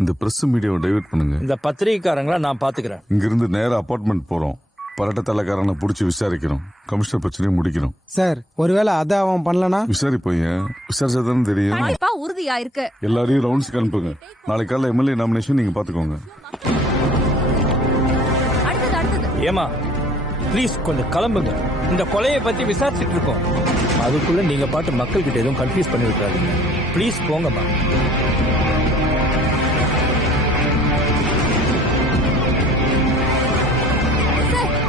இந்த பிரஸ் மீடியாவை டைவர்ட் பண்ணுங்க. இந்த பத்திரிகைக்காரங்கள நான் பாத்துக்கிறேன். இங்கிருந்து நேரா அபார்ட்மெண்ட் போறோம். பரட்ட தலைக்காரனை புடிச்சு விசாரிக்கிறோம். கமிஷனர் பிரச்சனையை முடிக்கணும். சார் ஒருவேளை அதை அவன் பண்ணலனா? விசாரிப்போம். விசாரிச்சாதானே தெரியும். கண்டிப்பா உறுதியா இருக்கு. எல்லாரையும் ரவுண்ட்ஸ்க்கு அனுப்புங்க. நாளைக்கு காலைல எம்எல்ஏ நாமினேஷன் நீங்க பாத்துக்கோங்க. ஏமா ப்ளீஸ் கொஞ்சம் கிளம்புங்க. இந்த கொலையை பத்தி விசாரிச்சுட்டு இருக்கோம். அதுக்குள்ள நீங்க பாட்டு மக்கள் கிட்ட எதுவும் கன்ஃபியூஸ் பண்ணி விட்டாருங்க. ப்ளீஸ் போங்கம்மா.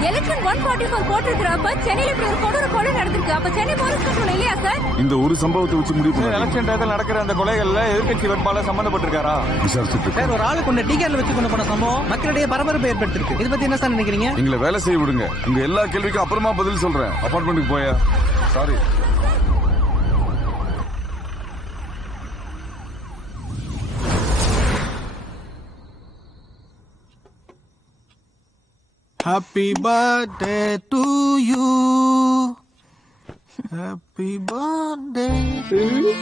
எலெக்ஷன் 144 போட்டிருக்கிறப்ப சென்னையில இப்படி ஒரு கொடூர கொலை நடந்திருக்கு. அப்ப சென்னை போலீஸ் கண்ட்ரோல் இல்லையா சார்? இந்த ஒரு சம்பவத்தை வச்சு முடிவு பண்ண எலெக்ஷன் டயத்தில் நடக்கிற அந்த கொலைகள்ல எதிர்கட்சி வேட்பாளர் சம்பந்தப்பட்டிருக்காரா? விசாரிச்சுட்டு சார் ஒரு ஆளு கொண்ட டீக்கர்ல வச்சு கொண்டு போன சம்பவம் மக்களிடையே பரபரப்பு ஏற்படுத்திருக்கு. இதை பத்தி என்ன சார் நினைக்கிறீங்க? எங்களை வேலை செய்ய விடுங்க. உங்க எல்லா கேள்விக்கும் அப்புறமா பதில் சொல்றேன். அபார்ட்மெண்ட்டுக்கு போயா? Sorry. Happy birthday to you. Happy birthday to you.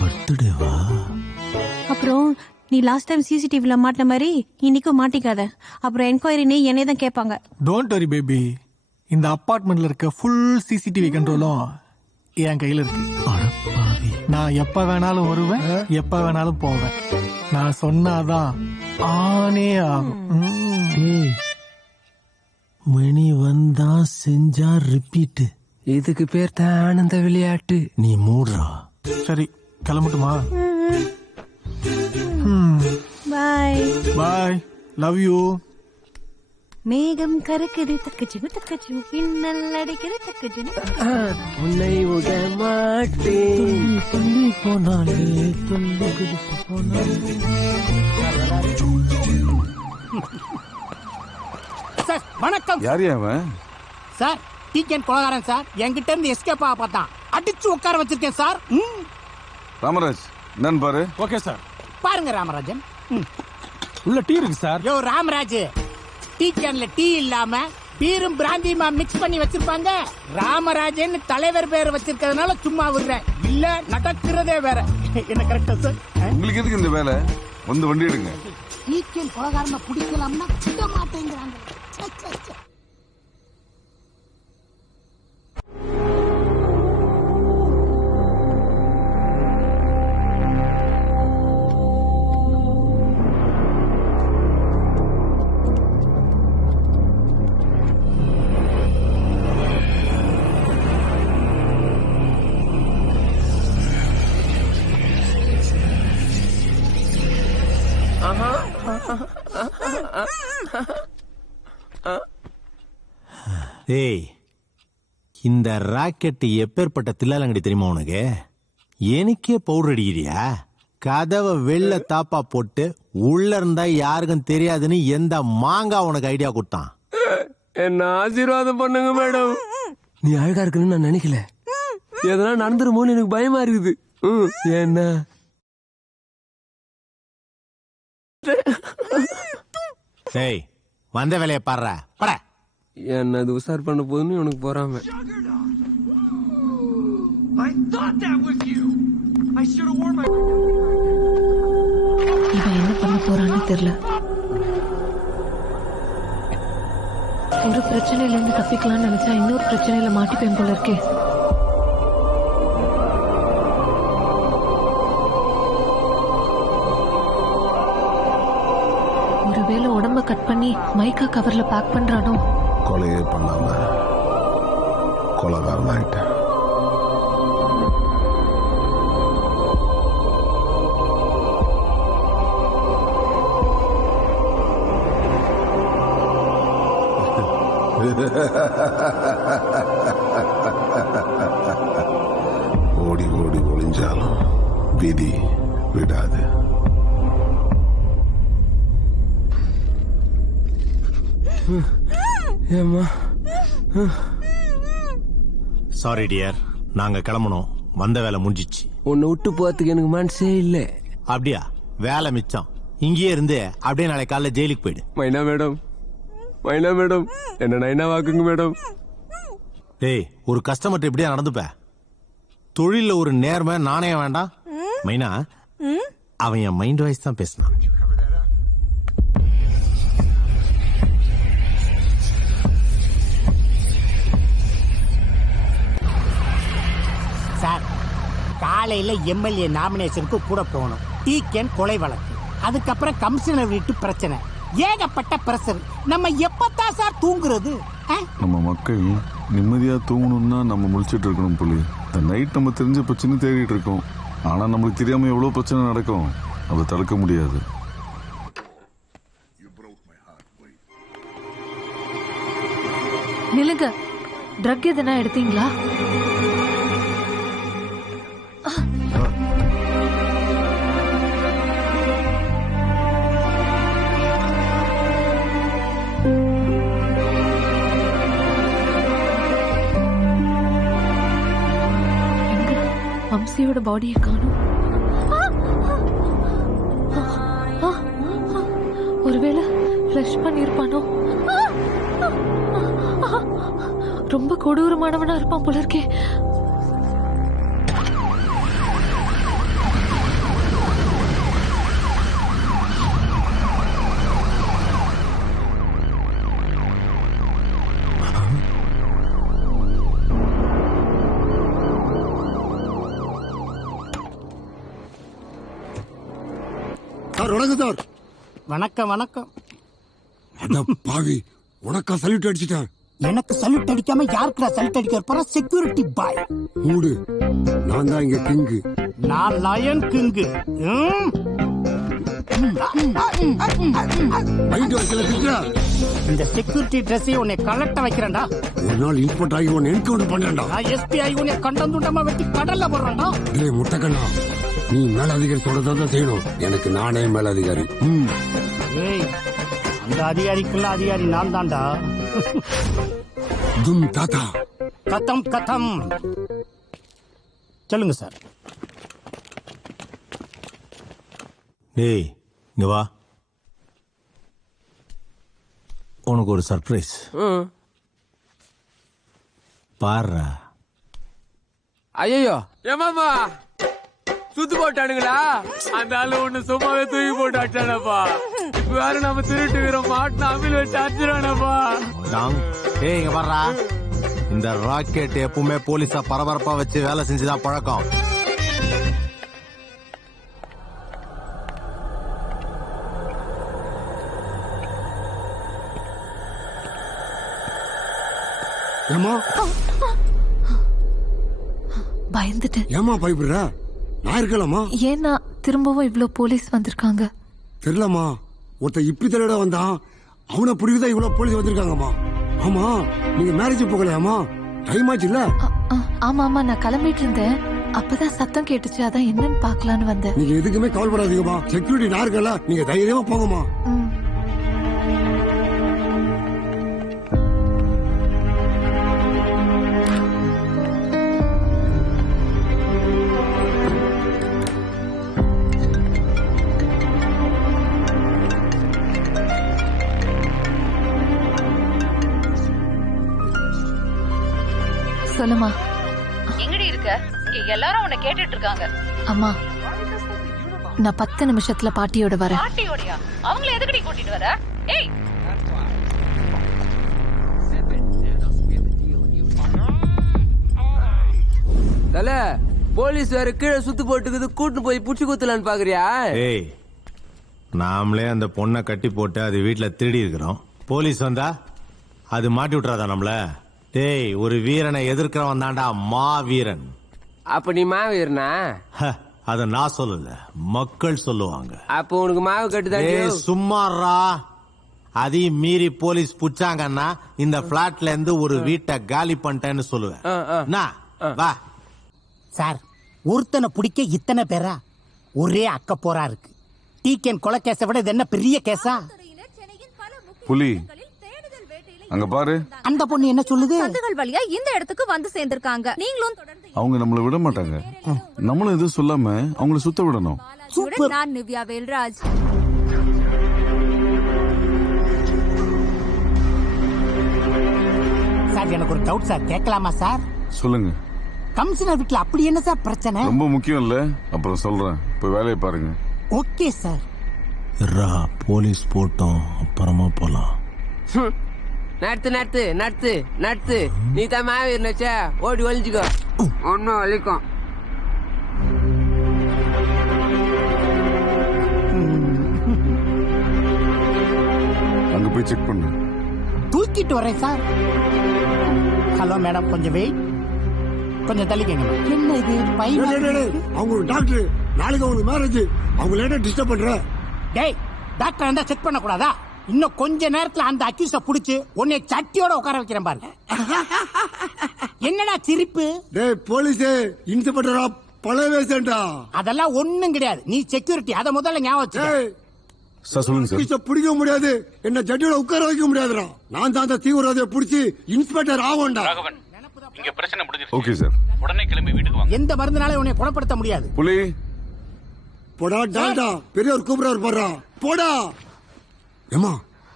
பர்த்டேவா? அப்புறம் நீ லாஸ்ட் டைம் சிசிடிவில மாட்டின மாதிரி இன்னைக்கும் மாட்டிக்காத. அப்புறம் என்கொயரினே என்னே தான் கேட்பாங்க. Don't worry baby. இந்த அபார்ட்மெண்ட்ல இருக்க ஃபுல் சிசிடிவி கண்ட்ரோலும் என் கையில இருக்கு. நான் எப்ப வேணாலும் வருவேன், எப்ப வேணாலும் போவேன். நான் சொன்னாதான் ஆனே ஆகும். மணி வந்தா செஞ்சா ரிப்பீட். இதுக்கு பேர் தான் ஆனந்த விளையாட்டு. நீ மூடுறா. சரி கிளம்பட்டுமா? பாய் பாய். Love you. மேகம் கருக்குது தக்கச்சும் தக்கச்சும் பின்னல் அடிக்குது தக்கச்சும். உன்னை விட மாட்டேன். துள்ளி போனாலே துள்ளி குதிச்சு போனாலே. சார் வணக்கம். யார் அவன்? சார் டிகேன் கொலகாரன் சார். என்கிட்ட இருந்து எஸ்கேப் ஆக பார்த்தான். அடிச்சு உட்கார வச்சிருக்கேன் சார். ராமராஜ் என்னன்னு பாரு. Okay sir. பாருங்க ராமராஜன். உள்ள டீ இருக்கு சார். யோ ராமராஜ், டீ கேன்ல டீ இல்லாம பீரும் பிராந்தியுமா மிக்ஸ் பண்ணி வச்சிருப்பாங்க. ராமராஜன் தலைவர் பேர் வச்சிருக்கிறதுனால சும்மா விடுறேன். இல்ல நடக்கிறதே வேற. என்ன கரெக்டா சார்? உங்களுக்கு எதுக்கு இந்த வேலை? வந்து வண்டி எடுங்க. டீ கேன் கொலகாரனை பிடிக்கலாம்னா விட மாட்டேங்கிறாங்க. ஏய், இந்த ராக்கெட் எப்பேற்பட்ட தில்லாலங்கடி தெரியுமா உனக்கு? எனக்கே பவுடர் அடிக்கிறியா? கதவை வெள்ள தாப்பா போட்டு உள்ள இருந்தா யாருக்கும் தெரியாதுன்னு எந்த மாங்கா உனக்கு ஐடியா கொடுத்தான்? என்ன ஆசீர்வாதம் பண்ணுங்க மேடம். நீ அழகா இருக்குன்னு நான் நினைக்கல. எதனா நடந்துருமோன்னு எனக்கு பயமா இருக்குது. என்ன டேய், வந்த வேலையை பாடுற பட. என்ன அது உசார் பண்ண போதுன்னு உனக்கு போறாம. இவன் என்ன பண்ண போறான்னு தெரியல. ஒரு பிரச்சனையில இருந்து தப்பிக்கலாம்னு நினைச்சா இன்னொரு பிரச்சனையில மாட்டிப்பேன் போல இருக்கே. ஒருவேளை உடம்ப கட் பண்ணி மைக்கா கவர்ல பேக் பண்றானோ? கொலையே பண்ணாம கொலைகாரன் ஆயிட்டேன். ஓடி ஓடி ஒளிஞ்சாலும் விதி விடாது. சாரி டியர், நாங்க கிளம்பணும். வந்த வேலை முடிஞ்சிச்சு. உன்னை விட்டு போறதுக்கு எனக்கு மனசே இல்ல. அப்படியா? வேலை மிச்சம். இங்கேயே இருந்து அப்படியே நாளை காலைல ஜெயிலுக்கு போயிடு. மைனா மேடம், மைனா மேடம், என்ன நைனா வாக்குங்க மேடம். டேய், ஒரு கஸ்டமர் இப்படியா நடந்துப்ப? தொழில ஒரு நேர்மை நாணயம் வேண்டாம்? மைனா, அவன் என் மைண்ட் வாய்ஸ் தான் பேசினான். சார், காலையில எம்எல்ஏ நாமினேஷனுக்கு கூட போகணும். டீக்கன் கொலை வழக்கு, அதுக்கப்புறம் கமிஷனர் வீட்டு பிரச்சனை, ஏகப்பட்ட பிரஷர். நம்ம எப்பத்தான் சார் தூங்குறது? நம்ம மக்கள் நிம்மதியா தூங்கணும்னா நம்ம முழிச்சிட்டு இருக்கணும் புலி. இந்த நைட் நம்ம தெரிஞ்ச பிரச்சனை தேடிட்டு இருக்கோம். ஆனா நம்மளுக்கு தெரியாம எவ்வளவு பிரச்சனை நடக்கும். அதை தடுக்க முடியாது. நிலுங்க, ட்ரக் எதுனா எடுத்தீங்களா? வம்சியோட பாடியை காணும். ஒருவேளை ஃப்ளஷ் பண்ணிருப்பானோ? ரொம்ப கொடூரமானவனா இருப்பான் போல இருக்கே. வணக்கம் வணக்கம். பாவி, உனக்கா சல்யூட் அடிச்சிட்டேன். எனக்கு சல்யூட் அடிக்காம யாருக்குடா சல்யூட் அடிக்க போற? செக்யூரிட்டி பாய் மூடு. நான் தான் இங்க கிங்கு. நான் லயன் கிங்கு. இந்த செக்யூரிட்டி ட்ரெஸ் உன்னை கலட்ட வைக்கிறேன்டா. ஒரு நாள் இன்ஸ்பெக்டர் ஆகி உன்னை என்கவுண்டர் பண்றேன்டா. நான் எஸ்பி ஆகி உன்னை கண்டந்துண்டமா வெட்டி கடல்ல போடுறேன்டா. டேய் முட்டக்கண்ணா, நீ மேலதிகாரி சொல்றதான் செய்யணும். எனக்கு நானே மேலதிகாரி. ஏய், அந்த அதிகாரிக்குள்ள அதிகாரி நான் தான்டா. தும் தாத்தா. கதம் கதம். சொல்லுங்க சார். டேய், இங்க வா. உனக்கு ஒரு சர்ப்ரைஸ். பாருடா. ஐயோ, ஏமாமா சுத்து போட்டானுங்களா? அந்த ஆளு ஒண்ணு சும்மாவே தூக்கி போட்டு அட்டானப்பா. இப்ப வேற நம்ம திருட்டு வீரம் மாட்டின அமில் வச்சு அடிச்சிடானப்பா. ஏய், இங்க வர்றா. இந்த ராக்கெட் எப்பவுமே போலீஸா பரபரப்பா வச்சு வேலை செஞ்சுதான் பழக்கம். ஏமா பயந்துட்டு. ஏமா பயப்படுற? நான் இருக்கலாமா? ஏன்னா திரும்பவும் இவ்ளோ போலீஸ் வந்திருக்காங்க? தெரியலமா. ஒருத்த இப்படி தெரியல வந்தான். அவனை பிடிக்குதான் இவ்வளவு போலீஸ் வந்திருக்காங்கம்மா. ஆமா, நீங்க மேரேஜ் போகலையாமா? டைம் ஆச்சு இல்ல? ஆமா ஆமா, நான் கிளம்பிட்டு இருந்தேன். அப்பதான் சத்தம் கேட்டுச்சு, அதான் என்னன்னு பாக்கலான்னு வந்தேன். நீங்க எதுக்குமே கவலைப்படாதீங்கம்மா. செக்யூரிட்டி நான் இருக்கல, நீங்க தைரியமா போங்கம்மா. சொல்லுமா. எங்கடி இருக்க? இங்க எல்லாரும் உன்னை கேட்டுட்டு இருக்காங்க. அம்மா, நான் 10 நிமிஷத்துல பாட்டியோட வரேன். பாட்டியோடயா? அவங்கள எதுக்கடி கூட்டிட்டு வர? ஏய், தல போலீஸ் வேற கீழே சுத்து போட்டுக்குது, கூட்டு போய் புடிச்சு குத்தலான்னு பாக்குறியா? ஏய், நாமளே அந்த பொண்ணை கட்டி போட்டு அது வீட்டுல திருடி இருக்கிறோம். போலீஸ் வந்தா அது மாட்டி விட்டுறாதா நம்மள? டேய், ஒரு வீரனை எதிர்க்கிறவன் தான்டா மா வீரன். அப்ப நீ மாவீரனா? அத நான் சொல்லல, மக்கள் சொல்லுவாங்க. அப்ப உனக்கு மாவு கட்டுதான். சும்மாறா. அதையும் மீறி போலீஸ் புடிச்சாங்கன்னா இந்த பிளாட்ல இருந்து ஒரு வீட்டை காலி பண்ணிட்டேன்னு சொல்லுவேன். வா சார், ஒருத்தனை பிடிக்க இத்தனை பேரா? ஒரே அக்க போரா இருக்கு. டீக்கன் கொலை கேஸை விட இது என்ன பெரிய கேஸா? புலி, அங்க பாரு. அந்த பொண்ணு என்ன சொல்லுது? சந்துகள் வழியா இந்த இடத்துக்கு வந்து சேர்ந்திருக்காங்க. நீங்களும் தொடர்ந்து அவங்க நம்மள விட மாட்டாங்க. நம்மளும் எதுவும் சொல்லாம அவங்கள சுத்த விடணும். நான் நிவ்யா வேல்ராஜ். சார் எனக்கு ஒரு டவுட் சார், கேட்கலாமா சார்? சொல்லுங்க. கமிஷனர் வீட்டுல அப்படி என்ன சார் பிரச்சனை? ரொம்ப முக்கியம் இல்ல, அப்புறம் சொல்றேன். போய் வேலையை பாருங்க. Okay sir. போலீஸ் போட்டோம், அப்புறமா போலாம். நடுத்து நடுத்து நடுத்து நடுத்து. நீ தான் மாவீர்னச்சா, ஓடி ஒழிஞ்சுக்கோ. ஒன்னும் வலிக்கும். அங்க போய் செக் பண்ணு. தூக்கிட்டு வரேன் சார். ஹலோ மேடம், கொஞ்சம் வெயிட். கொஞ்சம் தள்ளிக்கங்க. என்ன இது அவங்க ஒரு டாக்டர், நாளைக்கு அவங்களுக்கு மேரேஜ், அவங்க லேட்டா டிஸ்டர்ப் பண்ற. டேய், டாக்டர் இருந்தா செக் பண்ண கூடாதா? இன்னும் கொஞ்ச நேரத்துல அந்த அக்யூஸ புடிச்சு உன்னை சட்டியோட உட்கார வைக்கிறேன் பாரு. என்னடா சிரிப்பு? டேய் போலீஸ் இன்ஸ்பெக்டரா பழவேசன்டா. அதெல்லாம் ஒண்ணும் கிடையாது, நீ செக்யூரிட்டி. அத முதல்ல ஞாபகம் வச்சுக்க. சொல்லுங்க சார். பிடிக்க முடியாது, என்ன ஜட்டியோட உட்கார வைக்க முடியாதுடா. நான் தான் அந்த தீவிரவாதியை பிடிச்சி இன்ஸ்பெக்டர் ஆவோண்டா. இங்க பிரச்சனை முடிஞ்சிருச்சு. Okay sir. உடனே கிளம்பி வீட்டுக்கு வாங்க. எந்த மருந்துனால உன்னை குணப்படுத்த முடியாது. புலி போடா டால்டா, பெரியவர் கூப்பிடாரு போடுறா. போடா. ஏமா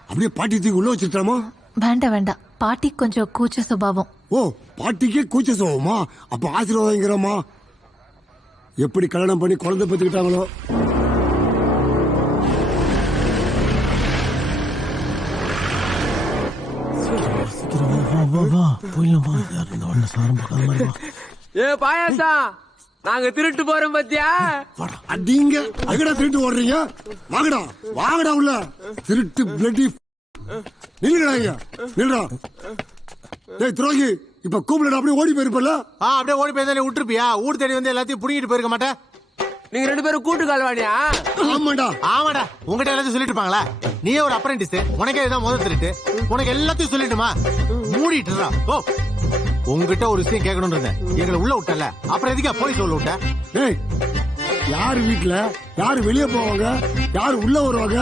அப்படியே பாட்டி தூக்கி உள்ள வச்சிட்டாமா? வேண்டாம் வேண்டாம், பாட்டி கொஞ்சம் கூச்ச சுபாவம். ஓ, பாட்டிக்கே கூச்ச சுபாவமா? அப்ப ஆசீர்வாதங்கிறமா? எப்படி கல்யாணம் பண்ணி குழந்தை பெற்றுக்கிட்டாங்களோ. ஏ பாயாசா, நாங்க திருட்டு போறோம் பத்தியா? அடிங்க, அங்கடா திருட்டு ஓடுறீங்க? வாங்கடா வாங்கடா உள்ள. திருட்டு பிளட்டி. நில்லுடா இங்க, நில்லுடா. டேய் துரோகி, இப்ப கூப்பிடா அப்படியே ஓடி போயிருப்பல. அப்படியே ஓடி போய் விட்டுருப்பியா? ஊர் தேடி வந்து எல்லாத்தையும் புடிங்கிட்டு போயிருக்க மாட்டேன். நீங்க ரெண்டு பேரும் கூட்டு கால்வாடியா? ஆமாடா ஆமாடா. உங்ககிட்ட எல்லாத்தையும் சொல்லிட்டு இருப்பாங்களா? நீயே ஒரு அப்ரெண்டிஸ், உனக்கே இதான் முதல் திருட்டு. உனக்கு எல்லாத்தையும் சொல்லிட்டுமா? மூடிட்டுறா. ஓ, உங்ககிட்ட ஒரு விஷயம் கேட்கணும்னு இருந்தேன். எங்களை உள்ள விட்டல, அப்புறம் எதுக்கா போலீஸ் உள்ள விட்ட? டேய், யாரு வீட்டுல யாரு வெளியே போவாங்க, யாரு உள்ள வருவாங்க,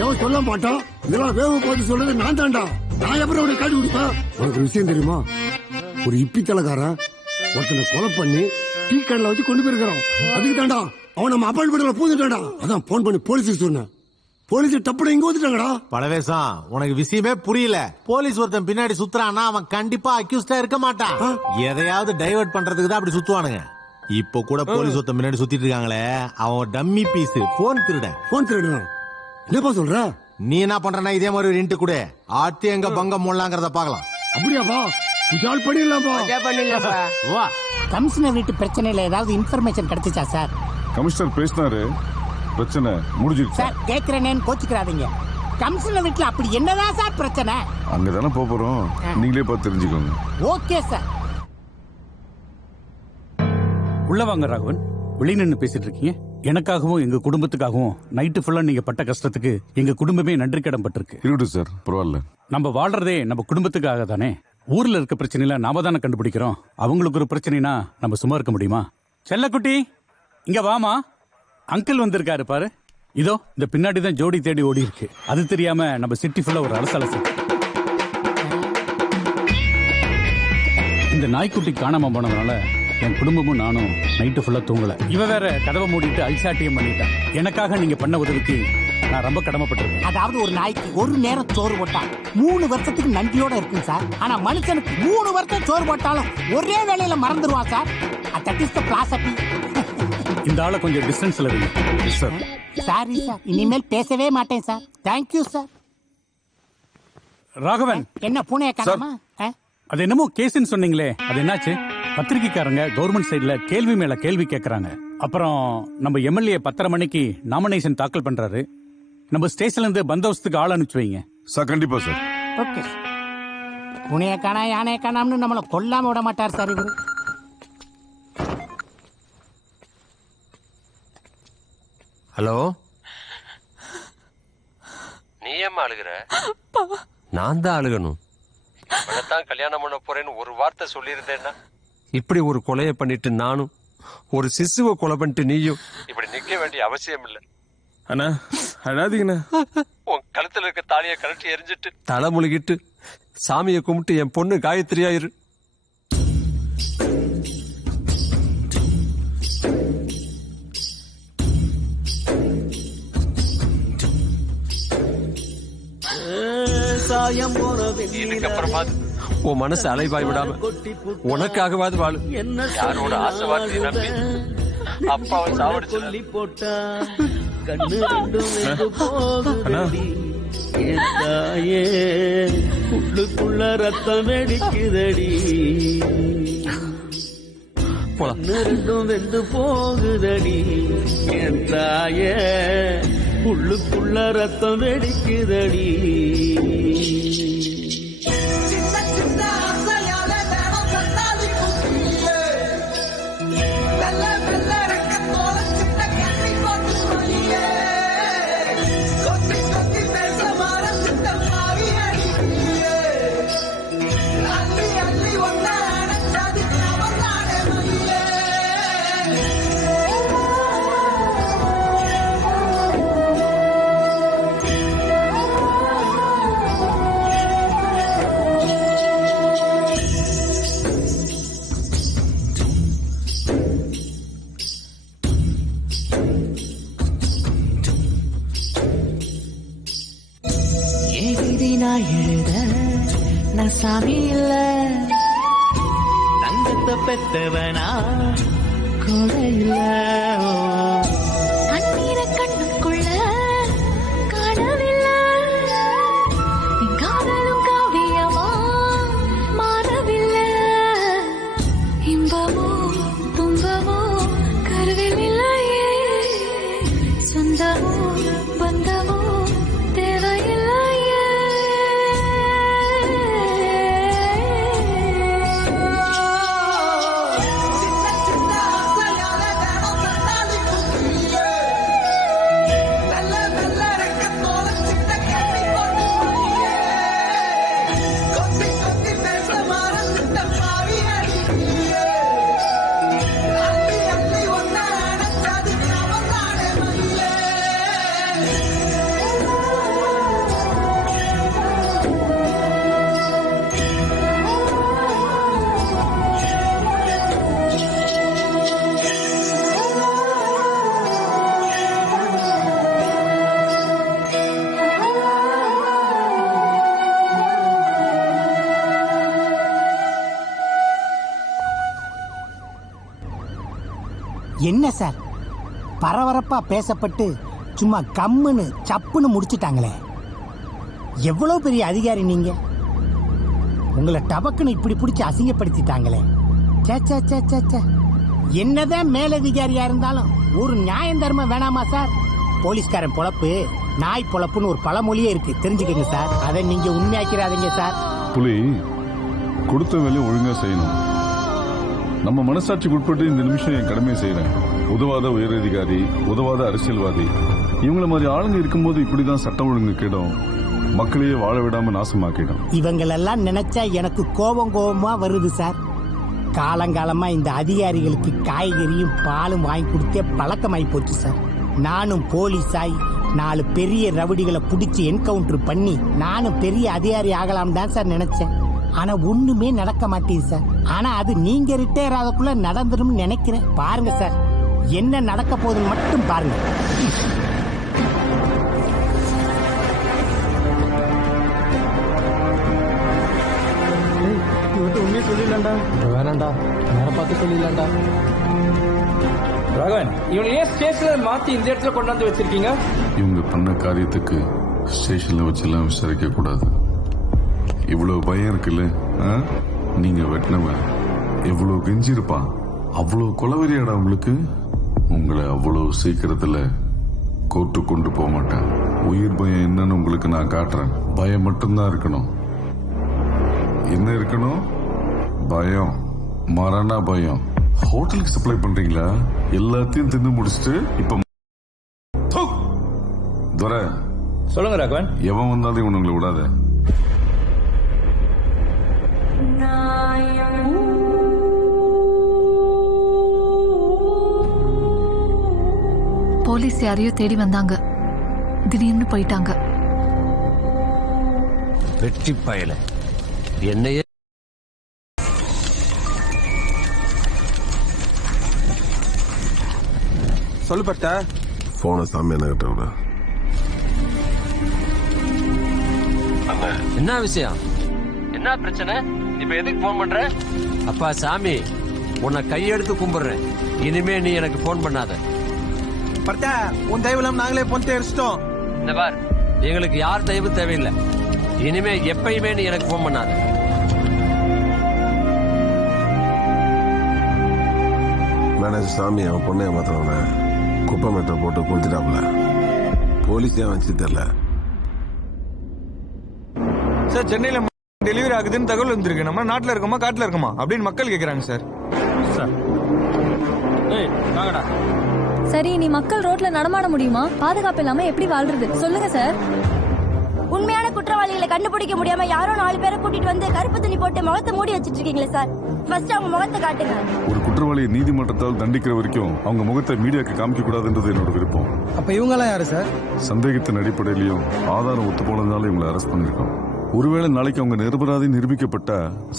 எவன் சொல்ல மாட்டான். இதெல்லாம் வேவு போட்டு சொல்றது நான் தான்டா. நான் எப்படி அவனை காட்டி கொடுப்பேன்? உனக்கு விஷயம் தெரியுமா? ஒரு இப்பி தலைக்காரன் ஒருத்தனை கொலை பண்ணி டீ கடையில வச்சு கொண்டு போயிருக்கான். அதுக்கு தாண்டா அவன் நம்ம அப்பார்ட்மெண்ட்ல பூந்துட்டான்டா. அதான் போன் பண்ணி போலீஸுக்கு சொன்னேன். போலீஸ் டப்புட இங்க வந்துட்டாங்கடா. பழவேசம், உனக்கு விஷயமே புரியல. போலீஸ் ஒருத்தன் பின்னாடி சுத்துறான்னா அவன் கண்டிப்பா அக்யூஸ்டா இருக்க மாட்டான். எதையாவது டைவர்ட் பண்றதுக்கு தான் அப்படி சுத்துவானுங்க. இப்போ கூட போலீஸ் ஒருத்தன் பின்னாடி சுத்திட்டு இருக்காங்களே, அவன் டம்மி பீஸ். போன் திருடன். போன் திருடன் என்னப்பா சொல்ற? நீ என்ன பண்றனா இதே மாதிரி ஒரு இன்ட்டு கூட ஆத்தி எங்க பங்கம் மூடலாங்கிறத பாக்கலாம். அப்படியாப்பா? குஜால் பண்ணிடலாம்ப்பா. பண்ணிடலாம்ப்பா. வா. கமிஷனர் வீட்டு பிரச்சனையில ஏதாவது இன்ஃபர்மேஷன் கிடைச்சிச்சா சார்? கமிஷனர் பேசினாரு, பிரச்சனை முடிஞ்சிருச்சு. சார் கேக்குறேன்னு கோச்சுக்கிறாதீங்க. கமிஷனர் வீட்டுல அப்படி என்னதான் சார் பிரச்சனை? அங்கதானே போறோம், நீங்களே பார்த்து தெரிஞ்சுக்கோங்க. Okay sir. உள்ள வாங்க ராகவன். வெளியில பேசிட்டு இருக்கீங்க. எனக்காகவும் எங்க குடும்பத்துக்காகவும் நைட்டு ஃபுல்லா நீங்க பட்ட கஷ்டத்துக்கு எங்க குடும்பமே நன்றி கடன் பட்டிருக்கு. இருக்கட்டும் சார், பரவாயில்ல. நம்ம வாழ்றதே நம்ம குடும்பத்துக்காக தானே. ஊர்ல இருக்க பிரச்சனையில நாம தானே கண்டுபிடிக்கிறோம். அவங்களுக்கு ஒரு பிரச்சனைனா நம்ம சும்மா இருக்க முடியுமா? செல்லக்குட்டி, இங்க வாமா. அங்கிள் வந்திருக்காரு பாரு. இதோ இந்த பின்னாடி தான் ஜோடி தேடி ஓடி இருக்கு. அது தெரியாம நம்ம சிட்டி ஃபுல்லா ஒரு அலசலசம். இந்த நாய்க்குட்டி காணாம போனதுனால என் குடும்பமும் நானும் நைட்டு ஃபுல்லா தூங்கல. இவ வேற கதவை மூடிட்டு ஐசாட்டியம் பண்ணிட்டான். எனக்காக நீங்க பண்ண உதவிக்கு நான் ரொம்ப கடமைப்பட்டிருக்கேன். அதாவது ஒரு நாய்க்கு ஒரு நேரம் சோறு போட்டா 3 வருஷத்துக்கு நன்றியோட இருக்கும் சார். ஆனா மனுஷனுக்கு 3 வருஷம் சோறு போட்டாலும் ஒரே வேளையில மறந்துடுவான் sir. That is the philosophy. இந்த ஆளை கொஞ்சம் டிஸ்டன்ஸ்ல வைங்க. சார் சாரி சார், இனிமேல் பேசவே மாட்டேன் சார். Thank you sir. ராகவன், என்ன பூனைய காணோமா? அது என்னமோ கேஸ்ன்னு சொன்னீங்களே, அது என்னாச்சு? பத்திரிக்கைக்காரங்க கவர்மெண்ட் சைடுல கேள்வி மேல கேள்வி கேட்கறாங்க. அப்புறம் நம்ம எம்எல்ஏ 10:30 மணிக்கு நாமினேஷன் தாக்கல் பண்றாரு. நம்ம ஸ்டேஷன்ல இருந்து பந்தோபஸ்துக்கு ஆள் அனுப்பிச்சு வைங்க. சார் கண்டிப்பா சார். ஓகே. பூனைய காணா யானைய காணாம்னு நம்மள கொல்லாம விட மாட்டார் சார் இவரு. ஹலோ, நீ ஏம்மா அழுகுற? நான் தான் அழுகணும். தான் கல்யாணம் பண்ண போறேன்னு ஒரு வார்த்தை சொல்லியிருந்தேன்னா இப்படி ஒரு கொலையை பண்ணிட்டு நானும், ஒரு சிசுவை கொலை பண்ணிட்டு நீயும் இப்படி நிக்க வேண்டிய அவசியம் இல்லை. அண்ணா அழாதீங்கண்ணா. உன் கழுத்துல இருக்க தாலியை கழட்டி எரிஞ்சிட்டு தலை முழுகிட்டு சாமியை கும்பிட்டு என் பொண்ணு காயத்ரியாயிரு. இதுக்கப்புறமா உன் மனசு அலைவாய் விடாம உனக்காகவாது வாழு. யாரோட ஆசை வார்த்தை நம்பி அப்பாவை சாவடிச்சு போட்டா கண்ணு ரெண்டும் வெந்து போகுதடி தாயே உள்ளுக்குள்ள ரத்தம் வெடிக்குதடி கண்ணு ரெண்டும் வெந்து போகுதடி என் தாயே உள்ளுக்குள்ள ரத்தம் வெடிக்குதடி நான் எழுத நான் சாமி இல்ல தங்கத்தை பெத்தவனா கூட இல்ல கண்ணீரை கண்ணுக்குள்ள காணவில்லை காதலும் காவியமா மாறவில்லை இன்பமோ துன்பமோ கருவில் இல்லையே சொந்தமோ பந்தமோ என்ன சார் பரபரப்பா பேசப்பட்டு சும்மா கம்முன்னு சப்புன்னு முடிச்சிட்டாங்களே. எவ்வளவு பெரிய அதிகாரி நீங்க, உங்களை டபக்குன்னு இப்படி பிடிச்சி அசிங்கப்படுத்திட்டாங்களே. என்னதான் மேலதிகாரியா இருந்தாலும் ஒரு நியாயம் தர்மம் வேணாமா சார்? போலீஸ்காரன் பொழப்பு நாய் பொழப்புன்னு ஒரு பழமொழியே இருக்கு, தெரிஞ்சுக்கங்க சார். அதை நீங்க உண்மையாக்கிறாதீங்க சார். புலி கொடுத்த வேலையை ஒழுங்கா செய்யணும். நம்ம மனசாட்சிக்கு உட்பட்டு இந்த நிமிஷம் என் கடமையை செய்யறேன். உதவாத உயரதிகாரி, உதவாத அரசியல்வாதி, இவங்கள மாதிரி ஆளுங்க இருக்கும்போது இப்படிதான் சட்டம் ஒழுங்கு கிடும், மக்களையே வாழ விடாம நாசமாக்கிடும். இவங்களெல்லாம் நினைச்சா எனக்கு கோபமா வருது சார். காலங்காலமா இந்த அதிகாரிகளுக்கு காய்கறியும் பாலும் வாங்கி கொடுத்தே பழக்கமாயி போச்சு சார். நானும் போலீஸாய் 4 பெரிய ரவுடிகளை பிடிச்சி என்கவுண்டர் பண்ணி நானும் பெரிய அதிகாரி ஆகலாம் தான் சார் நினைச்சேன். ஆனா ஒண்ணுமே நடக்க மாட்டேது சார். ஆனா அது நீங்க ரிட்டையர் ஆகக்குள்ள நடந்துடும் நினைக்கிறேன். பாருங்க சார், என்ன நடக்க போகுதுன்னு மட்டும் பாருங்க. உண்மையை சொல்லிடலாம்டா. வேணாண்டா, நேரம் பார்த்து சொல்லிடலாம்டா. ராகவன், இவனை ஏன் ஸ்டேஷன்ல மாத்தி இந்த இடத்துல கொண்டாந்து வச்சிருக்கீங்க? இவங்க பண்ண காரியத்துக்கு ஸ்டேஷன்ல வச்செல்லாம் விசாரிக்க கூடாது. இவ்வளவு பயம் இருக்குல்ல, நீங்க வெட்டினவன் எவ்வளவு கெஞ்சிருப்பான், அவ்வளவு கொலவெறியாடா உங்களுக்கு. உங்களை அவ்வளவு சீக்கிரத்துல கோர்ட்டு கொண்டு போக மாட்டேன். உயிர் பயம் என்னன்னு உங்களுக்கு நான் காட்டுறேன். பயம் மட்டும்தான் இருக்கணும். என்ன இருக்கணும்? பயம், மரண பயம். ஹோட்டலுக்கு சப்ளை பண்றீங்களா? எல்லாத்தையும் தின்னு முடிச்சுட்டு இப்ப துரை சொல்லுங்க ராகவன். எவன் வந்தாலும் இவனுங்களை விடாத. போலீஸ் யாரையோ தேடி வந்தாங்க, திடீர்னு போயிட்டாங்க. வெட்டி பயல என்னையே சொல்லு பட்ட. போன சாமி என்ன கிட்ட விட. சொன்னேன். என்ன விஷயம்? என்ன பிரச்சனை? இப்ப எதுக்கு போன் பண்ற? அப்பா சாமி, உன்னை கையெடுத்து கும்பிடுறேன். இனிமே நீ எனக்கு போன் பண்ணாத. பர்த்தா, உன் தயவு இல்லாம நாங்களே போன் தெரிச்சிட்டோம். இந்த பார், எங்களுக்கு யார் தயவு தேவையில்லை. இனிமே எப்பயுமே நீ எனக்கு போன் பண்ணாத. மேனேஜர் சாமி அவன் பொண்ணை ஏமாத்தவன குப்பை மெட்டை போட்டு கொளுத்திட்டாப்ல. போலீஸ் ஏன் வந்துச்சு தெரியல. சார், சென்னையில டெலிவரி ஆகுதுன்னு தகவல் வந்திருக்கு. நம்ம நாட்டுல இருக்கோமா காட்டுல இருக்கோமா அப்படின்னு மக்கள் கேக்குறாங்க சார். சார், ஏய் வாங்கடா. சரி, நீ மக்கள் ரோட்ல நடமாட முடியுமா? பாதுகாப்பு இல்லாம எப்படி வாழ்றது சொல்லுங்க சார். உண்மையான குற்றவாளிகளை கண்டுபிடிக்க முடியாம யாரோ 4 பேரை கூட்டிட்டு வந்து கருப்பு துணி போட்டு முகத்தை மூடி வச்சிட்டு இருக்கீங்களே சார். ஃபர்ஸ்ட் அவங்க முகத்தை காட்டுங்க. ஒரு குற்றவாளியை நீதிமன்றத்தால் தண்டிக்கிற வரைக்கும் அவங்க முகத்தை மீடியாக்கு காமிக்க கூடாதுன்றது என்னோட விருப்பம். அப்ப இவங்க எல்லாம் யாரு சார்? சந்தேகத்தின் அடிப்படையிலையும் ஆதாரம் ஒத்து போனதுனால இவங்களை அரெஸ்ட் பண்ணிருக்கோம். ஒருவேளை நாளைக்கு அவங்க நிரபராதி நிரூபிக்கப்பட்ட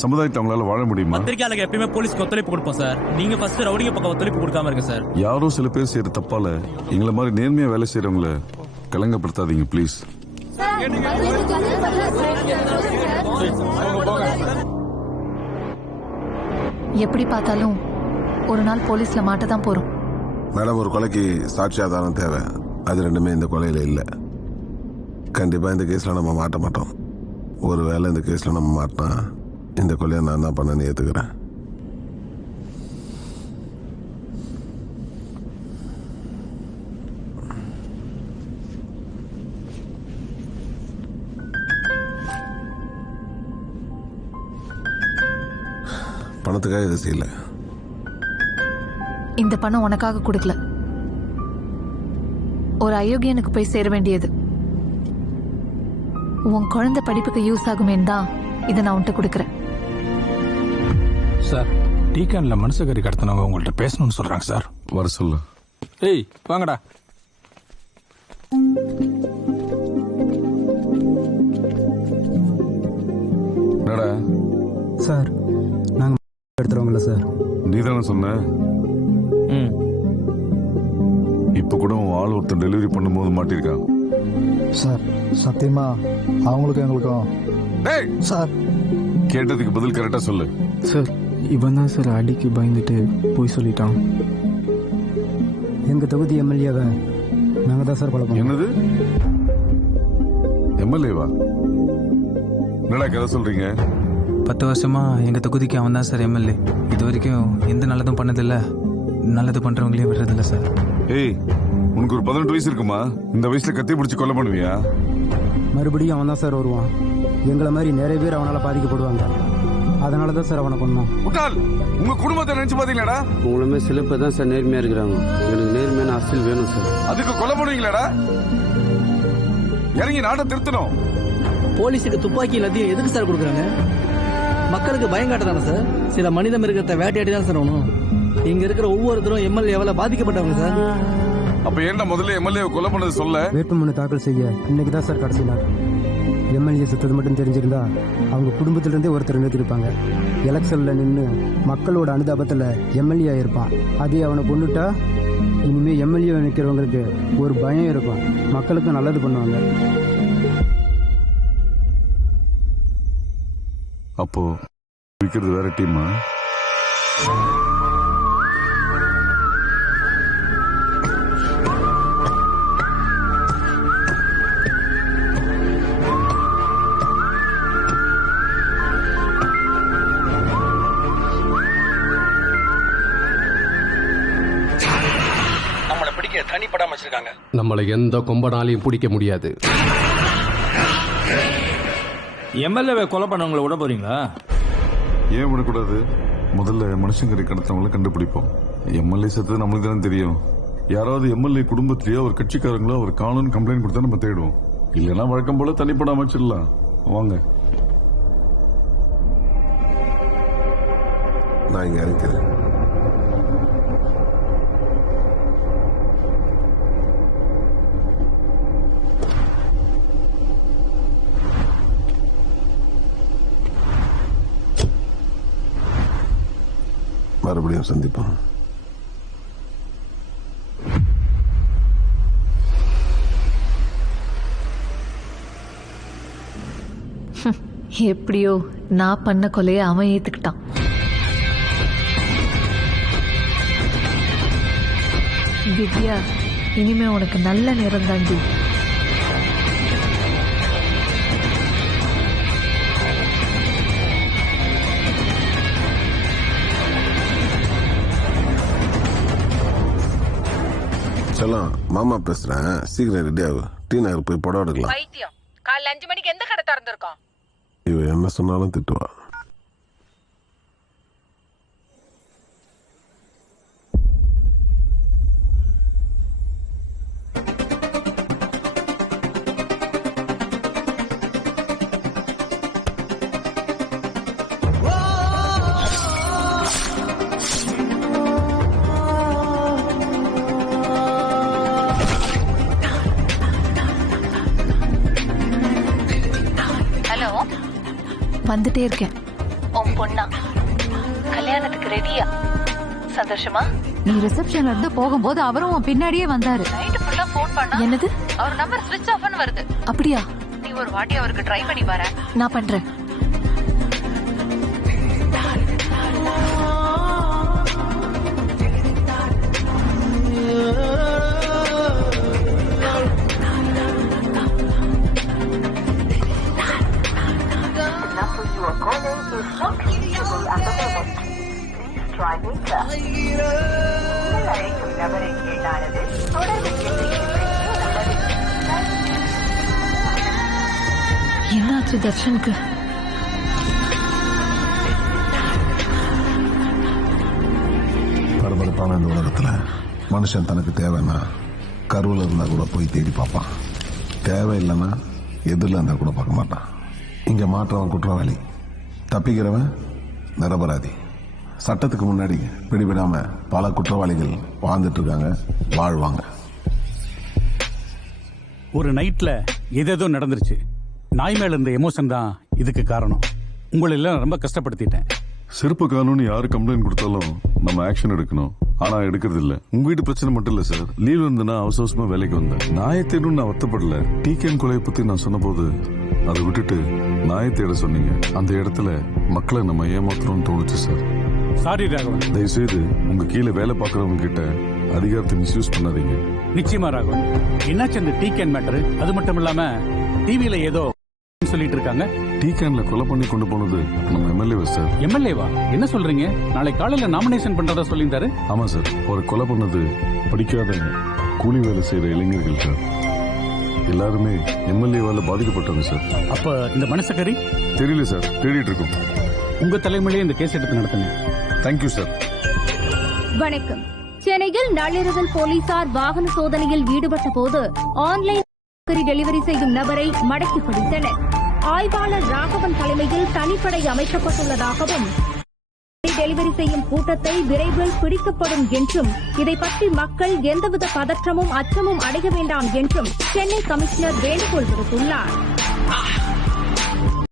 சமுதாயத்தை அவங்களால வாழ முடியுமா? பத்திரிகையாளர்கள் எப்பயுமே போலீஸ்க்கு ஒத்துழைப்பு கொடுப்போம் சார். நீங்க ஃபர்ஸ்ட் ரவுடிங்க பக்கம் ஒத்துழைப்பு கொடுக்காம இருக்க சார். யாரோ சில பேர் செய்யற தப்பால எங்களை மாதிரி நேர்மையா வேலை செய்யறவங்களை கலங்கப்படுத்தாதீங்க ப்ளீஸ். எப்படி பார்த்தாலும் ஒரு நாள் போலீஸ்ல மாட்டதான் போறோம். மேடம், ஒரு கொலைக்கு சாட்சி ஆதாரம் தேவை. அது ரெண்டுமே இந்த கொலையில இல்ல. கண்டிப்பா இந்த கேஸ்ல நம்ம மாட்ட மாட்டோம். ஒருவேளை இந்த கேஸ்ல நம்ம மாட்டினா இந்த கொலையை நான் தான் பண்ண ஏத்துக்கிறேன். பணத்துக்காக இதை செய்யல. இந்த பணம் உனக்காக கொடுக்கல. ஒரு அயோக்கியனுக்கு போய் சேர வேண்டியது. உன் குழந்தை படிப்புக்கு யூஸ் ஆகுமேன்னு தான் இதை நான் உன்கிட்ட கொடுக்கறேன். சார், டீகான்ல மனுஷகரி கடத்தினவங்க உங்கள்ட்ட பேசணும்னு சொல்றாங்க சார். வர சொல்லு. ஏய் வாங்கடா. என்னடா சார், நாங்க எடுத்துறவங்கள சார். நீ தானே சொன்ன? இப்ப கூட உன் ஆள் ஒருத்தர் டெலிவரி பண்ணும்போது மாட்டிருக்கான் சார். சத்தியமா அவங்களுக்கும் எங்களுக்கும் சார். கேட்டதுக்கு பதில் கரெக்டா சொல்லு சார். இவன் தான் சார் அடிக்கு பயந்துட்டு போய் சொல்லிட்டான். எங்க தொகுதி எம்எல்ஏவை நாங்க தான் சார் பழக்கம். என்னது எம்எல்ஏவா? என்னடா கதை சொல்றீங்க? 10 வருஷமா எங்க தொகுதிக்கு அவன் தான் சார் எம்எல்ஏ. இது வரைக்கும் எந்த நல்லதும் பண்ணதில்ல, நல்லது பண்றவங்களையும் விடுறதில்ல சார். ஏய், உனக்கு ஒரு 18 வயசு இருக்குமா? இந்த வயசுல கத்தி பிடிச்சி கொலை பண்ணுவியா? மறுபடியும் அவன் தான் சார் வருவான். எங்களை மாதிரி நிறைய பேர் அவனால பாதிக்கப்படுவாங்க. அதனாலதான் சார் அவனை கொண்டான். உங்க குடும்பத்தை நினைச்சு பாத்தீங்களாடா? உங்களுமே சில பேர் தான் சார் நேர்மையா இருக்கிறாங்க. எனக்கு நேர்மையான அரசியல் வேணும் சார். அதுக்கு கொலை பண்ணுவீங்களாடா? இறங்கி நாட்டை திருத்தணும். போலீஸுக்கு துப்பாக்கி எல்லாத்தையும் எதுக்கு சார் கொடுக்குறாங்க? மக்களுக்கு பயம் காட்டதானே சார். சில மனித மிருகத்தை வேட்டையாடி தான் சார் ஆகணும். இங்க இருக்கிற ஒவ்வொருத்தரும் எம்எல்ஏவால பாதிக்கப்பட்டவங்க சார். அப்ப ஏன்டா முதல்ல எம்எல்ஏ கொலை பண்ணது சொல்ல? வேட்புமனு தாக்கல் செய்ய இன்னைக்கு தான் சார் கடைசி நாள். எம்எல்ஏ செத்தது மட்டும் தெரிஞ்சிருந்தா அவங்க குடும்பத்திலிருந்தே ஒருத்தர் நிறுத்திருப்பாங்க. எலெக்ஷன்ல நின்று மக்களோட அனுதாபத்துல எம்எல்ஏ ஆயிருப்பான். அதே அவனை கொண்டுட்டா இனிமே எம்எல்ஏ நிற்கிறவங்களுக்கு ஒரு பயம் இருக்கும். மக்களுக்கு நல்லது பண்ணுவாங்க. அப்போ விக்கிறது வேற டீமா? நம்மளை பிடிக்க தனி படம் வச்சிருக்காங்க. நம்மளை எந்த கொம்பனாலையும் பிடிக்க முடியாது. எம்எல்ஏ கொலை பண்ணவங்களை விட போறீங்களா? ஏன் விடக்கூடாது? முதல்ல மனுஷங்கரை கடத்தவங்களை கண்டுபிடிப்போம். எம்எல்ஏ செத்தது நம்மளுக்கு தானே தெரியும். யாராவது எம்எல்ஏ குடும்பத்திலேயோ ஒரு கட்சிக்காரங்களோ அவர் காணும்னு கம்ப்ளைண்ட் கொடுத்தா நம்ம தேடுவோம். இல்லைன்னா வழக்கம் போல தனிப்படம் அமைச்சிடலாம். வாங்க. நான் இங்க இருக்கிறேன். மறுபடியும் சந்திப்போம். எப்படியோ நான் பண்ண கொலையை அவன் ஏத்துக்கிட்டான். திவ்யா, இனிமே உனக்கு நல்ல நேரம் தாண்டி. செல்லம், மாமா பேசுறேன், சீக்கிரம் ரெடி ஆகு. டீ நகர் போய் படம் எடுக்கலாம். பைத்தியம், காலைல 5 மணிக்கு எந்த கடை திறந்திருக்கோம்? இவ என்ன சொன்னாலும் திட்டுவா. வந்துட்டே இருக்கேன். உன் பொண்ணா கல்யாணத்துக்கு ரெடியா? சந்தோஷமா? நீ ரிசப்ஷன்ல இருந்து போகும்போது அவரும் உன் பின்னாடியே வந்தாரு. நைட் ஃபுல்லா ஃபோன் பண்ணா. என்னது? அவர் நம்பர் ஸ்விட்ச் ஆஃப்னு வருது. அப்படியா? நீ ஒரு வாட்டி அவருக்கு ட்ரை பண்ணி பாரு. நான் பண்றேன். என்னாச்சு தர்ஷனுக்கு? பரபரப்பான இந்த உலகத்துல மனுஷன் தனக்கு தேவைன்னா கருவில் இருந்தா கூட போய் தேடி பார்ப்பான். தேவையில்லைன்னா எதிரில் இருந்தா கூட பார்க்க மாட்டான். இங்க மாற்றவன் குற்றவாளி, தப்பிக்கிறவன் நிரபராதி. சட்டத்துக்கு முன்னாடி பிடிபடாம பல குற்றவாளிகள் வாழ்ந்துட்டு இருக்காங்க, வாழ்வாங்க. ஒரு நைட்ல ஏதேதோ நடந்துருச்சு. நாய் மேல இருந்த எமோஷன் தான் இதுக்கு காரணம். உங்களை எல்லாம் ரொம்ப கஷ்டப்படுத்திட்டேன். சிறப்பு காணும்னு யாரு கம்ப்ளைண்ட் கொடுத்தாலும் நம்ம ஆக்ஷன் எடுக்கணும். ஆனா எடுக்கிறது இல்ல. உங்க வீட்டு பிரச்சனை மட்டும் இல்ல சார். லீவ் இருந்தனா அவசரமா வேலைக்கு வந்தேன். நாயை தேடும் நான் வருத்தப்படல. டிகேன் கொலையை பத்தி நான் சொன்ன போது அதை விட்டுட்டு நாயை தேட சொன்னீங்க. அந்த இடத்துல மக்களை நம்ம ஏமாத்துறோம்னு தோணுச்சு சார். சாரி ராகவன். தயவுசெய்து உங்க கீழே வேலை பார்க்கறவங்க கிட்ட அதிகாரத்தை மிஸ்யூஸ் பண்ணாதீங்க. நிச்சயமா ராகவன். என்னாச்சு அந்த டிகேன் மேட்டர்? அது மட்டும் இல்லாம டிவியில ஏதோ சொல்லிட்டு இருக்காங்க. டிகேன்ல கொலை பண்ணி கொண்டு போனது நம்ம எம்எல்ஏ சார். எம்எல்ஏவா? என்ன சொல்றீங்க? நாளை காலையில நாமினேஷன் பண்றதா சொல்லியிருந்தாரு. ஆமா சார். ஒரு கொலை பண்ணது படிக்காத கூலி வேலை செய்யற இளைஞர்கள் சார். எல்லாருமே எம்எல்ஏவால பாதிக்கப்பட்டவங்க சார். அப்ப இந்த மனசக்கரி தெரியல சார், தேடிட்டு இருக்கோம். உங்க தலைமையிலே இந்த கேஸ் எடுத்து நடத்துங்க. Thank you sir. வணக்கம். சென்னையில் நள்ளிரவில் போலீசார் வாகன சோதனையில் ஈடுபட்ட போது ஆன்லைன் டெலிவரி செய்யும் நபரை மடக்கி பிடித்தனர். ஆய்வாளர் ராகவன் தலைமையில் தனிப்படை அமைக்கப்பட்டுள்ளதாகவும் டெலிவரி செய்யும் கூட்டத்தை விரைவில் பிடிக்கப்படும் என்றும் இதை பற்றி மக்கள் எந்தவித பதற்றமும் அச்சமும் அடைய வேண்டாம் என்றும் சென்னை கமிஷனர் வேண்டுகோள் விடுத்துள்ளார்.